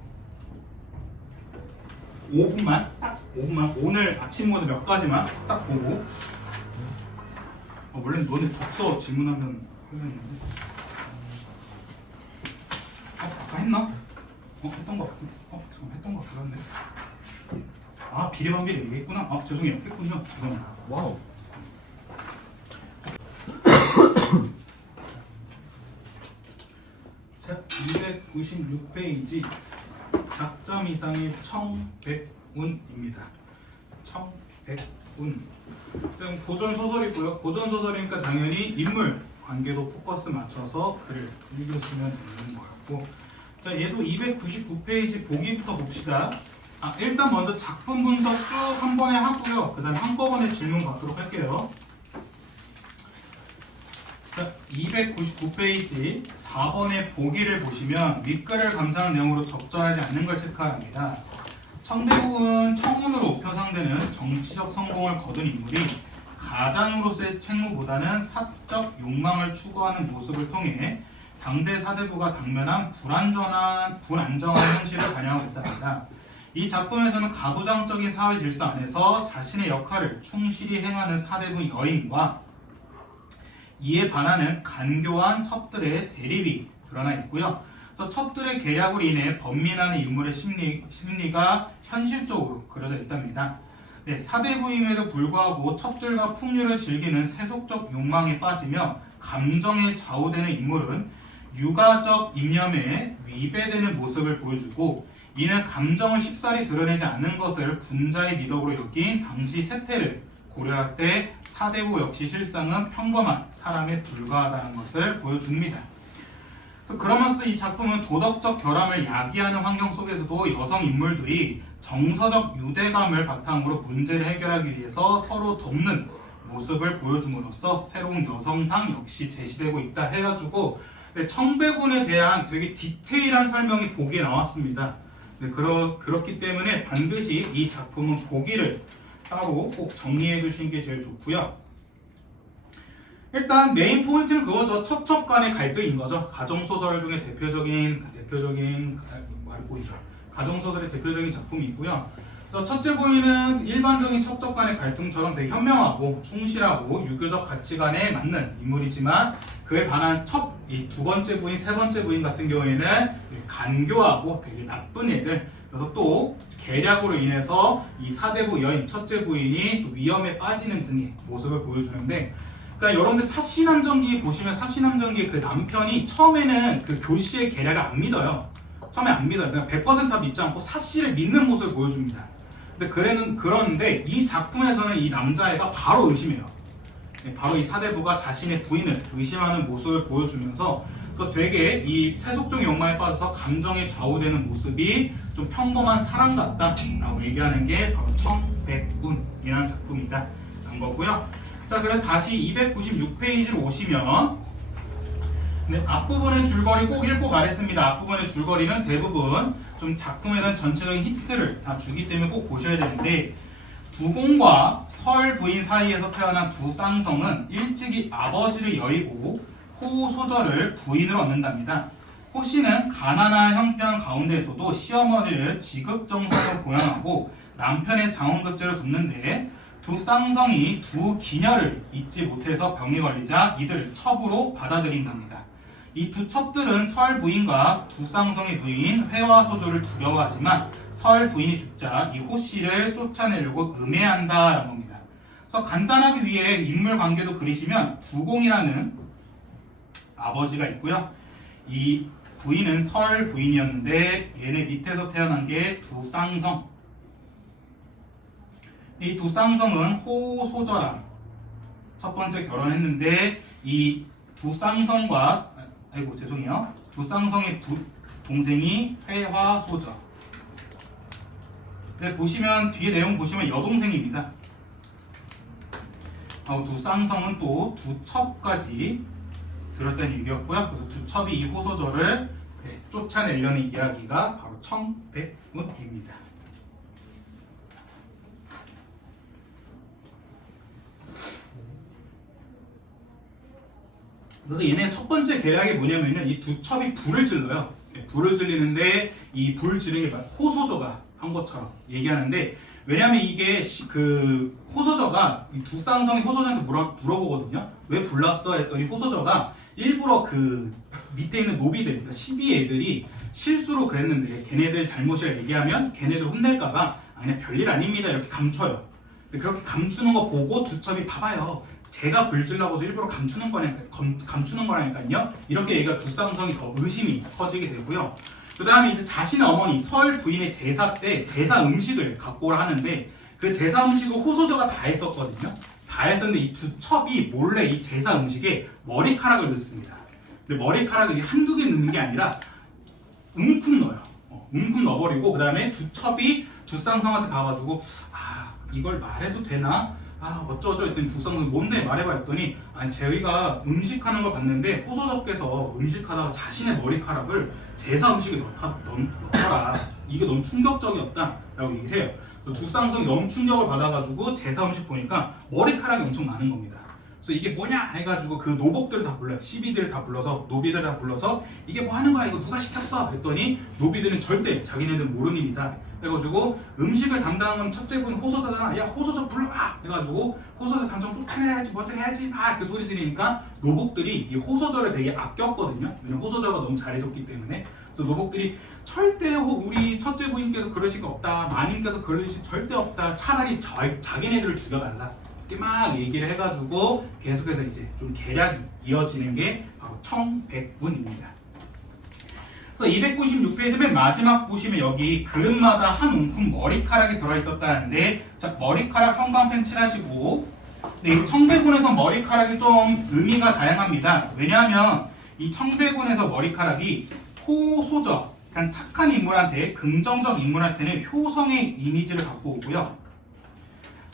5분만, 딱 5분만. 오늘 아침 모습 몇 가지만 딱 보고. 원래 너네 독서 질문하면 항상 있는데. 아까 했나? 했던 거. 잠깐 했던 거 같은데. 아, 비례반비례 얘기했구나. 죄송해요. 했군요. 죄송합니다. 와우. 자, 296페이지 작점 이상의 청백운입니다. 청백운. 고전 소설이고요. 고전 소설이니까 당연히 인물 관계도 포커스 맞춰서 글을 읽으시면 되는 거였고, 자, 얘도 299페이지 보기부터 봅시다. 일단 먼저 작품 분석 쭉 한 번에 하고요. 그 다음 한꺼번에 질문 받도록 할게요. 자, 299페이지 4번의 보기를 보시면 윗글을 감상한 내용으로 적절하지 않는 걸 체크합니다. 청대국은 청운으로 표상되는 정치적 성공을 거둔 인물이 가장으로서의 책무보다는 사적 욕망을 추구하는 모습을 통해 당대 사대부가 당면한 불안정한 현실을 반영하고 있답니다. 이 작품에서는 가부장적인 사회 질서 안에서 자신의 역할을 충실히 행하는 사대부 여인과 이에 반하는 간교한 첩들의 대립이 드러나 있고요. 그래서 첩들의 계략으로 인해 번민하는 인물의 심리가 현실적으로 그려져 있답니다. 네, 사대부임에도 불구하고 첩들과 풍류를 즐기는 세속적 욕망에 빠지며 감정에 좌우되는 인물은 육아적 입념에 위배되는 모습을 보여주고, 이는 감정을 쉽사리 드러내지 않는 것을 군자의 미덕으로 여긴 당시 세태를 고려할 때 사대부 역시 실상은 평범한 사람에 불과하다는 것을 보여줍니다. 그러면서도 이 작품은 도덕적 결함을 야기하는 환경 속에서도 여성 인물들이 정서적 유대감을 바탕으로 문제를 해결하기 위해서 서로 돕는 모습을 보여줌으로써 새로운 여성상 역시 제시되고 있다 해가지고, 청백운에 대한 되게 디테일한 설명이 보기에 나왔습니다. 그렇기 때문에 반드시 이 작품은 보기를 따로 꼭 정리해 두시는 게 제일 좋고요. 일단 메인 포인트는 그거죠. 첩첩 간의 갈등인 거죠. 가정소설 중에 대표적인 가정소설의 대표적인 작품이고요. 그래서 첫째 부인은 일반적인 첩첩 간의 갈등처럼 되게 현명하고 충실하고 유교적 가치관에 맞는 인물이지만, 그에 반한 이 두 번째 부인, 세 번째 부인 같은 경우에는 간교하고 되게 나쁜 애들, 그래서 또 계략으로 인해서 이 사대부 여인 첫째 부인이 또 위험에 빠지는 등의 모습을 보여주는데, 그러니까 여러분들 사시남전기 보시면 사시남전기 그 남편이 처음에는 그 교씨의 계략을 안 믿어요. 처음에 안 믿어요. 그냥 100% 다 믿지 않고 사씨를 믿는 모습을 보여줍니다. 그런데 이 작품에서는 이 남자애가 바로 의심해요. 바로 이 사대부가 자신의 부인을 의심하는 모습을 보여주면서, 그래서 되게 이 세속적인 욕망에 빠져서 감정에 좌우되는 모습이 좀 평범한 사람 같다라고 얘기하는 게 바로 청백운이라는 작품이다 한 거고요. 자, 그래서 다시 296페이지로 오시면, 앞부분의 줄거리 꼭 읽고 가겠습니다. 앞부분의 줄거리는 대부분 좀 작품에 대한 전체적인 힌트를 다 주기 때문에 꼭 보셔야 되는데, 두공과 설 부인 사이에서 태어난 두 쌍성은 일찍이 아버지를 여의고 호 소절을 부인으로 얻는답니다. 호 씨는 가난한 형편 가운데에서도 시어머니를 지극정성으로 보양하고 남편의 장원급제를 돕는데, 두 쌍성이 두 기녀를 잊지 못해서 병에 걸리자 이들을 첩으로 받아들인답니다. 이 두 첩들은 설 부인과 두 쌍성의 부인 회화 소조를 두려워하지만 설 부인이 죽자 이 호씨를 쫓아내려고 음해한다라는 겁니다. 그래서 간단하기 위해 인물 관계도 그리시면 두공이라는 아버지가 있고요. 이 부인은 설 부인이었는데 얘네 밑에서 태어난 게 두 쌍성. 이 두 쌍성은 호소저랑 첫 번째 결혼했는데 이 두 쌍성과 두 쌍성의 동생이 회화소저. 네, 보시면 뒤에 내용 보시면 여동생입니다. 두 쌍성은 또 두 첩까지 들었다는 얘기였고요. 그래서 두 첩이 이 호소저를 쫓아내려는 이야기가 바로 청백운입니다. 그래서 얘네 첫 번째 계략이 뭐냐면은 이 두 첩이 불을 질러요. 불을 질리는데 이 불 지르는 게 호소저가 한 것처럼 얘기하는데, 왜냐면 이게 그 호소저가 이 두 쌍성이 호소저한테 물어보거든요. 왜 불났어? 했더니 호소저가 일부러 그 밑에 있는 노비들, 그러니까 12애들이 실수로 그랬는데 걔네들 잘못이라 얘기하면 걔네들 혼낼까봐 아니 별일 아닙니다 이렇게 감춰요. 그렇게 감추는 거 보고 두 첩이 봐봐요. 제가 불질러서 일부러 감추는 거라니까요. 이렇게 얘기가 두 쌍성이 더 의심이 커지게 되고요. 그 다음에 이제 자신의 어머니 설 부인의 제사 때 제사 음식을 갖고 오라 하는데 그 제사 음식을 호소저가 다 했었거든요. 다 했었는데 이 두 첩이 몰래 이 제사 음식에 머리카락을 넣습니다. 근데 머리카락을 한두 개 넣는 게 아니라 웅큼 넣어요. 웅큼 넣어버리고 그 다음에 두 첩이 두 쌍성한테 가가지고 이걸 말해도 되나? 어쩌죠 했더니 두 쌍성이 뭔데 말해봐 했더니 아니 저희가 음식하는 걸 봤는데 호소저께서 음식하다가 자신의 머리카락을 제사 음식에 넣더라. 이게 너무 충격적이었다 라고 얘기를 해요. 두 쌍성이 너무 충격을 받아가지고 제사 음식 보니까 머리카락이 엄청 많은 겁니다. 그래서 이게 뭐냐 해가지고 그 노복들을 다 불러요. 시비들을 다 불러서 노비들을 다 불러서 이게 뭐 하는 거야 이거 누가 시켰어? 했더니 노비들은 절대 자기네들은 모르는 일이다. 해가지고 음식을 담당한 건 첫째 분 호소저잖아. 야 호소저 불러와. 해가지고 호소저 당장 쫓아내야지 뭐들 해야지 막 그 소리 지르니까 노복들이 이 호소저를 되게 아꼈거든요. 왜냐면 호소저가 너무 잘해줬기 때문에. 그래서 노복들이 절대 우리 첫째 부인께서 그러실 거 없다. 마님께서 그러실 절대 없다. 차라리 자기네들을 죽여달라. 이렇게 막 얘기를 해가지고 계속해서 이제 좀 계략이 이어지는 게 바로 청백운입니다. 그래서 296페이지 맨 마지막 보시면 여기 그릇마다 한 웅큼 머리카락이 들어있었다는데 자 머리카락 형광펜 칠하시고 이 청백운에서 머리카락이 좀 의미가 다양합니다. 왜냐하면 이 청백운에서 머리카락이 호소저, 그러니까 착한 인물한테 긍정적 인물한테는 효성의 이미지를 갖고 오고요.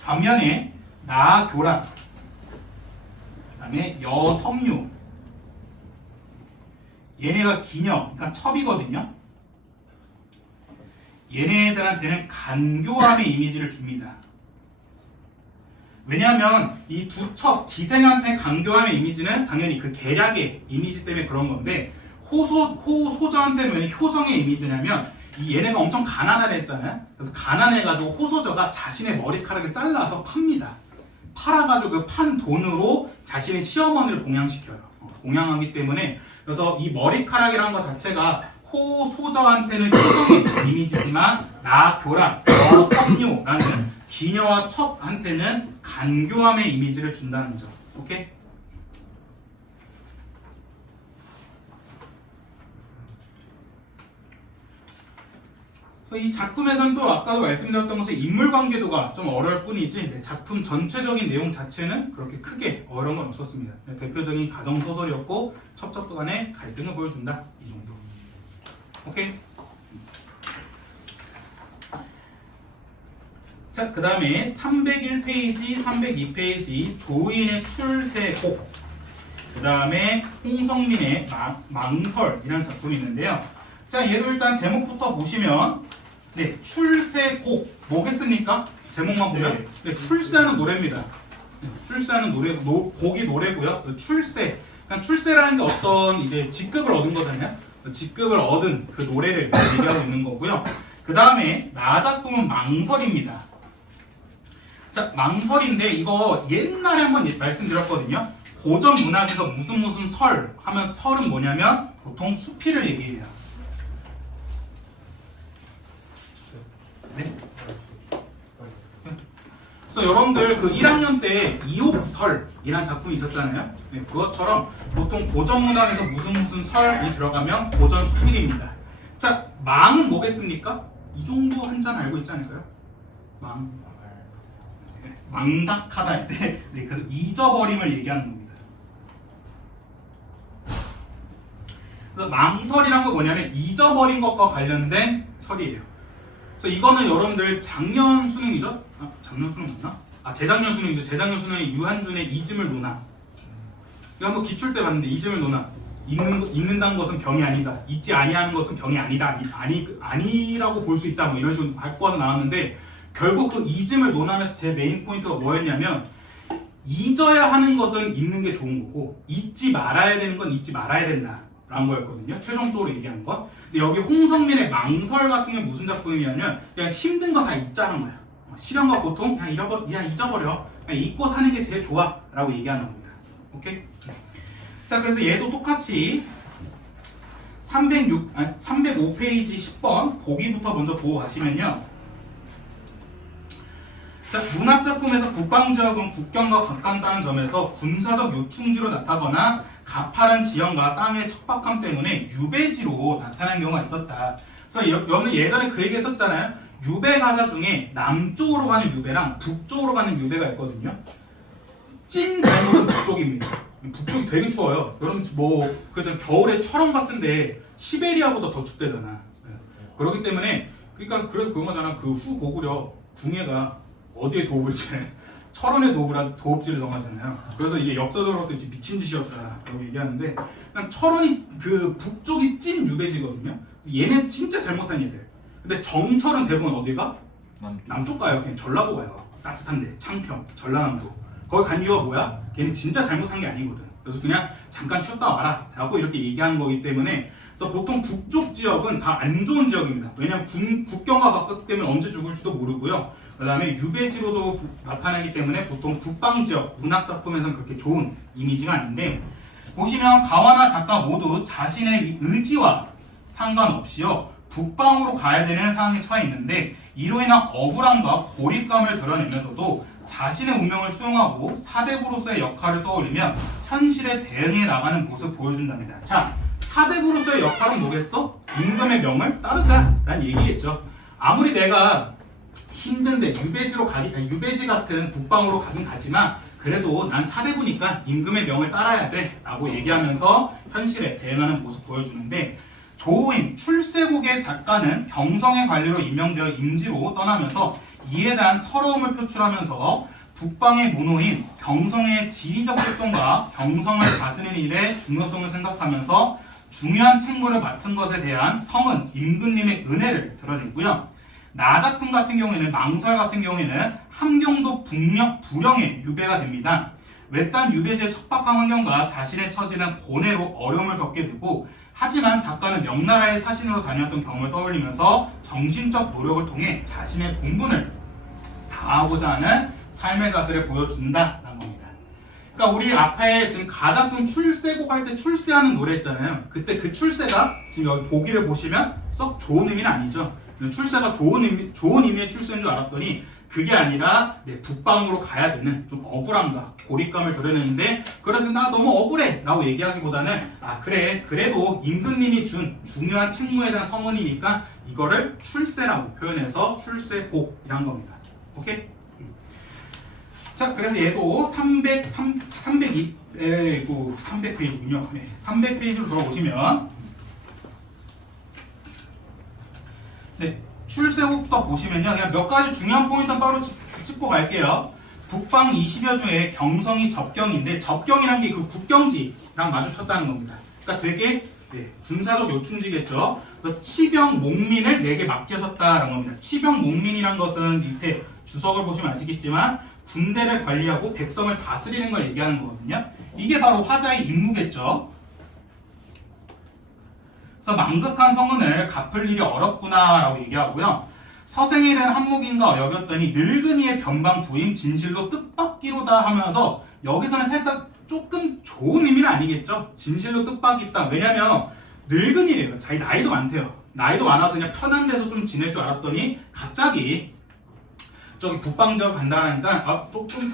반면에 나교란, 그 다음에 여섬유 얘네가 기녀, 그러니까 첩이거든요. 얘네들한테는 간교함의 이미지를 줍니다. 왜냐하면 이 두 첩, 기생한테 간교함의 이미지는 당연히 그 계략의 이미지 때문에 그런 건데 호소저한테는 왜 효성의 이미지냐면 이 얘네가 엄청 가난하다 했잖아요. 그래서 가난해가지고 호소저가 자신의 머리카락을 잘라서 팝니다. 팔아가지고 그 판 돈으로 자신의 시어머니를 봉양시켜요. 봉양하기 때문에 그래서 이 머리카락이라는 것 자체가 호소저한테는 효성의 이미지지만 나교란, 여섬유라는 기녀와 첩한테는 간교함의 이미지를 준다는 점. 오케이? 그래서 이 작품에서는 또 아까도 말씀드렸던 것은 인물 관계도가 좀 어려울 뿐이지 작품 전체적인 내용 자체는 그렇게 크게 어려운 건 없었습니다. 대표적인 가정소설이었고 첩첩 간의 갈등을 보여준다. 이 정도. 오케이? 자, 그 다음에 301페이지, 302페이지 조인의 출세곡, 그 다음에 홍성민의 망설이라는 작품이 있는데요. 자, 얘도 일단 제목부터 보시면 네, 출세곡 뭐겠습니까? 제목만 보면 네, 출세하는 노래입니다. 출세하는 노래, 곡이 노래고요. 출세, 그러니까 출세라는 게 어떤 이제 직급을 얻은 거잖아요. 직급을 얻은 그 노래를 얘기하고 있는 거고요. 그 다음에 나작품은 망설입니다. 자, 망설인데 이거 옛날에 한번 말씀드렸거든요. 고전 문학에서 무슨 설 하면 설은 뭐냐면 보통 수필을 얘기해요. 네? 그래서 여러분들 그 1학년 때 이옥설이라는 작품이 있었잖아요. 네, 그것처럼 보통 고전 문학에서 무슨 설이 들어가면 고전 수필입니다. 자, 망은 뭐겠습니까? 이 정도 한 잔 알고 있지 않을까요? 망. 네, 망각하다 할 때, 네, 그래서 잊어버림을 얘기하는 겁니다. 그래서 망설이란 건 뭐냐면 잊어버린 것과 관련된 설이에요. 그래서 이거는 여러분들 작년 수능이죠? 작년 수능 맞나? 재작년 수능이죠. 재작년 수능에 유한준의 이즘을 논하. 이거 한번 기출 때 봤는데 이즘을 논하. 잊는다는 것은 병이 아니다. 잊지 아니하는 것은 병이 아니다. 아니라고 볼 수 있다. 뭐 이런 식으로 발표가 나왔는데 결국 그 이즘을 논하면서 제 메인 포인트가 뭐였냐면 잊어야 하는 것은 잊는 게 좋은 거고 잊지 말아야 되는 건 잊지 말아야 된다. 라는 거였거든요. 최종적으로 얘기한 건. 근데 여기 홍성민의 망설 같은 게 무슨 작품이냐면 그냥 힘든 거 다 잊자는 거야. 시련과 고통 그냥 잊어버려. 그냥 잊고 사는 게 제일 좋아. 라고 얘기하는 겁니다. 오케이? 자, 그래서 얘도 똑같이 305페이지 10번 보기부터 먼저 보고 가시면요. 자, 문학작품에서 북방지역은 국경과 가깝다는 점에서 군사적 요충지로 나타나거나 가파른 지형과 땅의 척박함 때문에 유배지로 나타나는 경우가 있었다. 그래서 여러분 예전에 그 얘기 했었잖아요. 유배 가사 중에 남쪽으로 가는 유배랑 북쪽으로 가는 유배가 있거든요. 찐 잘못은 북쪽입니다. 북쪽이 되게 추워요. 여러분 그죠 겨울에 철원 같은데 시베리아보다 더 춥대잖아. 그렇기 때문에 그래서 그런 거잖아. 그 후고구려 궁예가 어디에 도읍을 재? 철원에 도읍지를 정하잖아요. 그래서 이게 역사적으로 미친 짓이었다라고 얘기하는데 그냥 철원이 그 북쪽이 찐 유배지거든요. 얘는 진짜 잘못한 얘들. 근데 정철은 대부분 어디가? 남쪽 가요. 그냥 전라도 가요. 따뜻한데 창평, 전라남도. 거기 간 이유가 뭐야? 걔는 진짜 잘못한 게 아니거든. 그래서 그냥 잠깐 쉬었다 와라 라고 이렇게 얘기하는 거기 때문에 그래서 보통 북쪽 지역은 다 안 좋은 지역입니다. 왜냐하면 국경과 가깝기 때문에 언제 죽을지도 모르고요. 그 다음에 유배지로도 나타나기 때문에 보통 북방지역 문학작품에서는 그렇게 좋은 이미지가 아닌데 보시면 가와나 작가 모두 자신의 의지와 상관없이요 북방으로 가야 되는 상황에 처해 있는데 이로 인한 억울함과 고립감을 드러내면서도 자신의 운명을 수용하고 사대부로서의 역할을 떠올리며 현실에 대응해 나가는 모습을 보여준답니다. 자, 사대부로서의 역할은 뭐겠어? 임금의 명을 따르자라는 얘기겠죠. 아무리 내가 힘든데 유배지 같은 북방으로 가긴 가지만 그래도 난 사대부니까 임금의 명을 따라야 돼 라고 얘기하면서 현실에 대응하는 모습 보여주는데 조우임 출세곡의 작가는 경성의 관리로 임명되어 임지로 떠나면서 이에 대한 서러움을 표출하면서 북방의 문호인 경성의 지리적 활동과 경성을 다스리는 일의 중요성을 생각하면서 중요한 책무를 맡은 것에 대한 성은 임금님의 은혜를 드러내고요. 나 작품 같은 경우에는 망설 같은 경우에는 함경도 불령의 유배가 됩니다. 외딴 유배지의 척박한 환경과 자신의 처지는 고뇌로 어려움을 겪게 되고 하지만 작가는 명나라의 사신으로 다녔던 경험을 떠올리면서 정신적 노력을 통해 자신의 본분을 다하고자 하는 삶의 자세를 보여준다라는 겁니다. 그러니까 우리 앞에 지금 가작품 출세곡 할 때 출세하는 노래 했잖아요. 그때 그 출세가 지금 여기 보기를 보시면 썩 좋은 의미는 아니죠. 출세가 좋은 의미의 출세인 줄 알았더니 그게 아니라 북방으로 가야 되는 좀 억울함과 고립감을 드러내는데 그래서 나 너무 억울해 라고 얘기하기보다는 그래 그래도 임금님이 준 중요한 책무에 대한 성원이니까 이거를 출세라고 표현해서 출세곡이란 겁니다. 오케이? 자, 그래서 얘도 300페이지군요. 300페이지로 돌아오시면 출세곡부터 보시면요. 그냥 몇 가지 중요한 포인트는 바로 짚고 갈게요. 북방 20여 주에 경성이 접경인데 접경이라는 게 그 국경지랑 마주쳤다는 겁니다. 그러니까 되게 군사적 요충지겠죠. 그래서 치병 목민을 내게 맡겨졌다라는 겁니다. 치병 목민이란 것은 밑에 주석을 보시면 아시겠지만 군대를 관리하고 백성을 다스리는 걸 얘기하는 거거든요. 이게 바로 화자의 임무겠죠. 그래서 망극한 성은을 갚을 일이 어렵구나라고 얘기하고요. 서생에 대한 한묵인가 여겼더니 늙은이의 변방 부임 진실로 뜻밖이로다 하면서 여기서는 살짝 조금 좋은 의미는 아니겠죠. 진실로 뜻밖이 있다. 왜냐면 늙은이래요. 자기 나이도 많대요. 나이도 많아서 그냥 편한 데서 좀 지낼 줄 알았더니 갑자기 저기 북방 지역 간다니까 조금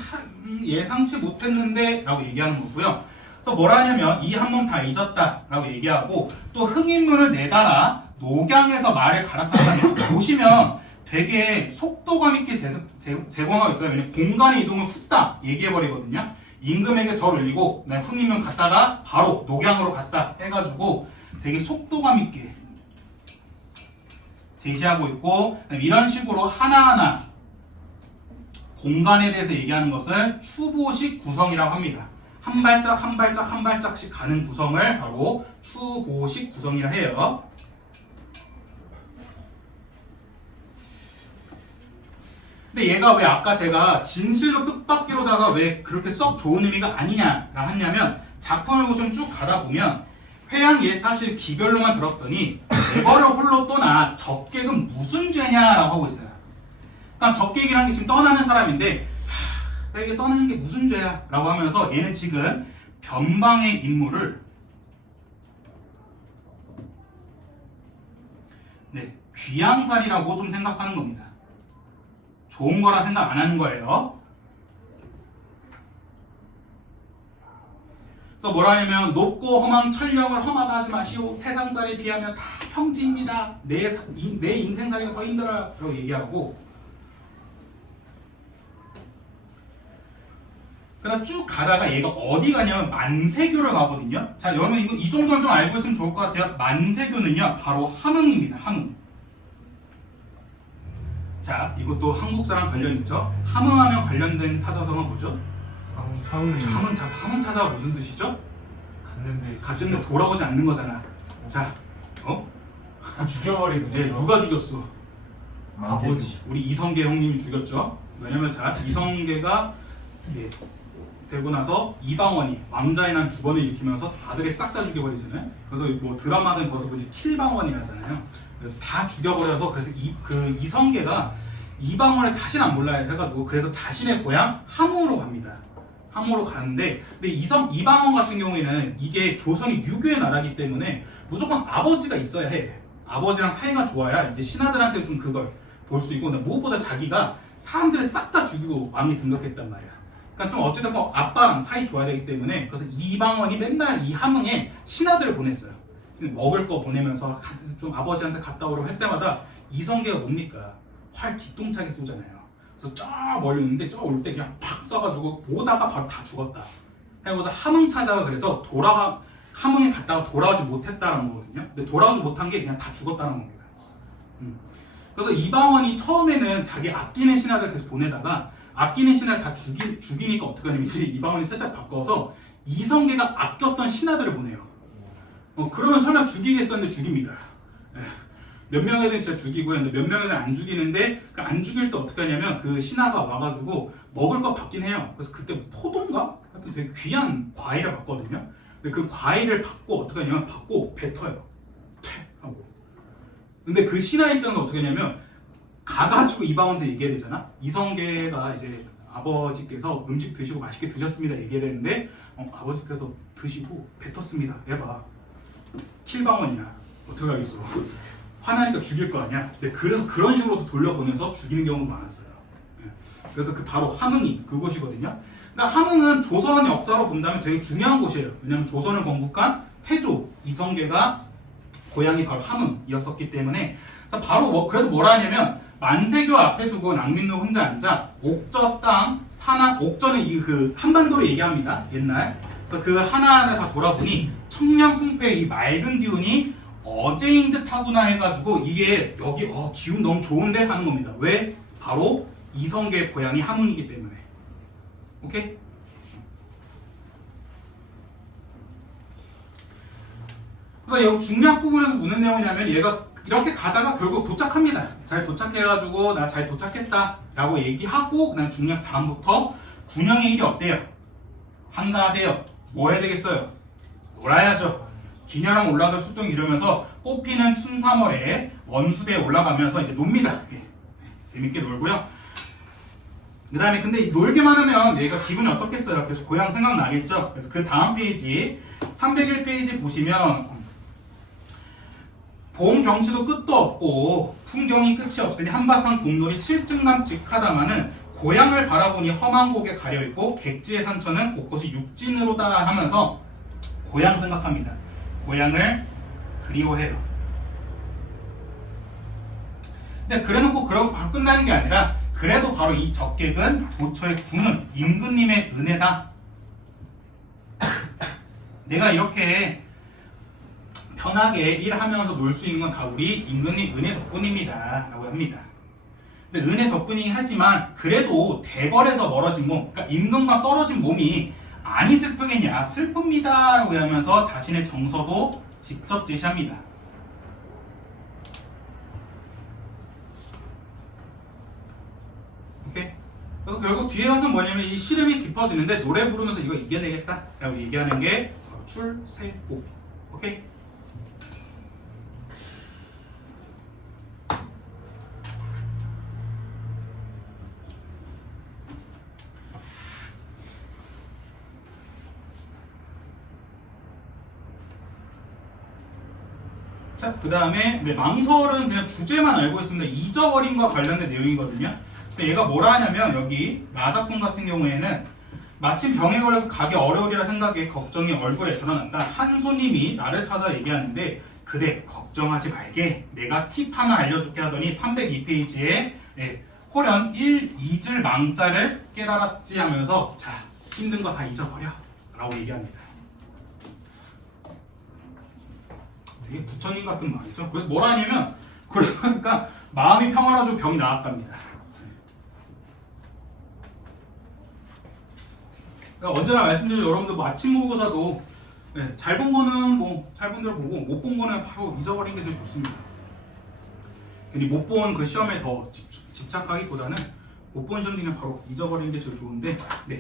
예상치 못했는데 라고 얘기하는 거고요. 그래서 뭐라 하냐면 이 한 몸 다 잊었다 라고 얘기하고 또 흥인문을 내달아 녹양에서 말을 갈아탔다는 보시면 되게 속도감 있게 제공하고 있어요. 왜냐면 공간의 이동을 후딱 얘기해버리거든요. 임금에게 절 올리고 흥인문 갔다가 바로 녹양으로 갔다 해가지고 되게 속도감 있게 제시하고 있고 이런 식으로 하나하나 공간에 대해서 얘기하는 것을 추보식 구성이라고 합니다. 한 발짝 한 발짝 한 발짝씩 가는 구성을 바로 추보식 구성이라 해요. 근데 얘가 왜 아까 제가 진실로 뜻밖이로다가 왜 그렇게 썩 좋은 의미가 아니냐라 했냐면 작품을 보시면 쭉 가다 보면 회양 옛 사실 기별로만 들었더니 내버려 홀로 떠나 적객은 무슨 죄냐라고 하고 있어요. 그러니까 적객이라는 게 지금 떠나는 사람인데 이게 떠나는 게 무슨 죄야 라고 하면서 얘는 지금 변방의 인물을 귀양살이라고 좀 생각하는 겁니다. 좋은 거라 생각 안 하는 거예요. 그래서 뭐라 하냐면 높고 험한 천령을 험하다 하지 마시오. 세상살에 비하면 다 평지입니다. 내 인생살이가 더 힘들어요 라고 얘기하고 그다음 쭉 가다가 얘가 어디 가냐면 만세교를 가거든요. 자, 여러분 이거 이 정도는 좀 알고 있으면 좋을 것 같아요. 만세교는요 바로 함흥입니다. 함흥. 자, 이것도 한국사랑 관련 있죠. 함흥하면 관련된 사자성어 뭐죠? 함흥 차자가 무슨 뜻이죠? 갔는데 돌아오지 않는 거잖아. 자, 죽여버리는 네, 누가 죽였어? 아버지. 우리 이성계 형님이 죽였죠. 왜냐면 자, 이성계가 되고 나서 이방원이 왕자의 난 두 번을 일으키면서 아들을 싹 다 죽여버리잖아요. 그래서 뭐 드라마든 거기서 보지 킬방원이 하잖아요. 그래서 다 죽여버려서 그래서 그 이성계가 이방원을 다시는 안 몰라야 해가지고 그래서 자신의 고향 함흥으로 갑니다. 함흥으로 가는데 근데 이방원 같은 경우에는 이게 조선이 유교의 나라이기 때문에 무조건 아버지가 있어야 해. 아버지랑 사이가 좋아야 이제 신하들한테 좀 그걸 볼 수 있고 근데 무엇보다 자기가 사람들을 싹 다 죽이고 왕이 등극했단 말이야. 그러니까 좀 어쨌든 아빠랑 사이 좋아야 되기 때문에 그래서 이방원이 맨날 이 함흥에 신하들을 보냈어요. 먹을 거 보내면서 좀 아버지한테 갔다 오라고 할 때마다 이성계가 뭡니까? 활 기똥차게 쏘잖아요. 그래서 저 멀리 있는데 저 올 때 그냥 팍 쏴가지고 오다가 바로 다 죽었다. 해서 함흥 차자가 그래서 함흥에 갔다가 돌아오지 못했다는 거거든요. 근데 돌아오지 못한 게 그냥 다 죽었다는 겁니다. 그래서 이방원이 처음에는 자기 아끼는 신하들 계속 보내다가 아끼는 신하를 다 죽이니까 어떻게 하냐면 이제 이방원이 살짝 바꿔서 이성계가 아꼈던 신하들을 보내요. 그러면 설마 죽이겠었는데 죽입니다. 몇 명에는 진짜 죽이고 했는데 몇 명에는 안 죽이는데 그 안 죽일 때 어떻게 하냐면 그 신하가 와가지고 먹을 거 받긴 해요. 그래서 그때 포도인가? 하여튼 되게 귀한 과일을 받거든요. 근데 그 과일을 받고 어떻게 하냐면 받고 뱉어요. 퇴 하고. 근데 그 신하 입장에서 어떻게 하냐면 가가지고 이방원한테 얘기해야 되잖아. 이성계가 이제 아버지께서 음식 드시고 맛있게 드셨습니다 얘기해야 되는데 아버지께서 드시고 뱉었습니다. 해봐. 킬방원이야. 어떻게 하겠어. 화나니까 죽일 거 아니야. 근데 그래서 그런 식으로도 돌려보내서 죽이는 경우도 많았어요. 그래서 그 바로 함흥이 그곳이거든요. 그러니까 함흥은 조선 역사로 본다면 되게 중요한 곳이에요. 왜냐하면 조선을 건국한 태조 이성계가 고향이 바로 함흥이었었기 때문에 그래서 뭐라 하냐면 만세교 앞에 두고 낭민노 혼자 앉아 옥저 땅 옥저는 그 한반도를 얘기합니다. 옛날. 그래서 그 하나하나 다 돌아보니 청량풍패의 이 맑은 기운이 어제인 듯 하구나 해가지고 이게 여기 기운 너무 좋은데 하는 겁니다. 왜? 바로 이성계의 고향이 함흥이기 때문에. 오케이? 그래서 여기 중략 부분에서 무슨 내용이냐면 얘가 이렇게 가다가 결국 도착합니다. 잘 도착해가지고 나 잘 도착했다 라고 얘기하고 그다음 중략 다음부터 군영의 일이 어때요? 한가하대요. 뭐 해야 되겠어요? 놀아야죠. 기녀랑 올라가서 출동 이러면서 꽃피는 춘 3월에 원수대에 올라가면서 이제 놉니다. 재밌게 놀고요. 그 다음에 근데 놀기만 하면 얘가 기분이 어떻겠어요? 그래서 고향 생각나겠죠? 그래서 그 다음 페이지 301페이지 보시면 봄 경치도 끝도 없고 풍경이 끝이 없으니 한바탕 공놀이 실증남직하다마는 고향을 바라보니 험한 곡에 가려있고 객지의 산천은 곳곳이 육진으로다 하면서 고향 생각합니다. 고향을 그리워해요. 근데 그래놓고 그러고 바로 끝나는 게 아니라 그래도 바로 이 적객은 도처의 군은 임금님의 은혜다. 내가 이렇게 편하게 일하면서 놀 수 있는 건 다 우리 임금님 은혜 덕분입니다. 라고 합니다. 근데 은혜 덕분이긴 하지만 그래도 대궐에서 멀어진 몸, 그러니까 임금과 떨어진 몸이 아니 슬프겠냐? 슬픕니다. 라고 하면서 자신의 정서도 직접 제시합니다. 오케이? 그래서 결국 뒤에 가서 뭐냐면 이 시름이 깊어지는데 노래 부르면서 이거 이겨내겠다 라고 얘기하는 게 출세곡. 오케이? 자, 그 다음에 망설은 그냥 주제만 알고 있습니다. 잊어버림과 관련된 내용이거든요. 그래서 얘가 뭐라 하냐면 여기 나작품 같은 경우에는 마침 병에 걸려서 가기 어려우리라 생각에 걱정이 얼굴에 드러난다. 한 손님이 나를 찾아 얘기하는데 그래 걱정하지 말게 내가 팁 하나 알려줄게 하더니 302페이지에 호련 1, 2줄 망자를 깨달았지 하면서 자 힘든 거 다 잊어버려 라고 얘기합니다. 되게 부처님 같은 말이죠. 그래서 뭐라 하냐면 그러니까 마음이 평화로워지고 병이 나았답니다. 그러니까 언제나 말씀드린 여러분들 뭐 아침 모의고사도 잘 본 거는 뭐 잘 본 대로 보고 못 본 거는 바로 잊어버리는 게 제일 좋습니다. 괜히 못 본 그 시험에 더 집착하기보다는 못 본 시험 중에 바로 잊어버리는 게 제일 좋은데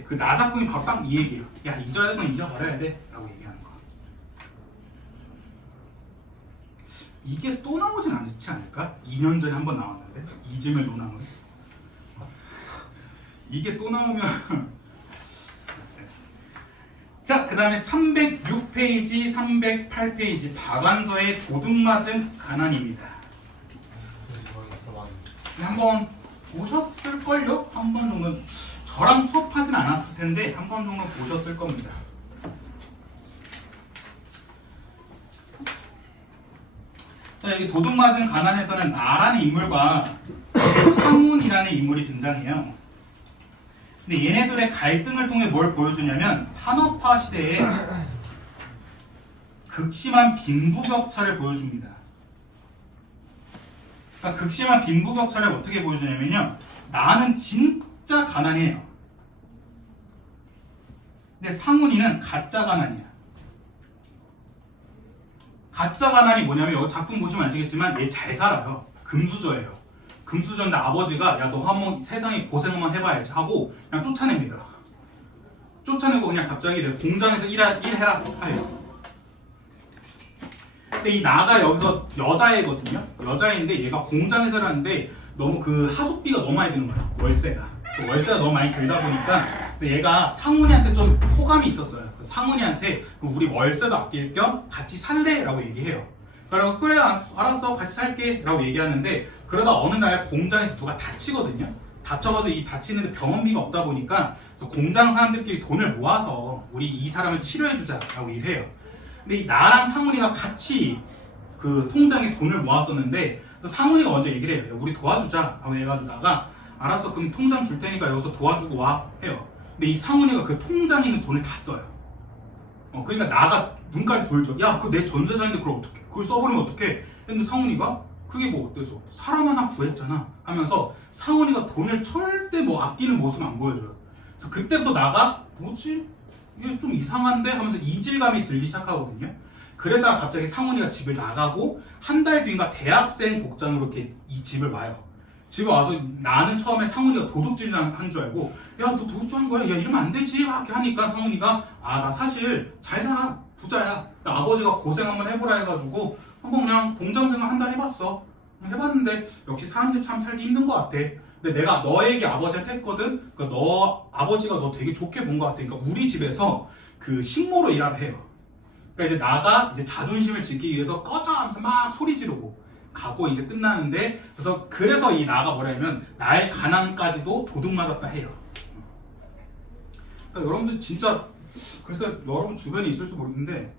그 나작품이 바로 딱 이 얘기예요. 야 잊어야 되면 잊어버려야 돼 라고 얘기하는 거. 이게 또 나오진 않지 않을까? 2년 전에 한번 나왔는데 이즘의 논항은 이게 또 나오면 자, 그 다음에 306페이지, 308페이지 박완서의 도둑맞은 가난입니다. 한번 보셨을걸요? 한 번 정도는 저랑 수업하진 않았을 텐데 한 번 정도 보셨을 겁니다. 자, 여기 도둑맞은 가난에서는 나라는 인물과 상훈이라는 인물이 등장해요. 근데 얘네들의 갈등을 통해 뭘 보여주냐면 산업화 시대에 극심한 빈부격차를 보여줍니다. 그러니까 극심한 빈부격차를 어떻게 보여주냐면요. 나는 진짜 가난해요. 근데 상훈이는 가짜 가난이야. 가짜 가난이 뭐냐면 여기 작품 보시면 아시겠지만 얘 잘 살아요. 금수저예요. 금수저인데 아버지가 야 너 한번 세상에 고생 한번 해봐야지 하고 그냥 쫓아냅니다. 쫓아내고 그냥 갑자기 내 공장에서 일해라 해요. 근데 이 나가 여기서 여자애거든요. 여자애인데 얘가 공장에서 일하는데 너무 그 하숙비가 너무 많이 드는 거야. 월세가 너무 많이 들다 보니까 그래서 얘가 상훈이한테 좀 호감이 있었어요. 상훈이한테 우리 월세도 아낄 겸 같이 살래? 라고 얘기해요. 그래서 그래 알았어 같이 살게 라고 얘기하는데 그러다 어느 날 공장에서 누가 다치거든요. 다쳐가지고 이 다치는데 병원비가 없다 보니까 그래서 공장 사람들끼리 돈을 모아서 우리 이 사람을 치료해주자 라고 얘기해요. 근데 이 나랑 상훈이가 같이 그 통장에 돈을 모았었는데 그래서 상훈이가 먼저 얘기를 해요. 우리 도와주자 라고 해가지고 나가 알았어 그럼 통장 줄 테니까 여기서 도와주고 와 해요. 근데 이 상훈이가 그 통장에 있는 돈을 다 써요. 그러니까 나가 눈깔이 돌죠. 야 그거 내 전세자인데 그걸 어떡해 그걸 써버리면 어떡해 했는데 상훈이가 그게 뭐 어때서 사람 하나 구했잖아 하면서 상훈이가 돈을 절대 뭐 아끼는 모습 안 보여줘요. 그래서 그때부터 나가 뭐지 이게 좀 이상한데 하면서 이질감이 들기 시작하거든요. 그러다가 갑자기 상훈이가 집을 나가고 한 달 뒤인가 대학생 복장으로 이렇게 이 집을 와요. 집에 와서 나는 처음에 상훈이가 도둑질 한 줄 알고 야 너 도둑질 한 거야? 야 이러면 안 되지 막 이렇게 하니까 상훈이가 아 나 사실 잘 살아 부자야 나 아버지가 고생 한번 해보라 해가지고 한번 그냥 공장 생활 한 달 해봤어 해봤는데 역시 사람들이 참 살기 힘든 것 같아 근데 내가 너에게 아버지한테 했거든. 그러니까 너 아버지가 너 되게 좋게 본 것 같아. 그러니까 우리 집에서 그 식모로 일하러 해요. 그러니까 이제 나가 이제 자존심을 지키기 위해서 꺼져 하면서 막 소리 지르고 가고 이제 끝나는데 그래서 이 나가 뭐냐면 나의 가난까지도 도둑 맞았다 해요. 그러니까 여러분들 진짜 그래서 여러분 주변에 있을지 모르겠는데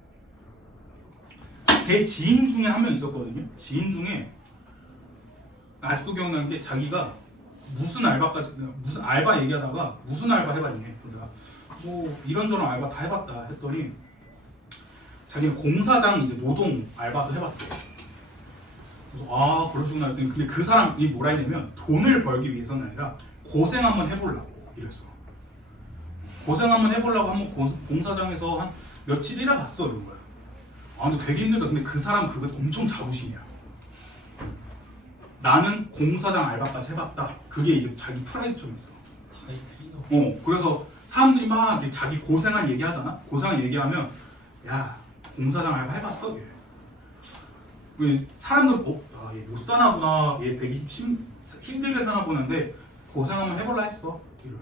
제 지인 중에 한 명 있었거든요. 지인 중에 아직도 기억나는 게 자기가 무슨 알바 얘기하다가 무슨 알바 해봤니? 그러니까 뭐 이런저런 알바 다 해봤다 했더니 자기는 공사장 이제 노동 알바도 해봤대. 그래서 아 그러시구나 했더니 근데 그 사람이 뭐라 했냐면 돈을 벌기 위해서는 아니라 고생 한번 해보려고 이랬어. 고생 한번 해보려고 한번 공사장에서 한 며칠 일해봤어 이런 거야. 아 근데 되게 힘들다. 근데 그 사람 그거 엄청 자부심이야. 나는 공사장 알바까지 해봤다. 그게 이제 자기 프라이드점이었어. 타이틀이도. 그래서 사람들이 막 이렇게 자기 고생한 얘기하잖아. 고생한 얘기하면 야 공사장 알바 해봤어? 사람들은 얘 못 사나구나. 얘 되게 힘들게 사나 보는데 고생 한번 해볼라 했어. 이래요.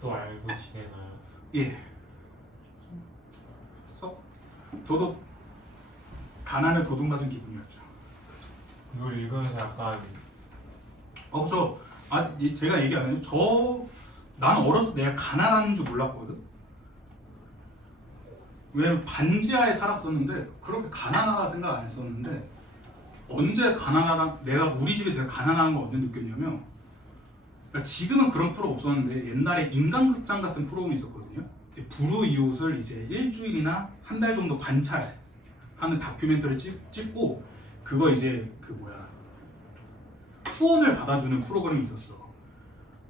또 알고 지내나요? 예. 그래서 저도 가난을 도둑맞은 기분이었죠. 이걸 읽으면서 약간 제가 얘기 안 해요. 나는 어렸을 때 내가 가난한 줄 몰랐거든. 왜냐면 반지하에 살았었는데 그렇게 가난하다 생각 안 했었는데 언제 내가 우리 집이 되게 가난한 걸 언제 느꼈냐면 그러니까 지금은 그런 프로 없었는데 옛날에 인간극장 같은 프로그램이 있었거든요. 이제 불우이웃을 이제 일주일이나 한 달 정도 관찰하는 다큐멘터리를 찍고 그거 이제 후원을 받아주는 프로그램이 있었어.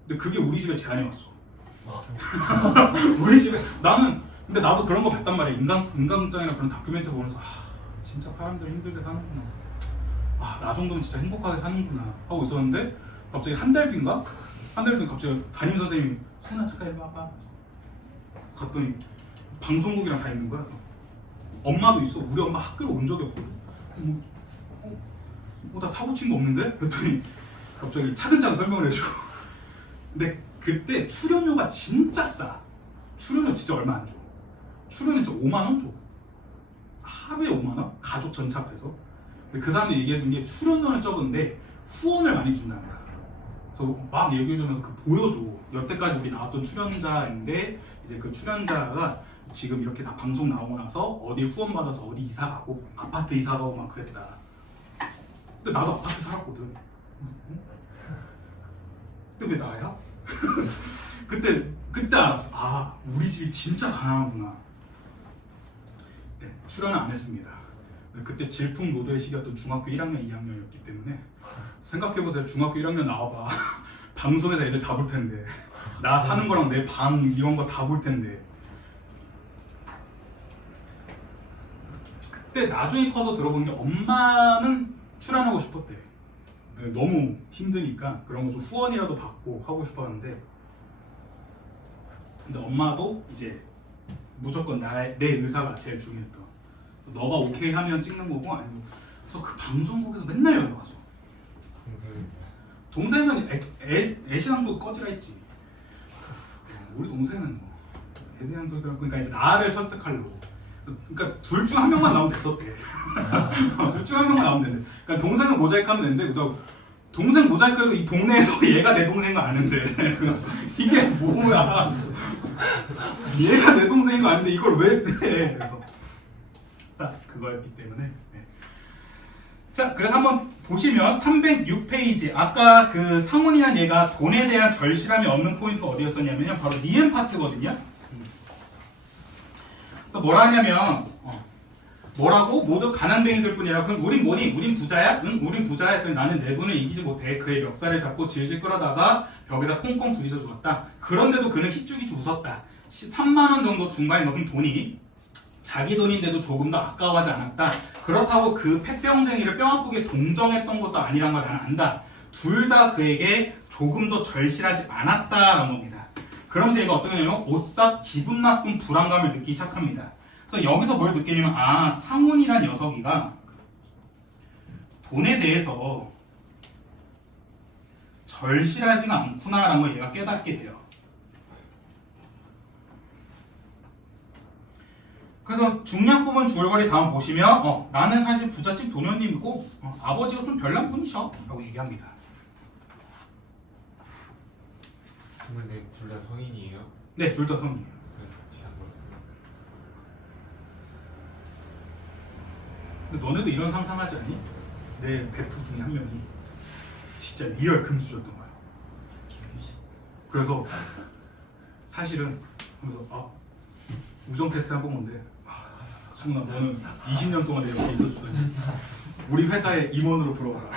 근데 그게 우리 집에 제안이 왔어. 우리 집에 근데 나도 그런 거 봤단 말이야. 인간극장이나 그런 다큐멘터리 보면서 진짜 사람들 힘들게 사는구나. 나 정도면 진짜 행복하게 사는구나 하고 있었는데 갑자기 한 달 뒤인가 갑자기 담임 선생님이 수나 잠깐 일로 와봐. 갔더니 방송국이랑 다 있는 거야. 엄마도 있어. 우리 엄마 학교로 온 적이 없거든. 나 사고 친 거 없는데? 그랬더니 갑자기 차근차근 설명을 해줘. 근데 그때 출연료가 진짜 싸. 출연료 진짜 얼마 안 줘. 출연료 진짜 5만 원 줘. 하루에 5만 원? 가족 전체 합해서. 근데 그 사람들이 얘기해준 게 출연료는 적은데 후원을 많이 준다는 거야. 그래서 막 얘기해주면서 보여줘. 여태까지 우리 나왔던 출연자인데 이제 그 출연자가 지금 이렇게 다 방송 나오고 나서 어디 후원 받아서 어디 이사 가고 아파트 이사 가고 막 그랬다. 근데 나도 아파트 살았거든. 근데 왜 나야? 그때 알았어. 우리 집이 진짜 가난하구나. 네, 출연은 안 했습니다. 그때 질풍노도의 시기였던 중학교 1학년, 2학년이었기 때문에 생각해보세요. 중학교 1학년 나와봐. 방송에서 애들 다 볼 텐데 나 사는 거랑 내 방 이런 거 다 볼 텐데. 그때 나중에 커서 들어본 게 엄마는 출연하고 싶었대. 너무 힘드니까 그런 거 좀 후원이라도 받고 하고 싶었는데 근데 엄마도 이제 무조건 내 의사가 제일 중요했던 너가 오케이 하면 찍는 거고 아니면 그래서 그 방송국에서 맨날 연락 왔어. 동생은 애시당초 꺼지라 했지. 우리 동생은 뭐 애시당초 그러니까 이제 나를 설득하려고. 그러니까 둘 중 한 명만 나오면 됐었대. 둘 중 한 명만 나오면 되는데 그러니까 동생은 모자이크하면 되는데 동생 모자이크해도 이 동네에서 얘가 내 동생인 거 아는데 그래서 이게 뭐야. 얘가 내 동생인 거 아는데 이걸 왜 해. 그래서 딱 그거였기 때문에 자 그래서 한번 보시면 306페이지 아까 그 상훈이란 얘가 돈에 대한 절실함이 없는 포인트가 어디였었냐면요 바로 니은 파트거든요. 그래서 뭐라 하냐면 뭐라고? 모두 가난뱅이들 뿐이라. 그럼 우린 뭐니? 우린 부자야? 응? 우린 부자야. 나는 내분을 이기지 못해. 그의 멱살을 잡고 질질 끌어다가 벽에다 콩콩 부딪혀 죽었다. 그런데도 그는 희죽희죽 웃었다. 3만 원 정도 중반이 넘은 돈이 자기 돈인데도 조금 더 아까워하지 않았다. 그렇다고 그 폐병쟁이를 뼈아프게 동정했던 것도 아니란 걸 나는 안다. 둘 다 그에게 조금 더 절실하지 않았다라는 겁니다. 그러면서 얘가 어떻게 되냐면 오싹 기분 나쁜 불안감을 느끼기 시작합니다. 그래서 여기서 뭘 느끼냐면 상훈이란 녀석이가 돈에 대해서 절실하지가 않구나라는 걸 얘가 깨닫게 돼요. 그래서 중량 부분 주얼거리 다음 보시면 나는 사실 부잣집 도련님이고 아버지가 좀 별난 분이셔 라고 얘기합니다. 근데 둘 다 성인이에요? 네, 둘 다 성인이에요. 그래서 같이 산 거예요. 근데 너네도 이런 상상하지 않니? 내 베프 중에 한 명이 진짜 리얼 금수저였던 거야. 그래서 사실은 그래서 우정 테스트 해본 건데 승훈아 너는 20년 동안 내 옆에 있어주더니 우리 회사에 임원으로 들어와라.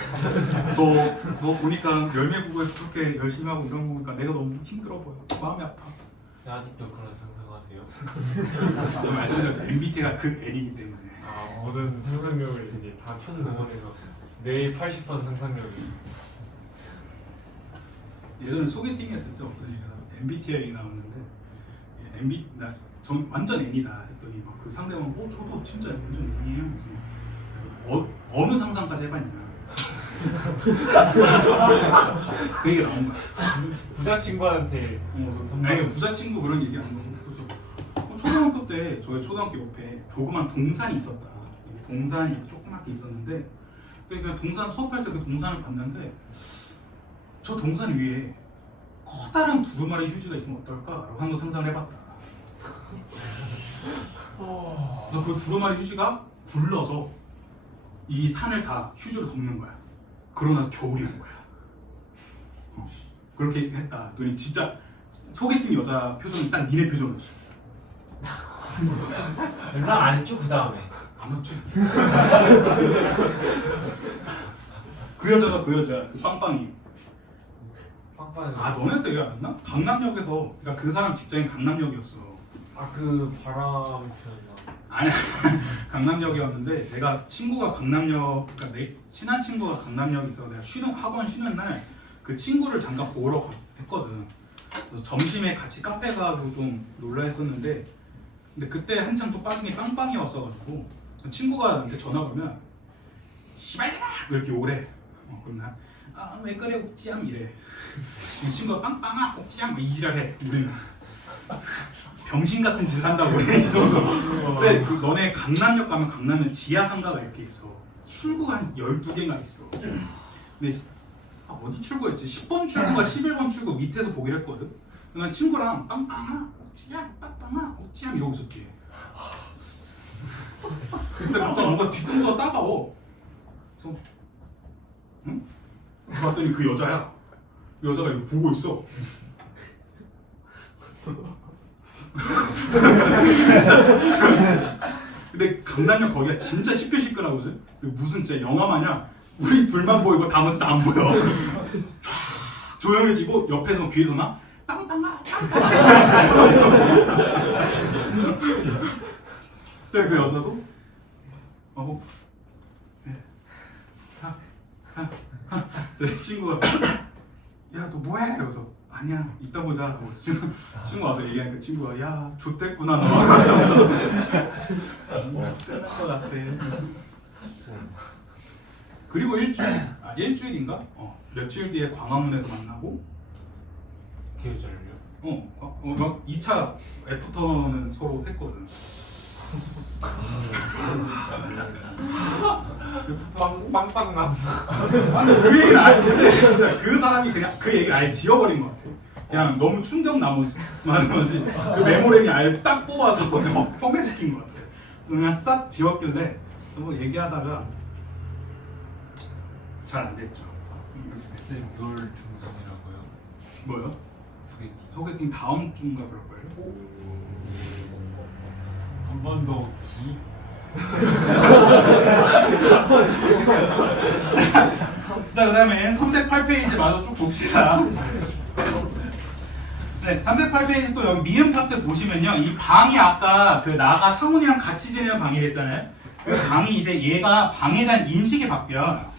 너 보니까 열매국어에서 그렇게 열심히 하고 이런 거 보니까 내가 너무 힘들어 보여. 마음이 아파. 아직도 그런 상상하세요? 말씀드렸죠. MBTI가 극 N이기 때문에. 모든 상상력을 이제 다 총동원해서 내 80번 상상력이. 예전에 소개팅 했을 때 어떤 얘기가 MBTI 나왔는데 전 완전 N이다 했더니 막 그 상대방 저도 진짜 완전 N이에요. 그래서 어느 상상까지 해봤냐. 그 얘기가 나온 거야. 부자 친구한테 아니 부자 친구 그런 얘기 안 하고 그래서 초등학교 때 저희 초등학교 옆에 조그만 동산이 있었다. 동산이 조그맣게 있었는데 그러니까 동산 수업할 때 그 동산을 봤는데 저 동산 위에 커다란 두루마리 휴지가 있으면 어떨까라고 한번 상상을 해봤다. 그 두루마리 휴지가 굴러서 이 산을 다 휴지로 덮는 거야. 그러고 나서 겨울이 온 거야. 그렇게 했다. 그랬더니 진짜 소개팅 여자 표정이 딱 니네 표정이었어. 연락 안 했죠 그 다음에? 안 왔지. 그 여자가 그 빵빵이. 빵빵이. 너네한테 얘기 안 했나? 강남역에서 그러니까 그 사람 직장이 강남역이었어. 그 바람 피웠나? 아니 강남역이었는데 내가 친구가 강남역 그러니까 내 친한 친구가 강남역에 있어 내가 학원 쉬는 날 그 친구를 잠깐 보러 했거든. 그래서 점심에 같이 카페 가고 좀 놀라 했었는데 근데 그때 한창 또 빠진 게 빵빵이었어가지고 친구가 나한테 전화 걸면 씨발이야 이렇게 오래. 그럼 난 왜 그래 옥지암 이래. 이 친구가 빵빵아 옥지암 이지랄해. 우리는 병신 같은 짓을 한다고 그래 이 정도로. 근데 너네 강남역 가면 강남은 지하 상가가 이렇게 있어. 출구가 한 12개가 있어. 근데 어디 출구였지? 10번 출구가 11번 출구 밑에서 보기로 했거든. 난 친구랑 빵빵아 옥지암 빵빵아 옥지암 이러고 있었지. 근데 갑자기 뭔가 뒤통수가 따가워. 그래서 응? 봤더니 그 여자야. 그 여자가 이거 보고 있어. 근데 강남역 거기가 진짜 시끌시끌하거든. 무슨 진짜 영화 마냥 우리 둘만 보이고 나머지는 안 보여. 쫙 조용해지고 옆에서 귀에서 막 빵빵아 근데 그 여자도 내 친구가 야 너 뭐해? 그래서 아니야 이따 보자 하고 친구 와서 얘기하니까 친구가 야 좆됐구나 너 끝날 것 같아. 그리고 일주일인가? 며칠 뒤에 광화문에서 만나고 기억잘요? 막 2차 애프터는 서로 했거든. 빵빵남. 아니 그 얘기를 아예 진짜 그 사람이 그냥 그 얘기를 아예 지워버린 것 같아. 그냥 너무 충격 나머지 그 메모랭이 아예 딱 뽑아서 포맷시킨 것 같아. 그냥 싹 지웠길래 뭐 얘기하다가 잘 안 됐죠. 선생님 뭘 중성이라고요? 뭐요? 소개팅 다음 주인가 그럴 거예요. 한 번 더 기. 자, 그 다음에 308페이지 마저 쭉 봅시다. 네, 308페이지 또 여기 미음 파트 보시면요. 이 방이 아까 그 나가 상훈이랑 같이 지내는 방이랬잖아요. 그 방이 이제 얘가 방에 대한 인식이 바뀌어요.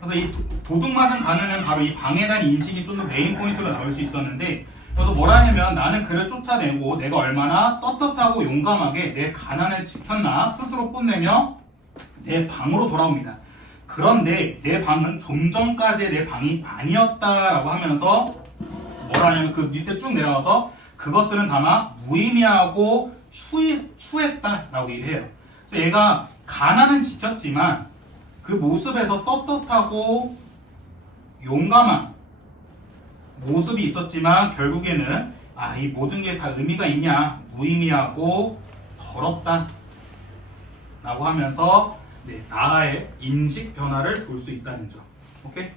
그래서 이 도둑맞은 가능은 바로 이 방에 대한 인식이 좀 더 메인 포인트로 나올 수 있었는데 그래서 뭐라냐면 나는 그를 쫓아내고 내가 얼마나 떳떳하고 용감하게 내 가난을 지켰나 스스로 뽐내며 내 방으로 돌아옵니다. 그런데 내 방은 좀 전까지의 내 방이 아니었다라고 하면서 뭐라냐면 그 밑에 쭉 내려와서 그것들은 다만 무의미하고 추했다라고 얘기해요. 그래서 얘가 가난은 지켰지만 그 모습에서 떳떳하고 용감한 모습이 있었지만 결국에는 이 모든 게 다 의미가 있냐? 무의미하고 더럽다 라고 하면서 나의 인식 변화를 볼 수 있다는 점. 오케이?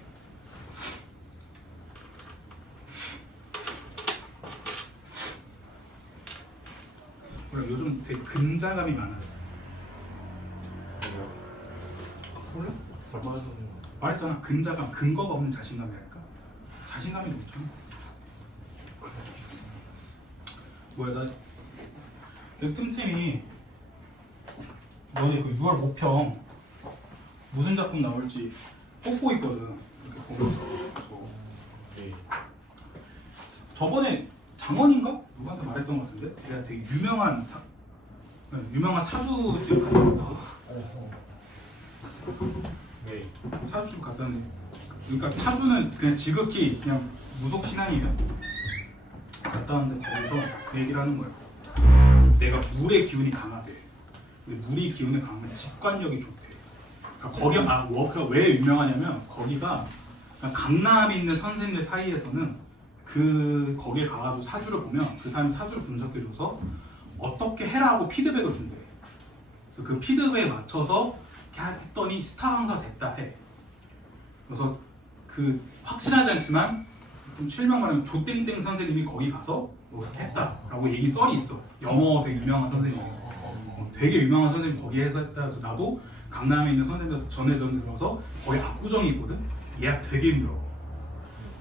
그래, 요즘 되게 근자감이 많아요. 그래? 설마해서 말했잖아. 근자감, 근거가 없는 자신감이랄까? 자신감이 높잖아. 뭐야, 나 틈틈이 너네 그 6월 모평 무슨 작품 나올지 뽑고 있거든. 이렇게 보면서. 네. 저번에 장원인가? 누구한테 말했던 것 같은데? 걔가 되게 유명한 사주집 갔다 왔다고. 네. 사주집 갔다 왔는데 그러니까 사주는 그냥 지극히 그냥 무속 신앙이에요. 갔다 왔는데 거기서 그 얘기를 하는 거예요. 내가 물의 기운이 강하대. 물이 기운이 강하면 직관력이 좋대. 그러니까 거기가 왜 유명하냐면 거기가 강남에 있는 선생님들 사이에서는 거기에 가가지고 사주를 보면 그 사람이 사주를 분석해줘서 어떻게 해라 하고 피드백을 준대. 그래서 그 피드백에 맞춰서 했더니 스타 강사 됐다 해. 그래서 확실하지 않지만 좀 실명 말하면 조땡땡 선생님이 거기 가서 뭐 했다라고 얘기 썰이 있어. 영어 되게 유명한 선생님. 되게 유명한 선생님 거기에서 했다. 그래서 나도 강남에 있는 선생님들 전에 들어서 거의 압구정이거든. 예약 되게 힘들어.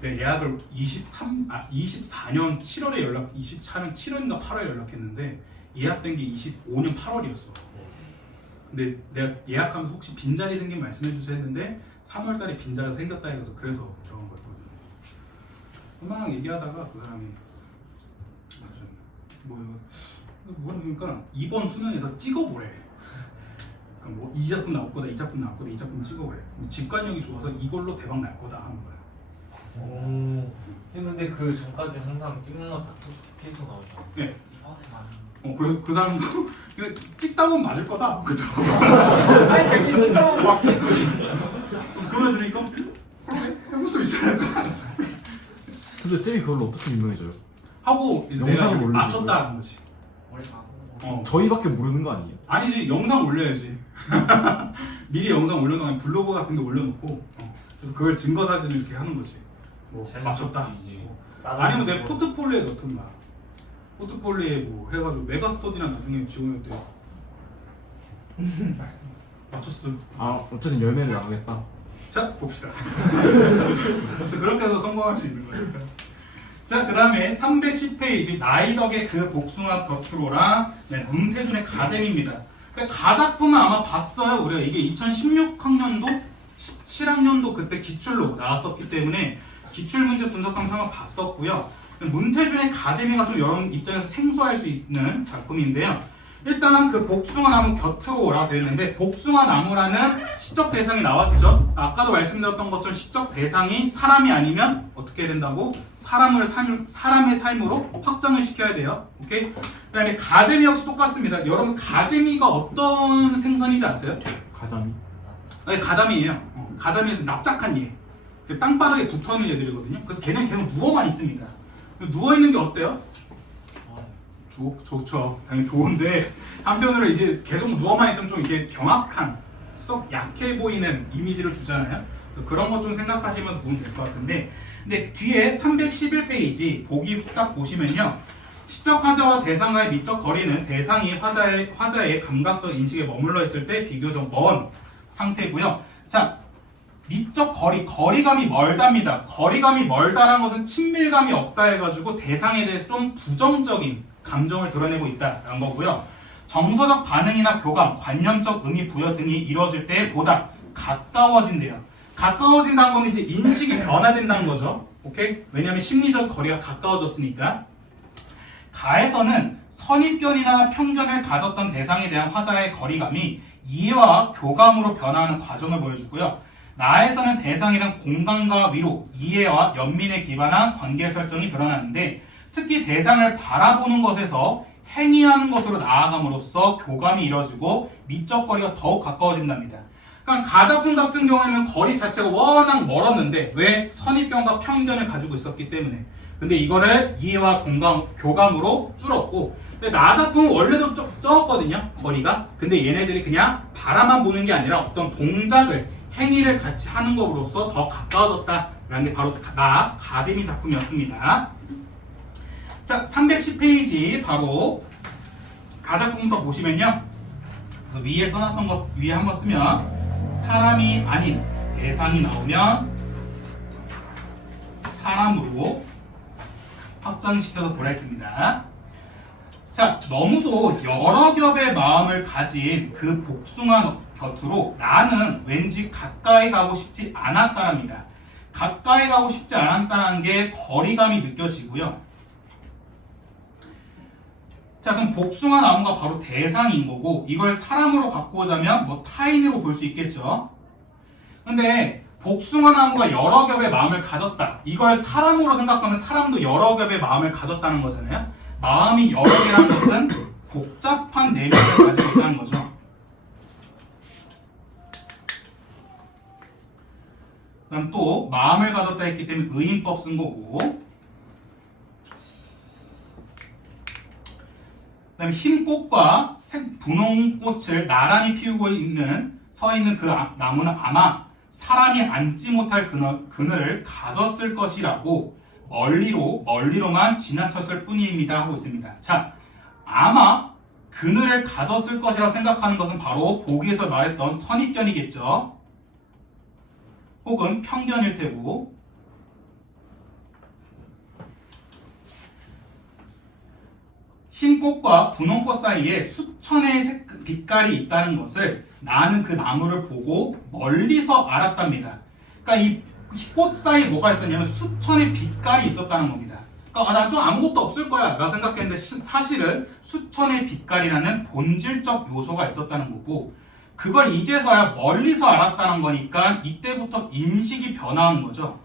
내 예약을 24년 7월에 24년 7월인가 8월에 연락했는데 예약된 게 25년 8월이었어. 근데 내가 예약하면서 혹시 빈자리 생기면 말씀해주세요 했는데 3월달에 빈자리가 생겼다 해서 그래서 들어간 거였거든. 막 얘기하다가 그 사람이 그러니까 이번 수능에서 찍어보래. 그러니까 뭐 이 작품 나올 거다, 이 작품 나올 거다, 이 작품 찍어보래. 직관력이 좋아서 이걸로 대박 날 거다 하는 거야. 지금 근데 그 전까지 항상 찍는 거 다 피해서 나오잖아. 네. 이번에만 그래서 그 사람도 이거 찍다 보면 맞을 거다. 그러더라고. 아니 그게 찍다 보면 맞겠지. 그걸 들으니까 그래? 해볼 수 있잖아. 근데 쌤이 그걸로 어떻게 유명해져요? 하고 이제 영상을 내가 올리고. 맞췄다 하는 거지. 오래 가고 저희밖에 모르는 거 아니에요? 아니지, 영상 올려야지. 미리 영상 올려놓으면 블로그 같은 데 올려놓고 그래서 그걸 증거 사진을 이렇게 하는 거지. 뭐 맞췄다. 아니면 내 포트폴리오에 넣던가. 포트폴리오에 뭐 해가지고 메가스터디나 나중에 지원할 때 맞췄어. 어쨌든 열매를 나가겠다. 자, 봅시다. 그렇게 해서 성공할 수 있는 거니까. 자, 그 다음에 310페이지 나이덕의 그 복숭아 겉으로랑 문태준의 가잼입니다. 그러니까 가작품은 아마 봤어요. 우리가 이게 2016학년도 17학년도 그때 기출로 나왔었기 때문에 기출문제 분석하면서 한번 봤었고요. 문태준의 가재미가 좀 여러분 입장에서 생소할 수 있는 작품인데요. 일단 그 복숭아 나무 곁으로라고 되어 있는데 복숭아 나무라는 시적 대상이 나왔죠. 아까도 말씀드렸던 것처럼 시적 대상이 사람이 아니면 어떻게 해야 된다고? 사람의 삶으로 확장을 시켜야 돼요. 오케이? 그다음에 가재미 역시 똑같습니다. 여러분 가재미가 어떤 생선인지 아세요? 가자미. 네, 가자미예요. 가자미에서 납작한 얘. 땅바닥에 붙어있는 애들이거든요. 그래서 걔는 계속 누워만 있습니다. 누워있는 게 어때요? 좋죠. 당연히 좋은데 한편으로 이제 계속 누워만 있으면 좀 이렇게 병약한, 썩 약해 보이는 이미지를 주잖아요. 그래서 그런 것 좀 생각하시면서 보면 될 것 같은데, 근데 뒤에 311페이지 보기 딱 보시면요. 시적 화자와 대상과의 미적 거리는 대상이 화자의 감각적 인식에 머물러 있을 때 비교적 먼 상태고요. 자, 미적 거리감이 멀답니다. 거리감이 멀다라는 것은 친밀감이 없다 해가지고 대상에 대해서 좀 부정적인 감정을 드러내고 있다라는 거고요. 정서적 반응이나 교감, 관념적 의미 부여 등이 이루어질 때 보다 가까워진대요. 가까워진다는 건 이제 인식이 변화된다는 거죠. 오케이? 왜냐하면 심리적 거리가 가까워졌으니까. 가에서는 선입견이나 편견을 가졌던 대상에 대한 화자의 거리감이 이해와 교감으로 변화하는 과정을 보여주고요. 나에서는 대상에 대한 공감과 위로, 이해와 연민에 기반한 관계 설정이 드러나는데 특히 대상을 바라보는 것에서 행위하는 것으로 나아감으로써 교감이 이뤄지고 미적 거리가 더욱 가까워진답니다. 그러니까 가작품 같은 경우에는 거리 자체가 워낙 멀었는데 왜? 선입견과 편견을 가지고 있었기 때문에. 근데 이거를 이해와 공감, 교감으로 줄었고 근데 나작품은 원래도 적었거든요 거리가. 근데 얘네들이 그냥 바라만 보는 게 아니라 어떤 동작을 행위를 같이 하는 것으로써 더 가까워졌다라는 게 바로 가재미 작품이었습니다. 자, 310페이지 바로 가작품부터 보시면요. 위에 써놨던 것 위에 한번 쓰면 사람이 아닌 대상이 나오면 사람으로 확장시켜서 보라 했습니다. 자, 너무도 여러 겹의 마음을 가진 그 복숭아 곁으로 나는 왠지 가까이 가고 싶지 않았다랍니다. 가까이 가고 싶지 않았다는 게 거리감이 느껴지고요. 자, 그럼 복숭아 나무가 바로 대상인 거고 이걸 사람으로 갖고 오자면 뭐 타인으로 볼 수 있겠죠. 근데 복숭아 나무가 여러 겹의 마음을 가졌다. 이걸 사람으로 생각하면 사람도 여러 겹의 마음을 가졌다는 거잖아요. 마음이 여러 개라는 것은 복잡한 내면을 가지고 있다는 거죠. 그다음 또 마음을 가졌다 했기 때문에 의인법 쓴 거고 그다음에 흰 꽃과 분홍꽃을 나란히 피우고 서 있는 그 나무는 아마 사람이 앉지 못할 그늘을 가졌을 것이라고 멀리로만 지나쳤을 뿐입니다 하고 있습니다. 자, 아마 그늘을 가졌을 것이라고 생각하는 것은 바로 보기에서 말했던 선입견이겠죠. 혹은 편견일 테고 흰 꽃과 분홍 꽃 사이에 수천의 빛깔이 있다는 것을 나는 그 나무를 보고 멀리서 알았답니다. 그러니까 이 꽃 사이에 뭐가 있었냐면 수천의 빛깔이 있었다는 겁니다. 그러니까 나 좀 아무것도 없을 거야 라고 생각했는데 사실은 수천의 빛깔이라는 본질적 요소가 있었다는 거고 그걸 이제서야 멀리서 알았다는 거니까 이때부터 인식이 변화하는 거죠.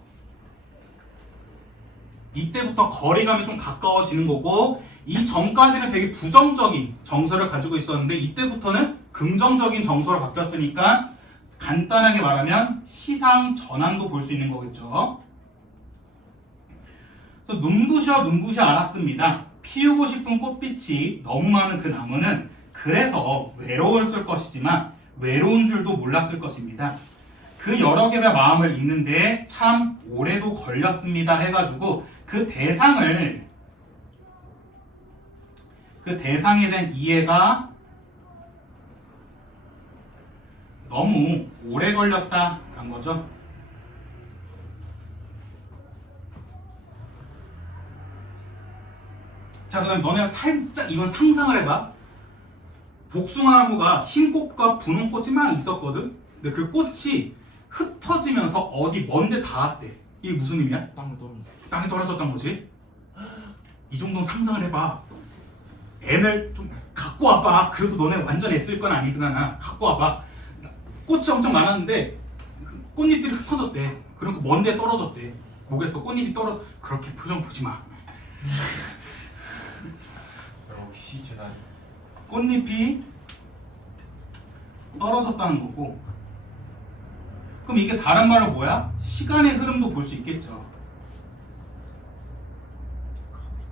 이때부터 거리감이 좀 가까워지는 거고 이 전까지는 되게 부정적인 정서를 가지고 있었는데 이때부터는 긍정적인 정서로 바뀌었으니까 간단하게 말하면 시상 전환도 볼 수 있는 거겠죠. 그래서 눈부셔 않았습니다. 피우고 싶은 꽃빛이 너무 많은 그 나무는 그래서 외로웠을 것이지만 외로운 줄도 몰랐을 것입니다. 그 여러 개의 마음을 읽는데 참 오래도 걸렸습니다 해가지고 그 대상에 대한 이해가 너무 오래 걸렸다라는 거죠. 자, 그다음 너네가 살짝 이건 상상을 해봐. 복숭아나무가 흰 꽃과 분홍 꽃이 막 있었거든. 근데 그 꽃이 흩어지면서 어디 먼데 닿았대. 이게 무슨 의미야? 땅에 떨어졌단 거지. 이 정도는 상상을 해봐. 애를 좀 갖고 와봐. 그래도 너네 완전 애쓸 건 아니잖아. 갖고 와봐. 꽃이 엄청 많았는데 꽃잎들이 흩어졌대. 그리고 먼데 떨어졌대. 목에서 꽃잎이 그렇게 표정 보지 마. 역시 재난. 꽃잎이 떨어졌다는 거고 그럼 이게 다른 말로 뭐야? 시간의 흐름도 볼 수 있겠죠.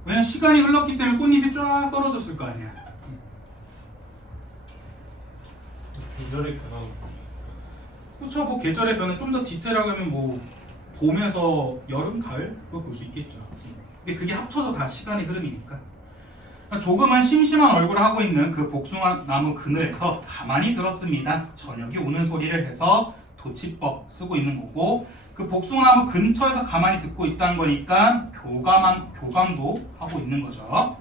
왜냐면 시간이 흘렀기 때문에 꽃잎이 쫙 떨어졌을 거 아니야. 계절의 변화도 그쵸, 뭐 계절의 변화 좀 더 디테일하게 하면 뭐 봄에서 여름, 가을 그거 볼 수 있겠죠. 근데 그게 합쳐서 다 시간의 흐름이니까. 조금은 심심한 얼굴을 하고 있는 그 복숭아 나무 그늘에서 가만히 들었습니다. 저녁이 오는 소리를 해서 도치법 쓰고 있는 거고 그 복숭아 나무 근처에서 가만히 듣고 있다는 거니까 교감도 하고 있는 거죠.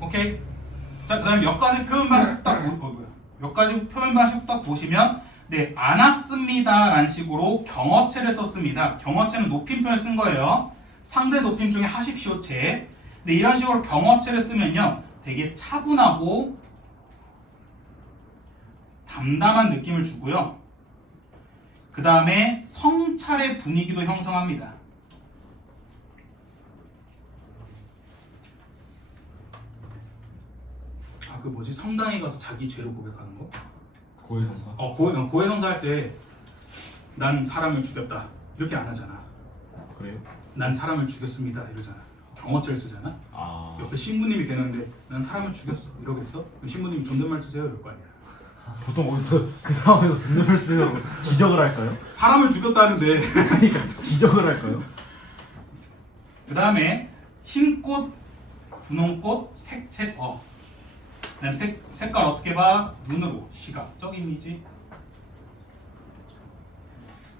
오케이. 자, 그다음에 몇 가지 표현 방식 몇 가지 표현 방식 딱 보시면 네, 안 왔습니다라는 식으로 경어체를 썼습니다. 경어체는 높임표를 쓴 거예요. 상대 높임 중에 하십시오체. 근데 이런 식으로 경어체를 쓰면요, 되게 차분하고 담담한 느낌을 주고요. 그 다음에 성찰의 분위기도 형성합니다. 아, 그 뭐지? 성당에 가서 자기 죄를 고백하는 거? 고해성사. 고해성사 할 때 난 사람을 죽였다 이렇게 안 하잖아. 그래요? 난 사람을 죽였습니다 이러잖아. 경어체를 쓰잖아. 아. 옆에 신부님이 되는데 난 사람을 죽였어 이러겠어? 그럼 신부님이 존댓말 쓰세요 이럴 거 아니야. 보통 어디서 그 상황에서 존댓말 쓰면 지적을 할까요? 사람을 죽였다는데. 지적을 할까요? 그 다음에 흰꽃, 분홍꽃, 색채, 그다음 색깔 어떻게 봐? 눈으로, 시각적 이미지.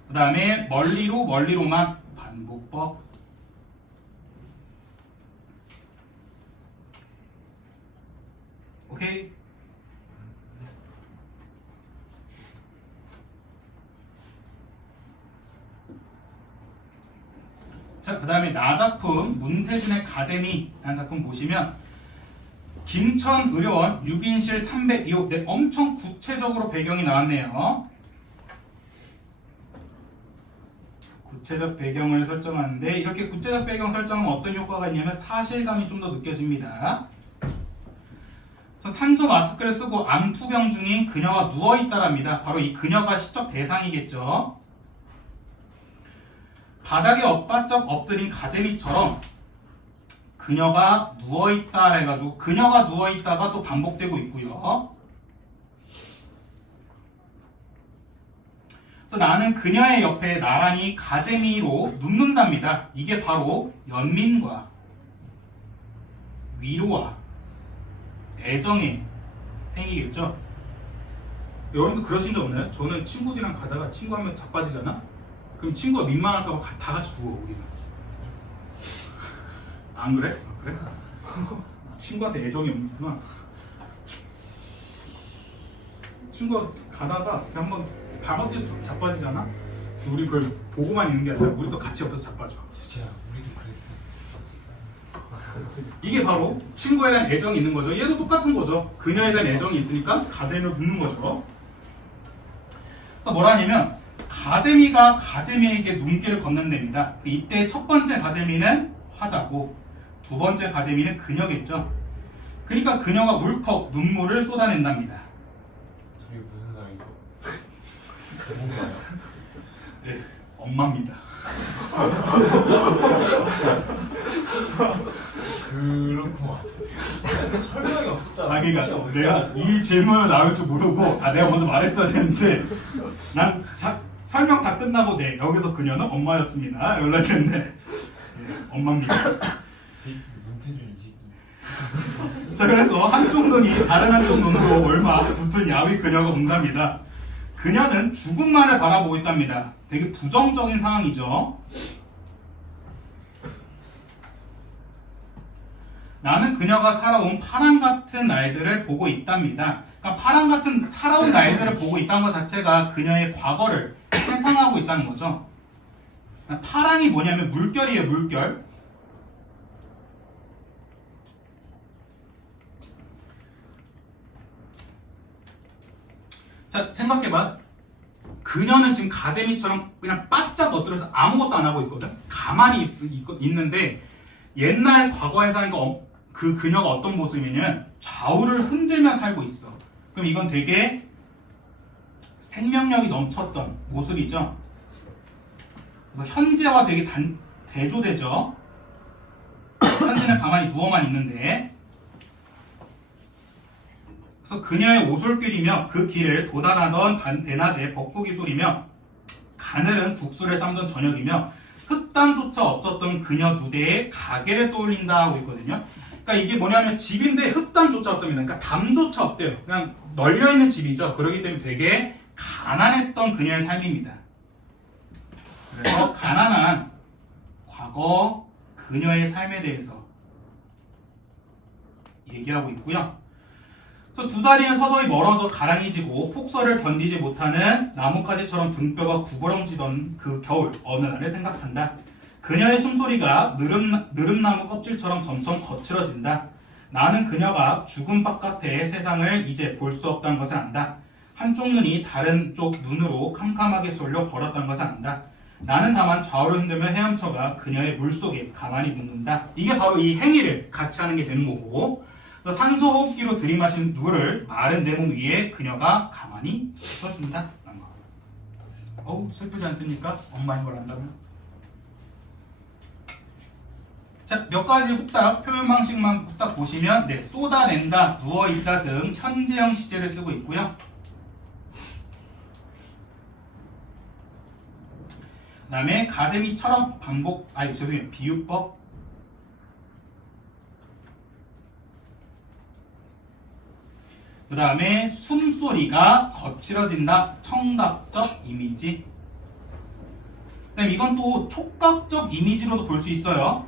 그 다음에 멀리로만 반복법. 오케이. 자, 그 다음에 나작품 문태준의 가재미라는 작품 보시면 김천의료원 6인실 302호. 네, 엄청 구체적으로 배경이 나왔네요. 구체적 배경을 설정하는데 이렇게 구체적 배경 설정은 어떤 효과가 있냐면 사실감이 좀 더 느껴집니다. 그래서 산소 마스크를 쓰고 암투병 중인 그녀가 누워있다랍니다. 바로 이 그녀가 시적 대상이겠죠. 바닥에 엇바짝 엎드린 가재미처럼 그녀가 누워있다 해가지고 그녀가 누워있다가 또 반복되고 있고요. 그래서 나는 그녀의 옆에 나란히 가재미로 눕는답니다. 이게 바로 연민과 위로와 애정의 행위겠죠. 여러분도 그러신 적 없나요? 저는 친구들이랑 가다가 친구 한 명 자빠지잖아? 그럼 친구가 민망할까봐 다 같이 누워 우리는. 안 그래? 아, 그래? 친구한테 애정이 없구나. 친구가 가다가 그냥 한번 다 같이 자빠지잖아? 우리 그걸 보고만 있는 게 아니라 우리도 같이 옆에서 자빠져. 진짜 우리도 그랬어. 이게 바로 친구에 대한 애정이 있는 거죠. 얘도 똑같은 거죠. 그녀에 대한 애정이 있으니까 가재미를 묻는 거죠. 그래서 뭐라 하냐면 가재미가 가재미에게 눈길을 건넨답니다. 이때 첫 번째 가재미는 화자고 두 번째 가재미는 그녀겠죠. 그러니까 그녀가 울컥 눈물을 쏟아낸답니다. 둘이 무슨 사이죠? 뭔가요? 네, 엄마입니다. 그렇구만. 근데 설명이 없었잖아. 그러니까 내가 이 질문을 나올 줄 모르고 내가 먼저 말했어야 되는데 난 설명 다 끝나고 네 여기서 그녀는 엄마였습니다 연락했는데 네, 엄마입니다. 문태준 이 새끼. 자, 그래서 한쪽 눈이 다른 한쪽 눈으로 얼마 붙은 야위 그녀가 온답니다. 그녀는 죽음만을 바라보고 있답니다. 되게 부정적인 상황이죠. 나는 그녀가 살아온 파랑 같은 날들을 보고 있답니다. 그러니까 파랑 같은 살아온 날들을 보고 있다는 것 자체가 그녀의 과거를 회상하고 있다는 거죠. 파랑이 뭐냐면 물결이에요, 물결. 자, 생각해봐. 그녀는 지금 가재미처럼 그냥 바짝 엎드려서 아무것도 안 하고 있거든. 가만히 있는데 옛날 과거 회상이니까 그 그녀가 어떤 모습이냐면 좌우를 흔들며 살고 있어. 그럼 이건 되게 생명력이 넘쳤던 모습이죠. 그래서 현재와 되게 대조되죠. 현재는 가만히 누워만 있는데, 그래서 그녀의 오솔길이며 그 길을 도단하던 대낮에 벅국이 소리며 가늘은 국수를 삶던 저녁이며 흙담조차 없었던 그녀 누대의 가게를 떠올린다 하고 있거든요. 그러니까 이게 뭐냐면 집인데 흙담조차 없답니다. 그러니까 담조차 없대요. 그냥 널려있는 집이죠. 그렇기 때문에 되게 가난했던 그녀의 삶입니다. 그래서 가난한 과거 그녀의 삶에 대해서 얘기하고 있고요. 그래서 두 다리는 서서히 멀어져 가랑이지고 폭설을 견디지 못하는 나뭇가지처럼 등뼈가 구부러지던 그 겨울 어느 날을 생각한다. 그녀의 숨소리가 느릅나무 껍질처럼 점점 거칠어진다. 나는 그녀가 죽음 바깥의 세상을 이제 볼 수 없다는 것을 안다. 한쪽 눈이 다른 쪽 눈으로 캄캄하게 쏠려 벌었다는 것을 안다. 나는 다만 좌우로 흔들며 헤엄쳐가 그녀의 물속에 가만히 묻는다. 이게 바로 이 행위를 같이 하는 게 되는 거고, 그래서 산소 호흡기로 들이마신 물을 마른 내 몸 위에 그녀가 가만히 쏟아준다. 어우, 슬프지 않습니까? 엄마인 걸 안다면. 자, 몇 가지 후딱 표현 방식만 후딱 보시면 네, 쏟아낸다, 누워있다 등 현재형 시제를 쓰고 있고요. 그 다음에 가재미처럼 죄송해요, 비유법. 그 다음에 숨소리가 거칠어진다, 청각적 이미지. 그다음에 이건 또 촉각적 이미지로도 볼 수 있어요.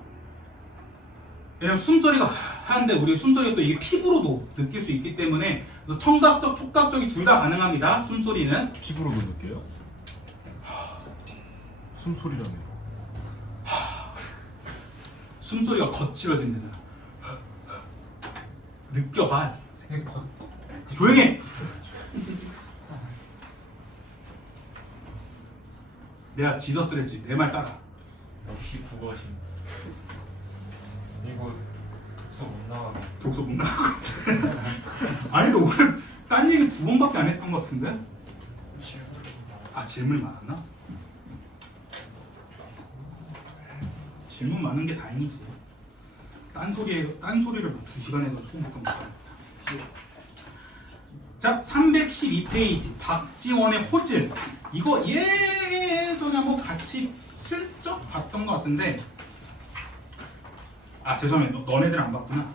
왜냐면 숨소리가 하는데 우리 숨소리가 또 이게 피부로도 느낄 수 있기 때문에 그래서 청각적, 촉각적이 둘 다 가능합니다. 숨소리는 피부로도 느껴요? 숨소리라며. 숨소리가 거칠어진대잖아. 느껴봐. 조용히 해. 내가 지저스를 했지. 내 말 따라. 역시 국어신. 이거 독서 못 나가고. 독서 못 나가고. 아니 너 오늘 딴 얘기 2번밖에 안 했던 것 같은데? 아, 질문이 많았나? 질문 많은 게 다행이지. 딴소리를 뭐 2시간 해도 수업부터 못하고. 자, 312페이지 박지원의 호질. 이거 예전에 한번 같이 슬쩍 봤던 것 같은데, 아 죄송해요, 너네들 안 봤구나.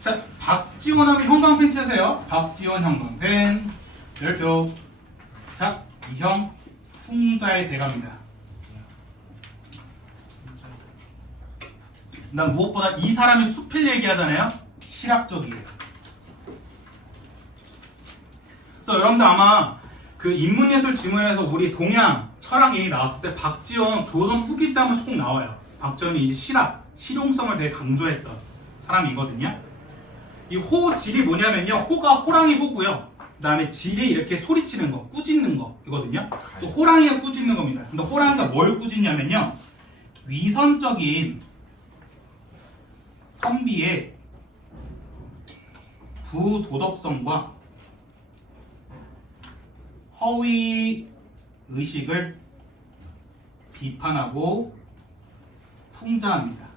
자, 박지원 하면 형광펜 치세요. 박지원 형광펜 12. 자, 이 형 풍자의 대가입니다. 난 무엇보다 이 사람이 수필 얘기하잖아요. 실학적이에요. 그래서 여러분들 아마 그 인문예술 지문에서 우리 동양 철학 얘기 나왔을 때 박지원 조선 후기 때 한 번씩 꼭 나와요. 박지원이 이제 실학, 실용성을 되게 강조했던 사람이거든요. 이 호질이 뭐냐면요, 호가 호랑이 호고요. 그 다음에 질이 이렇게 소리치는 거, 꾸짖는 거이거든요. 그래서 호랑이가 꾸짖는 겁니다. 근데 호랑이가 뭘 꾸짖냐면요, 위선적인 선비의 부도덕성과 허위 의식을 비판하고 풍자합니다.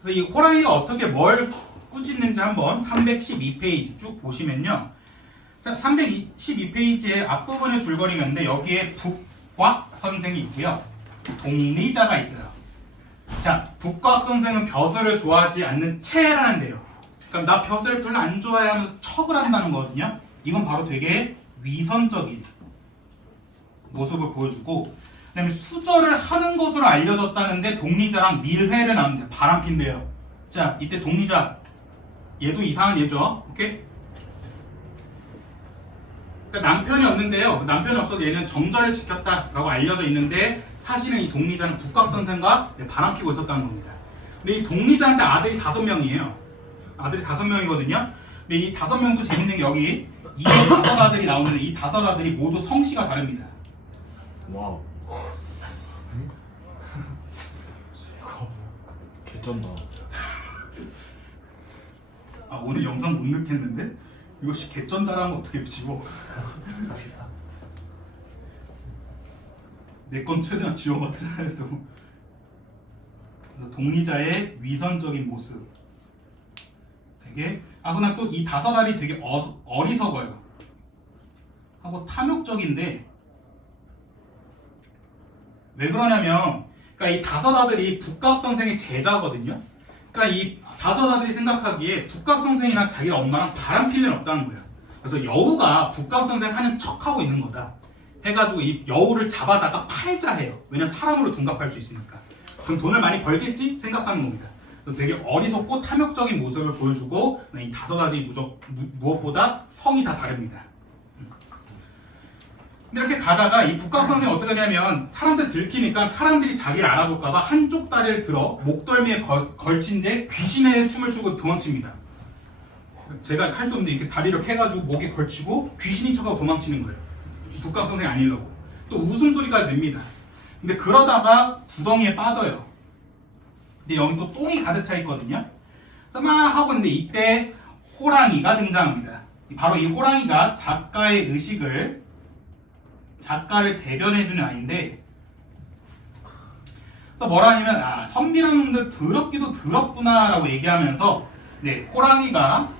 그래서 이 호랑이가 어떻게 뭘 꾸짖는지 한번 312페이지 쭉 보시면요. 자, 312페이지의 앞부분의 줄거리가 있는데 여기에 북곽 선생이 있고요. 동리자가 있어요. 자, 북곽 선생은 벼슬을 좋아하지 않는 채라는데요. 그러니까 나 벼슬을 별로 안 좋아해 하면서 척을 한다는 거거든요. 이건 바로 되게 위선적인 모습을 보여주고, 그 다음에 수절을 하는 것으로 알려졌다는데 동리자랑 밀회를 나누는데 바람핀대요. 자, 이때 동리자 얘도 이상한 얘죠. 오케이? 그러니까 남편이 없는데요. 남편이 없어서 얘는 정절을 지켰다라고 알려져 있는데 사실은 이 동리자는 북곽 선생과 바람피고 있었다는 겁니다. 근데 이 동리자한테 아들이 5명이에요. 아들이 5명이거든요. 근데 이 5명도 재밌는 게 여기 이 5아들이 나오는데 이 5아들이 모두 성씨가 다릅니다. 와우. 개쩐다. 아, 오늘 영상 못 넣겠는데? 이거 개쩐다라는 거 어떻게 비치고? 내 건 최대한 지워봤잖아요. 그래서 동리자의 위선적인 모습. 되게 그냥 또 이 5알이 되게 어리석어요. 하고 탐욕적인데 왜 그러냐면, 그러니까 이 5아들이 북각 선생의 제자거든요. 그러니까 이 다섯아들이 생각하기에 북각선생이랑 자기 엄마랑 바람필 일 없다는 거야. 그래서 여우가 북각선생 하는 척하고 있는 거다 해가지고 이 여우를 잡아다가 팔자 해요. 왜냐면 사람으로 둔갑할 수 있으니까. 그럼 돈을 많이 벌겠지 생각하는 겁니다. 그래서 되게 어리석고 탐욕적인 모습을 보여주고 이 다섯아들이 무엇보다 성이 다 다릅니다. 근데 이렇게 가다가 이 북각선생이 어떻게 하냐면 사람들 들키니까 사람들이 자기를 알아볼까봐 한쪽 다리를 들어 목덜미에 걸친 채 귀신의 춤을 추고 도망칩니다. 제가 할 수 없는데 이렇게 다리를 해가지고 목에 걸치고 귀신인 척하고 도망치는 거예요. 북각선생이 아니려고. 또 웃음소리가 냅니다. 근데 그러다가 구덩이에 빠져요. 근데 여기 또 똥이 가득 차 있거든요. 그래서 막 하고 있는데 이때 호랑이가 등장합니다. 바로 이 호랑이가 작가의 의식을 작가를 대변해주는 아이인데, 그래서 뭐라 하냐면 선비라는 놈들 더럽기도 더럽구나 라고 얘기하면서 호랑이가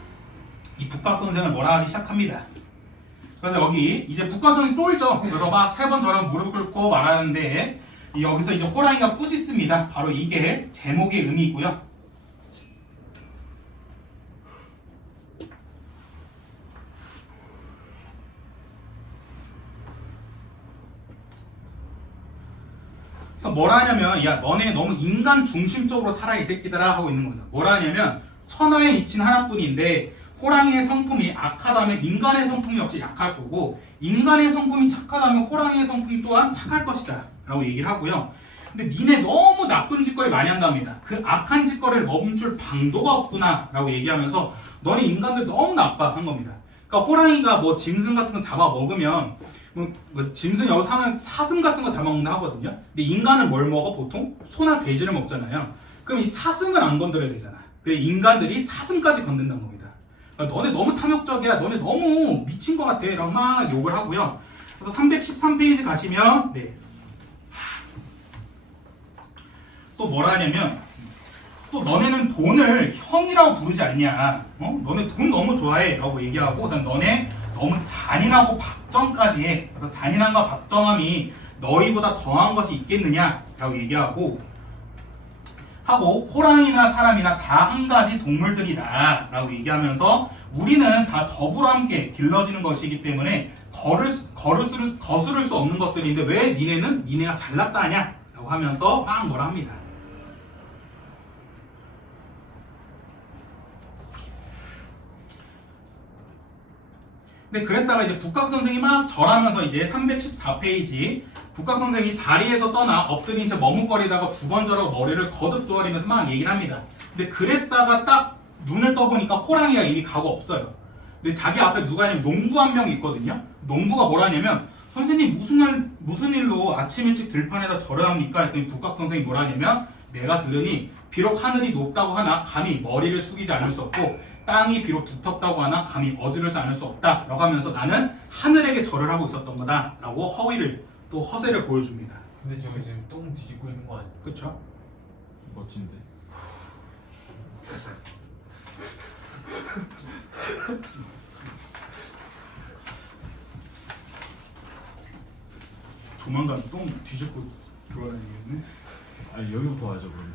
이 북각선생을 뭐라 하기 시작합니다. 그래서 여기 이제 북각선생이 쫄죠. 그래서 막 세 번 저랑 무릎 꿇고 말하는데 여기서 이제 호랑이가 꾸짖습니다. 바로 이게 제목의 의미고요. 그래서 뭐라 하냐면 야 너네 너무 인간 중심적으로 살아 이 새끼들아 하고 있는 겁니다. 뭐라 하냐면 천하에 미친 하나뿐인데 호랑이의 성품이 악하다면 인간의 성품이 역시 약할 거고 인간의 성품이 착하다면 호랑이의 성품이 또한 착할 것이다 라고 얘기를 하고요. 근데 니네 너무 나쁜 짓거리 많이 한답니다. 그 악한 짓거리를 멈출 방도가 없구나 라고 얘기하면서 너네 인간들 너무 나빠 한 겁니다. 그러니까 호랑이가 뭐 짐승 같은 거 잡아 먹으면 뭐 짐승 여기 사는 사슴 같은 거 잡아먹는다 하거든요. 근데 인간은 뭘 먹어? 보통 소나 돼지를 먹잖아요. 그럼 이 사슴은 안 건드려야 되잖아. 근데 인간들이 사슴까지 건든다는 겁니다. 그러니까 너네 너무 탐욕적이야. 너네 너무 미친 것 같아. 라고 막 욕을 하고요. 그래서 313페이지 가시면 또 뭐라 하냐면 또 너네는 돈을 형이라고 부르지 않냐. 너네 돈 너무 좋아해. 라고 얘기하고 그다음 너네 너무 잔인하고 박정까지 해. 그래서 잔인함과 박정함이 너희보다 더한 것이 있겠느냐 라고 얘기하고 호랑이나 사람이나 다 한 가지 동물들이다 라고 얘기하면서 우리는 다 더불어 함께 길러지는 것이기 때문에 거스를 수 없는 것들인데 왜 니네가 잘났다 하냐 라고 하면서 막 뭐라 합니다. 근데 그랬다가 이제 북각선생이 막 절하면서 이제 314페이지 북각선생이 자리에서 떠나 엎드린 채 머뭇거리다가 두 번 절하고 머리를 거듭 조아리면서 막 얘기를 합니다. 근데 그랬다가 딱 눈을 떠보니까 호랑이가 이미 가고 없어요. 근데 자기 앞에 누가 있냐면 농부 한 명이 있거든요. 농부가 뭐라 하냐면 선생님 무슨 일로 아침 일찍 들판에다 절을 합니까? 했더니 북각선생이 뭐라 하냐면 내가 들으니 비록 하늘이 높다고 하나 감히 머리를 숙이지 않을 수 없고 땅이 비록 두텁다고 하나 감히 어지르지 않을 수 없다 라고 하면서 나는 하늘에게 절을 하고 있었던 거다 라고 허세를 보여줍니다. 근데 저기 지금 똥 뒤집고 있는 거 아니에요? 그쵸? 멋진데. 조만간 똥 뒤집고 돌아다니겠네. 아니 여기부터 하죠 그러면.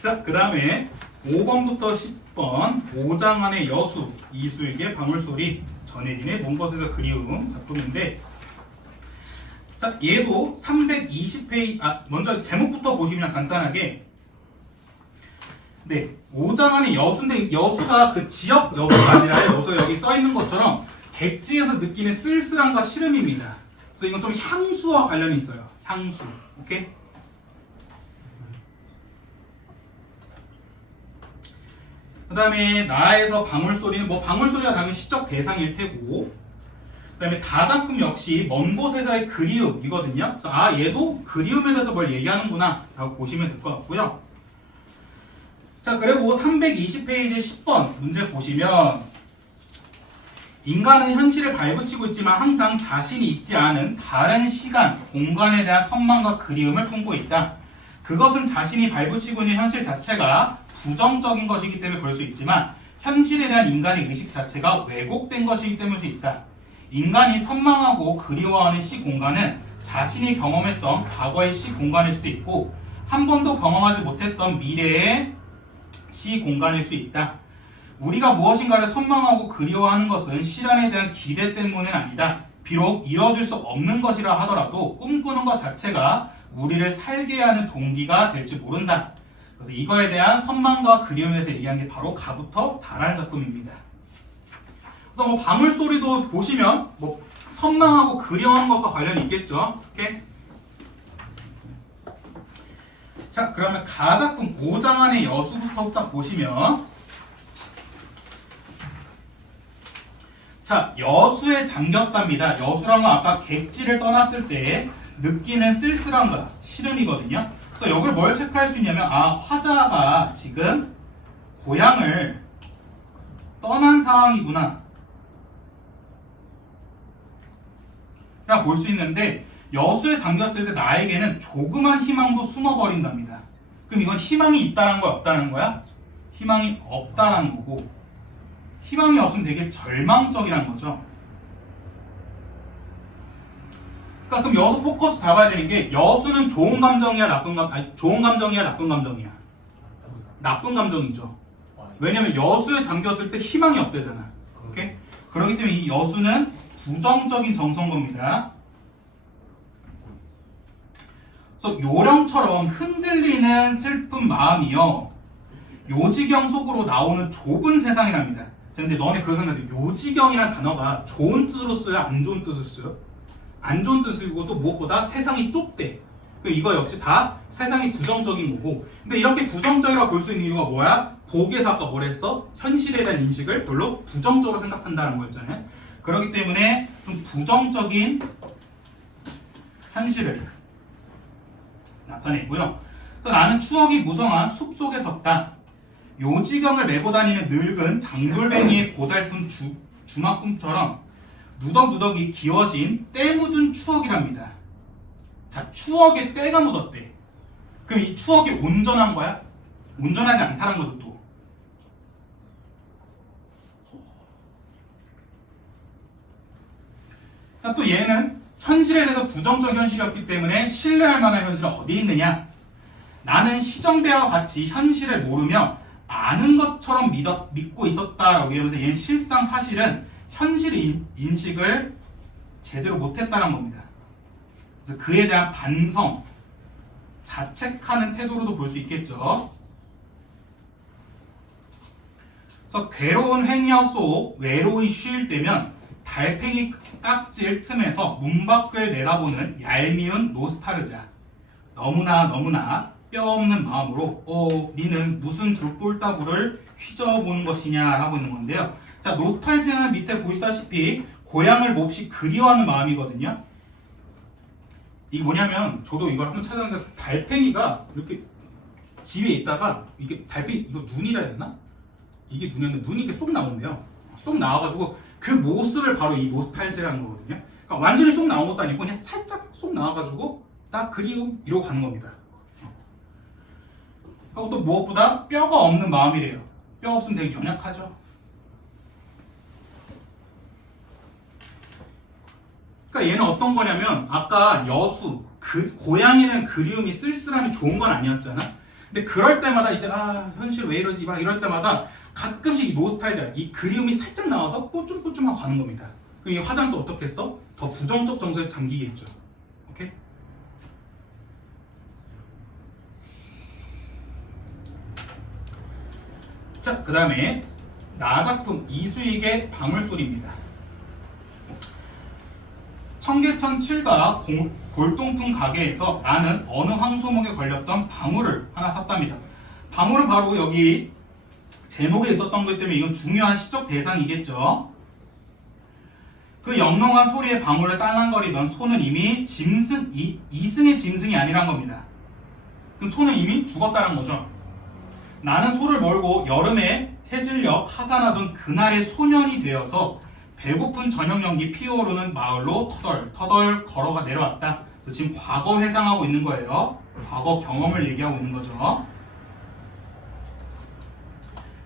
자, 그 다음에 5번부터 10번 오장안의 여수 이수익의 방울소리 전혜린의 먼 곳에서 그리움 작품인데 자, 얘도 320페이지 먼저 제목부터 보시면 간단하게 오장안의 여수인데 여수가 그 지역 여수가 아니라 여수가 여기 써있는 것처럼 객지에서 느끼는 쓸쓸함과 시름입니다. 그래서 이건 좀 향수와 관련이 있어요. 향수. 오케이? 그 다음에 나에서 방울소리는 방울소리가 당연히 시적 대상일 테고 그 다음에 다작품 역시 먼 곳에서의 그리움이거든요. 그래서 얘도 그리움에 대해서 뭘 얘기하는구나 라고 보시면 될 것 같고요. 자, 그리고 320페이지 10번 문제 보시면 인간은 현실을 발붙이고 있지만 항상 자신이 있지 않은 다른 시간, 공간에 대한 선망과 그리움을 품고 있다. 그것은 자신이 발붙이고 있는 현실 자체가 부정적인 것이기 때문에 그럴 수 있지만 현실에 대한 인간의 의식 자체가 왜곡된 것이기 때문일 수 있다. 인간이 선망하고 그리워하는 시공간은 자신이 경험했던 과거의 시공간일 수도 있고 한 번도 경험하지 못했던 미래의 시 공간일 수 있다. 우리가 무엇인가를 선망하고 그리워하는 것은 실현에 대한 기대 때문은 아니다. 비록 이루어질 수 없는 것이라 하더라도 꿈꾸는 것 자체가 우리를 살게 하는 동기가 될지 모른다. 그래서 이거에 대한 선망과 그리움에 대해서 얘기한 게 바로 가부터 바라는 작품입니다. 그래서 뭐 방울소리도 보시면 뭐 선망하고 그리워하는 것과 관련이 있겠죠. 오케이? 자, 그러면 가작품 5장 안의 여수부터 딱 보시면, 자, 여수에 잠겼답니다. 여수란 건 아까 객지를 떠났을 때 느끼는 쓸쓸함과 시름이거든요. 그래서 여기를 뭘 체크할 수 있냐면, 아, 화자가 지금 고향을 떠난 상황이구나 라 볼 수 있는데, 여수에 잠겼을 때 나에게는 조그만 희망도 숨어버린답니다. 그럼 이건 희망이 있다는 거야, 없다는 거야? 희망이 없다는 거고, 희망이 없으면 되게 절망적이라는 거죠. 그러니까 그럼 여수 포커스 잡아야 되는 게, 여수는 좋은 감정이야, 좋은 감정이야, 나쁜 감정이야? 나쁜 감정이죠. 왜냐면 여수에 잠겼을 때 희망이 없대잖아. 오케이? 그렇기 때문에 이 여수는 부정적인 정성겁니다. 그래서 요령처럼 흔들리는 슬픈 마음이요, 요지경 속으로 나오는 좁은 세상이랍니다. 자, 근데 너네 그거 생각해. 요지경이라는 단어가 좋은 뜻으로 써요? 안 좋은 뜻으로 써요? 안 좋은 뜻이고, 또 무엇보다 세상이 좁대. 이거 역시 다 세상이 부정적인 거고, 근데 이렇게 부정적이라고 볼 수 있는 이유가 뭐야? 거기에서 아까 뭐라 했어? 현실에 대한 인식을 별로 부정적으로 생각한다는 거였잖아요. 그렇기 때문에 좀 부정적인 현실을 나타내고요. 또 나는 추억이 무성한 숲속에 섰다. 요지경을 메고 다니는 늙은 장돌뱅이의 고달픈 주막꿈처럼 누덕누덕이 기워진 때 묻은 추억이랍니다. 자, 추억에 때가 묻었대. 그럼 이 추억이 온전한 거야? 온전하지 않다는 거죠, 또. 또 얘는 현실에 대해서 부정적 현실이었기 때문에 신뢰할 만한 현실은 어디 있느냐? 나는 시정대와 같이 현실을 모르며 아는 것처럼 믿고 있었다라고 이러면서 얘는 실상 사실은 현실 인식을 제대로 못했다는 겁니다. 그래서 그에 대한 반성, 자책하는 태도로도 볼 수 있겠죠. 그래서 괴로운 횡령 속 외로이 쉴 때면 달팽이 딱지를 틈에서 문 밖을 내다보는 얄미운 노스타르자. 너무나 뼈없는 마음으로 니는 무슨 둘볼따구를 휘저어보는 것이냐 하고 있는 건데요. 자, 노스탈지아는 밑에 보시다시피 고향을 몹시 그리워하는 마음이거든요. 이게 뭐냐면, 저도 이걸 한번 찾아봤는데, 달팽이가 이렇게 집에 있다가, 이게 달팽이, 이거 눈이라 해야 되나? 이게 눈이었는데, 눈이 이렇게 쏙 나온대요. 쏙 나와가지고 그 모습을 바로 이 노스탈지라는 거거든요. 그러니까 완전히 쏙 나온 것도 아니고 그냥 살짝 쏙 나와가지고 딱 그리움 이러고 가는 겁니다. 하고 또 무엇보다 뼈가 없는 마음이래요. 뼈 없으면 되게 연약하죠. 그러니까 얘는 어떤 거냐면, 아까 여수, 고향에 대한 그리움이 쓸쓸함이 좋은 건 아니었잖아. 근데 그럴 때마다 이제 현실 왜 이러지 막 이럴 때마다 가끔씩 이 노스탈지아, 이 그리움이 살짝 나와서 꼬쫌꼬쫌하고 가는 겁니다. 그럼 이 화자는 또 어떻게 했어? 더 부정적 정서에 잠기겠죠. 오케이? 자, 그 다음에 나작품 이수익의 방울소리입니다. 청계천 7가 골동품 가게에서 나는 어느 황소목에 걸렸던 방울을 하나 샀답니다. 방울은 바로 여기 제목에 있었던 것 때문에 이건 중요한 시적 대상이겠죠. 그 영롱한 소리에 방울을 딸랑거리던 소는 이미 이승의 짐승이 아니란 겁니다. 그럼 소는 이미 죽었다는 거죠. 나는 소를 몰고 여름에 해질녘 하산하던 그날의 소년이 되어서 배고픈 저녁 연기 피어오르는 마을로 터덜 걸어가 내려왔다. 그래서 지금 과거 회상하고 있는 거예요. 과거 경험을 얘기하고 있는 거죠.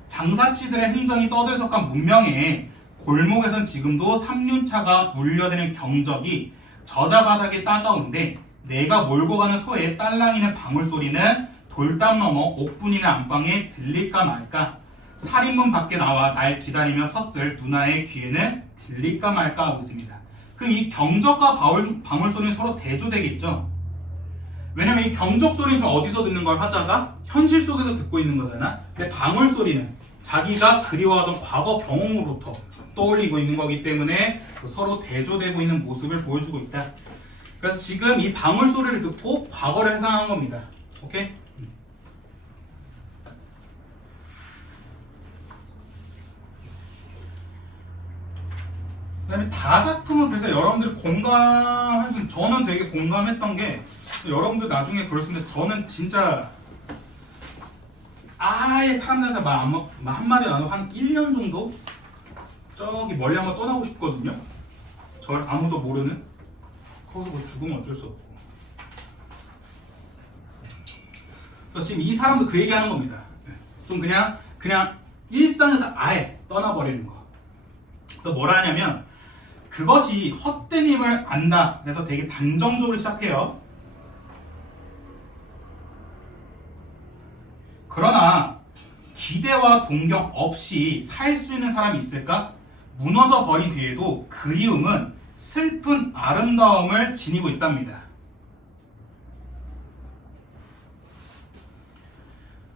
장사치들의 행정이 떠들썩한 문명에 골목에선 지금도 삼륜차가 물려대는 경적이 저자바닥에 따가운데, 내가 몰고 가는 소의 딸랑이는 방울소리는 돌담 넘어 옥분이네 안방에 들릴까 말까. 살인문 밖에 나와 날 기다리며 섰을 누나의 귀에는 들릴까 말까 하고 있습니다. 그럼 이 경적과 방울 소리는 서로 대조되겠죠? 왜냐면 이 경적 소리는 어디서 듣는 걸 화자가 현실 속에서 듣고 있는 거잖아. 근데 방울 소리는 자기가 그리워하던 과거 경험으로부터 떠올리고 있는 거기 때문에 서로 대조되고 있는 모습을 보여주고 있다. 그래서 지금 이 방울 소리를 듣고 과거를 회상한 겁니다. 오케이? 그다음에 다 작품은 그래서 여러분들이 공감할 저는 되게 공감했던 게 여러분들 나중에 그럴 수 있는데 저는 진짜 아예 사람들한테 말 한마디 안 하고 한 1년 정도 저기 멀리 한번 떠나고 싶거든요. 절 아무도 모르는 거기서 뭐 죽으면 어쩔 수 없고. 그래서 지금 이 사람도 그 얘기하는 겁니다. 좀 그냥 일상에서 아예 떠나버리는 거. 그래서 뭐라 하냐면 그것이 헛된 힘을 안다. 그래서 되게 단정적으로 시작해요. 그러나 기대와 동경 없이 살 수 있는 사람이 있을까? 무너져 버린 뒤에도 그리움은 슬픈 아름다움을 지니고 있답니다.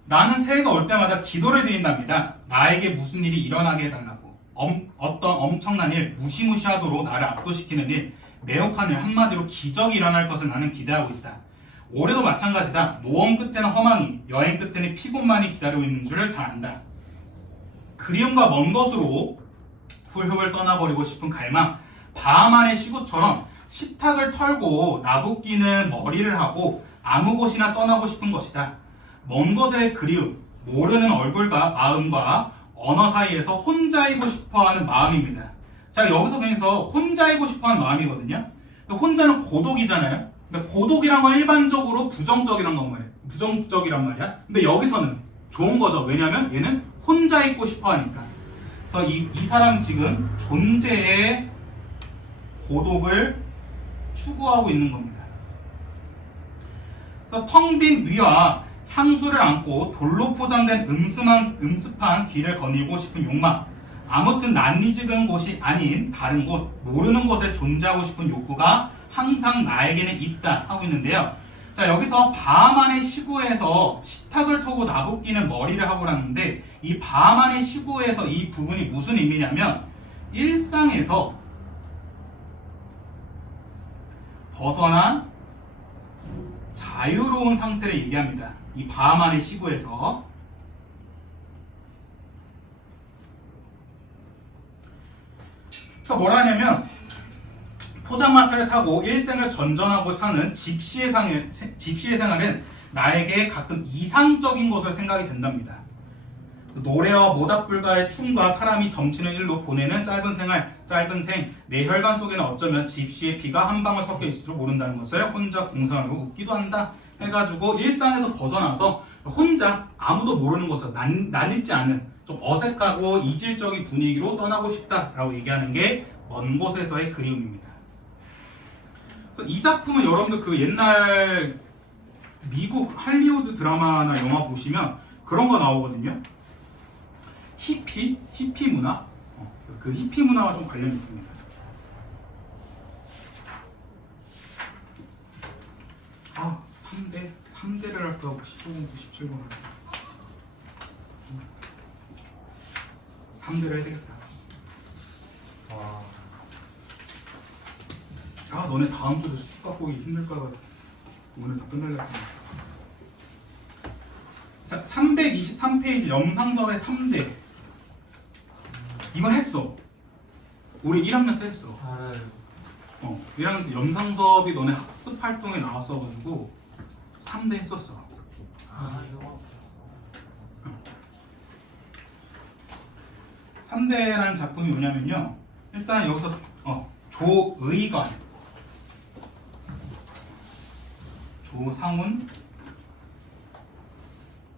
나는 새해가 올 때마다 기도를 드린답니다. 나에게 무슨 일이 일어나게 해달라고. 어떤 엄청난 일, 무시무시하도록 나를 압도시키는 일, 매혹한 일, 한마디로 기적이 일어날 것을 나는 기대하고 있다. 올해도 마찬가지다. 모험 끝에는 허망이, 여행 끝에는 피곤만이 기다리고 있는 줄을 잘 안다. 그리움과 먼 것으로 훌훌 떠나버리고 싶은 갈망, 밤 안의 시구처럼 식탁을 털고 나부끼는 머리를 하고 아무 곳이나 떠나고 싶은 것이다. 먼 곳의 그리움, 모르는 얼굴과 마음과 언어 사이에서 혼자이고 싶어하는 마음입니다. 자, 여기서 그래서 혼자이고 싶어하는 마음이거든요. 혼자는 고독이잖아요. 근데 고독이란 건 일반적으로 부정적이란 말이야. 근데 여기서는 좋은 거죠. 왜냐면 얘는 혼자 있고 싶어하니까. 그래서 이 사람 지금 존재의 고독을 추구하고 있는 겁니다. 텅 빈 위와 향수를 안고 돌로 포장된 음습한 길을 거닐고 싶은 욕망, 아무튼 낯익은 곳이 아닌 다른 곳, 모르는 곳에 존재하고 싶은 욕구가 항상 나에게는 있다 하고 있는데요. 자, 여기서 밤 안의 시구에서 식탁을 터고 나부끼는 머리를 하고 라는데 이 밤 안의 시구에서 이 부분이 무슨 의미냐면 일상에서 벗어난 자유로운 상태를 얘기합니다. 이 밤 안의 시구에서. 그래서 뭐라 하냐면 포장마차를 타고 일생을 전전하고 사는 집시의 생활은 나에게 가끔 이상적인 것을 생각이 된답니다. 노래와 모닥불가의 춤과 사람이 점치는 일로 보내는 짧은 생, 내 혈관 속에는 어쩌면 집시의 피가 한 방울 섞여 있을지도 모른다는 것을 혼자 공상하고 웃기도 한다 해가지고 일상에서 벗어나서 혼자 아무도 모르는 곳에서 낯익지 않은 좀 어색하고 이질적인 분위기로 떠나고 싶다라고 얘기하는 게 먼 곳에서의 그리움입니다. 그래서 이 작품은 여러분들 그 옛날 미국 할리우드 드라마나 영화 보시면 그런 거 나오거든요. 히피 문화. 그 히피 문화와 좀 관련이 있습니다. 아, 3대를 할까 하고 15번부터 17번 할까. 3대를 해야 되겠다. 아, 너네 다음 주도 스틱 갖고 오기 힘들까봐 오늘 다 끝날려고. 자, 323페이지 영상섭의 3대. 이건 했어. 우리 1학년 때 했어. 1학년 때 영상섭이 너네 학습 활동에 나왔어가지고 3대 했었어. 이거 3대라는 작품이 뭐냐면요. 일단 여기서 조의관, 조상훈,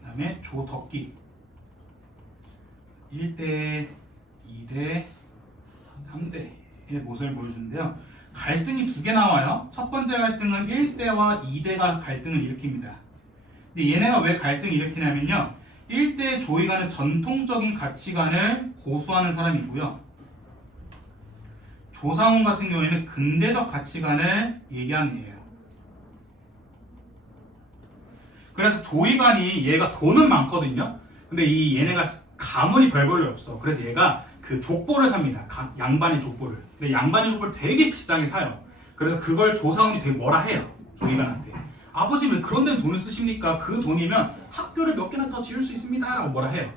그 다음에 조덕기 1대, 2대, 3대의 모습을 보여주는데요. 갈등이 두 개 나와요. 첫 번째 갈등은 1대와 2대가 갈등을 일으킵니다. 근데 얘네가 왜 갈등을 일으키냐면요. 일대 조이가는 전통적인 가치관을 고수하는 사람이고요. 조상훈 같은 경우에는 근대적 가치관을 얘기하는 애예요. 그래서 조이관이 얘가 돈은 많거든요. 근데 이 얘네가 가문이 별볼로 없어. 그래서 얘가 그 족보를 삽니다. 양반의 족보를. 근데 양반의 족보를 되게 비싸게 사요. 그래서 그걸 조상훈이 되게 뭐라 해요. 조이관한테. 아버지 왜 그런 데는 돈을 쓰십니까? 그 돈이면 학교를 몇 개나 더 지을 수 있습니다. 라고 뭐라 해요.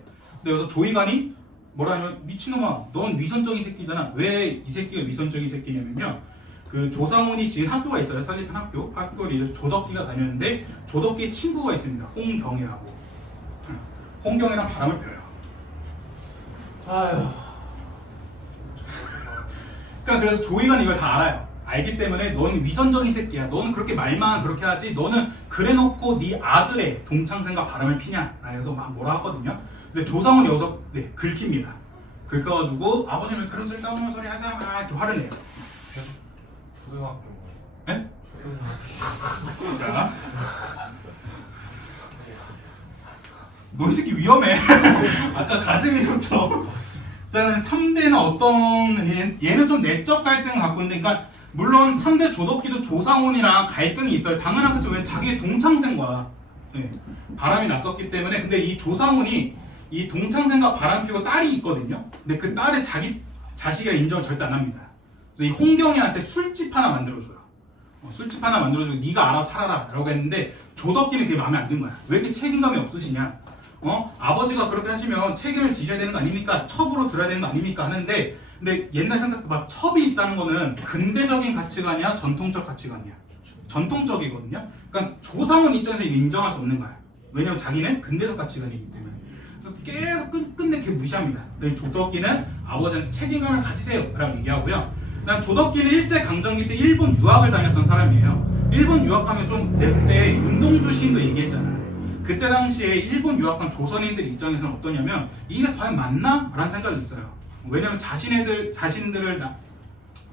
근데 여기서 조이관이 뭐라 하냐면 미친놈아 넌 위선적인 새끼잖아. 왜 이 새끼가 위선적인 새끼냐면요. 그 조상훈이 지은 학교가 있어요. 설립한 학교. 학교를 이제 조덕기가 다녔는데 조덕기의 친구가 있습니다. 홍경이라고. 홍경이랑 바람을 펴요. 아휴. 그러니까 그래서 조이관이 이걸 다 알아요. 알기 때문에 넌 위선적인 새끼야. 너는 그렇게 말만 그렇게 하지. 너는 그래놓고 네 아들의 동창생과 바람을 피냐. 그래서 막 뭐라 하거든요. 근데 조상훈이 여기서 네, 긁힙니다. 긁혀가지고 아버지는 왜 그런 쓸데없는 소리 하세요. 막 이렇게 화를 내요. 초등학교 에? 초등학교. 자, 너 이 새끼 위험해. 아까 가즈미부터. 자, 3대는 어떤 얘는 좀 내적 갈등을 갖고 있는데, 그러니까 물론 3대 조덕기도 조상훈이랑 갈등이 있어요. 당연한 거죠. 왜 자기의 동창생과 네, 바람이 났었기 때문에. 근데 이 조상훈이 이 동창생과 바람 피고 딸이 있거든요. 근데 그 딸의 자기 자식이라 인정을 절대 안 합니다. 그래서 이 홍경이한테 술집 하나 만들어줘요. 술집 하나 만들어주고 네가 알아서 살아라 라고 했는데 조덕기는 그게 마음에 안 든 거야. 왜 이렇게 책임감이 없으시냐. 아버지가 그렇게 하시면 책임을 지셔야 되는 거 아닙니까? 첩으로 들어야 되는 거 아닙니까? 하는데 근데 옛날 생각해봐. 첩이 있다는 거는 근대적인 가치관이야? 전통적 가치관이야? 전통적이거든요. 그러니까 조상훈 입장에서 이거 인정할 수 없는 거야. 왜냐면 자기는 근대적 가치관이기 때문에. 그래서 계속 끝내 걔 무시합니다. 조덕기는 아버지한테 책임감을 가지세요 라고 얘기하고요. 그다음 조덕기는 일제강점기 때 일본 유학을 다녔던 사람이에요. 일본 유학 가면 좀 그때 윤동주 시인도 얘기했잖아. 그때 당시에 일본 유학 간 조선인들 입장에서는 어떠냐면 이게 과연 맞나? 라는 생각이 있어요. 왜냐면 자신들을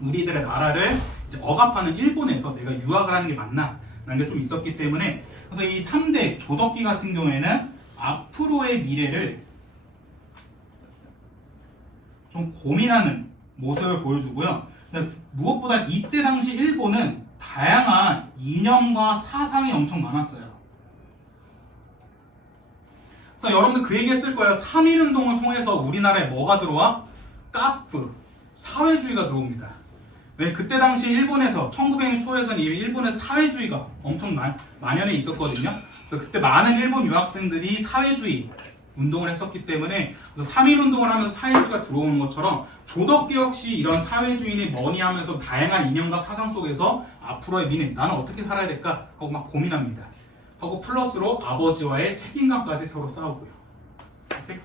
우리들의 나라를 이제 억압하는 일본에서 내가 유학을 하는 게 맞나? 라는 게 좀 있었기 때문에 그래서 이 3대 조덕기 같은 경우에는 앞으로의 미래를 좀 고민하는 모습을 보여주고요. 무엇보다 이때 당시 일본은 다양한 이념과 사상이 엄청 많았어요. 그래서 여러분들 그 얘기 했을 거예요. 3.1운동을 통해서 우리나라에 뭐가 들어와? 까프, 사회주의가 들어옵니다. 네, 그때 당시 일본에서 1900년 초에서는 이미 일본에서 사회주의가 엄청 만연해 있었거든요. 그래서 그때 많은 일본 유학생들이 사회주의 운동을 했었기 때문에 3.1운동을 하면서 사회주의가 들어오는 것처럼 조덕기 역시 이런 사회주의니 뭐니 하면서 다양한 이념과 사상 속에서 앞으로의 미래 나는 어떻게 살아야 될까 하고 막 고민합니다. 하고 플러스로 아버지와의 책임감까지 서로 싸우고요. 오케이?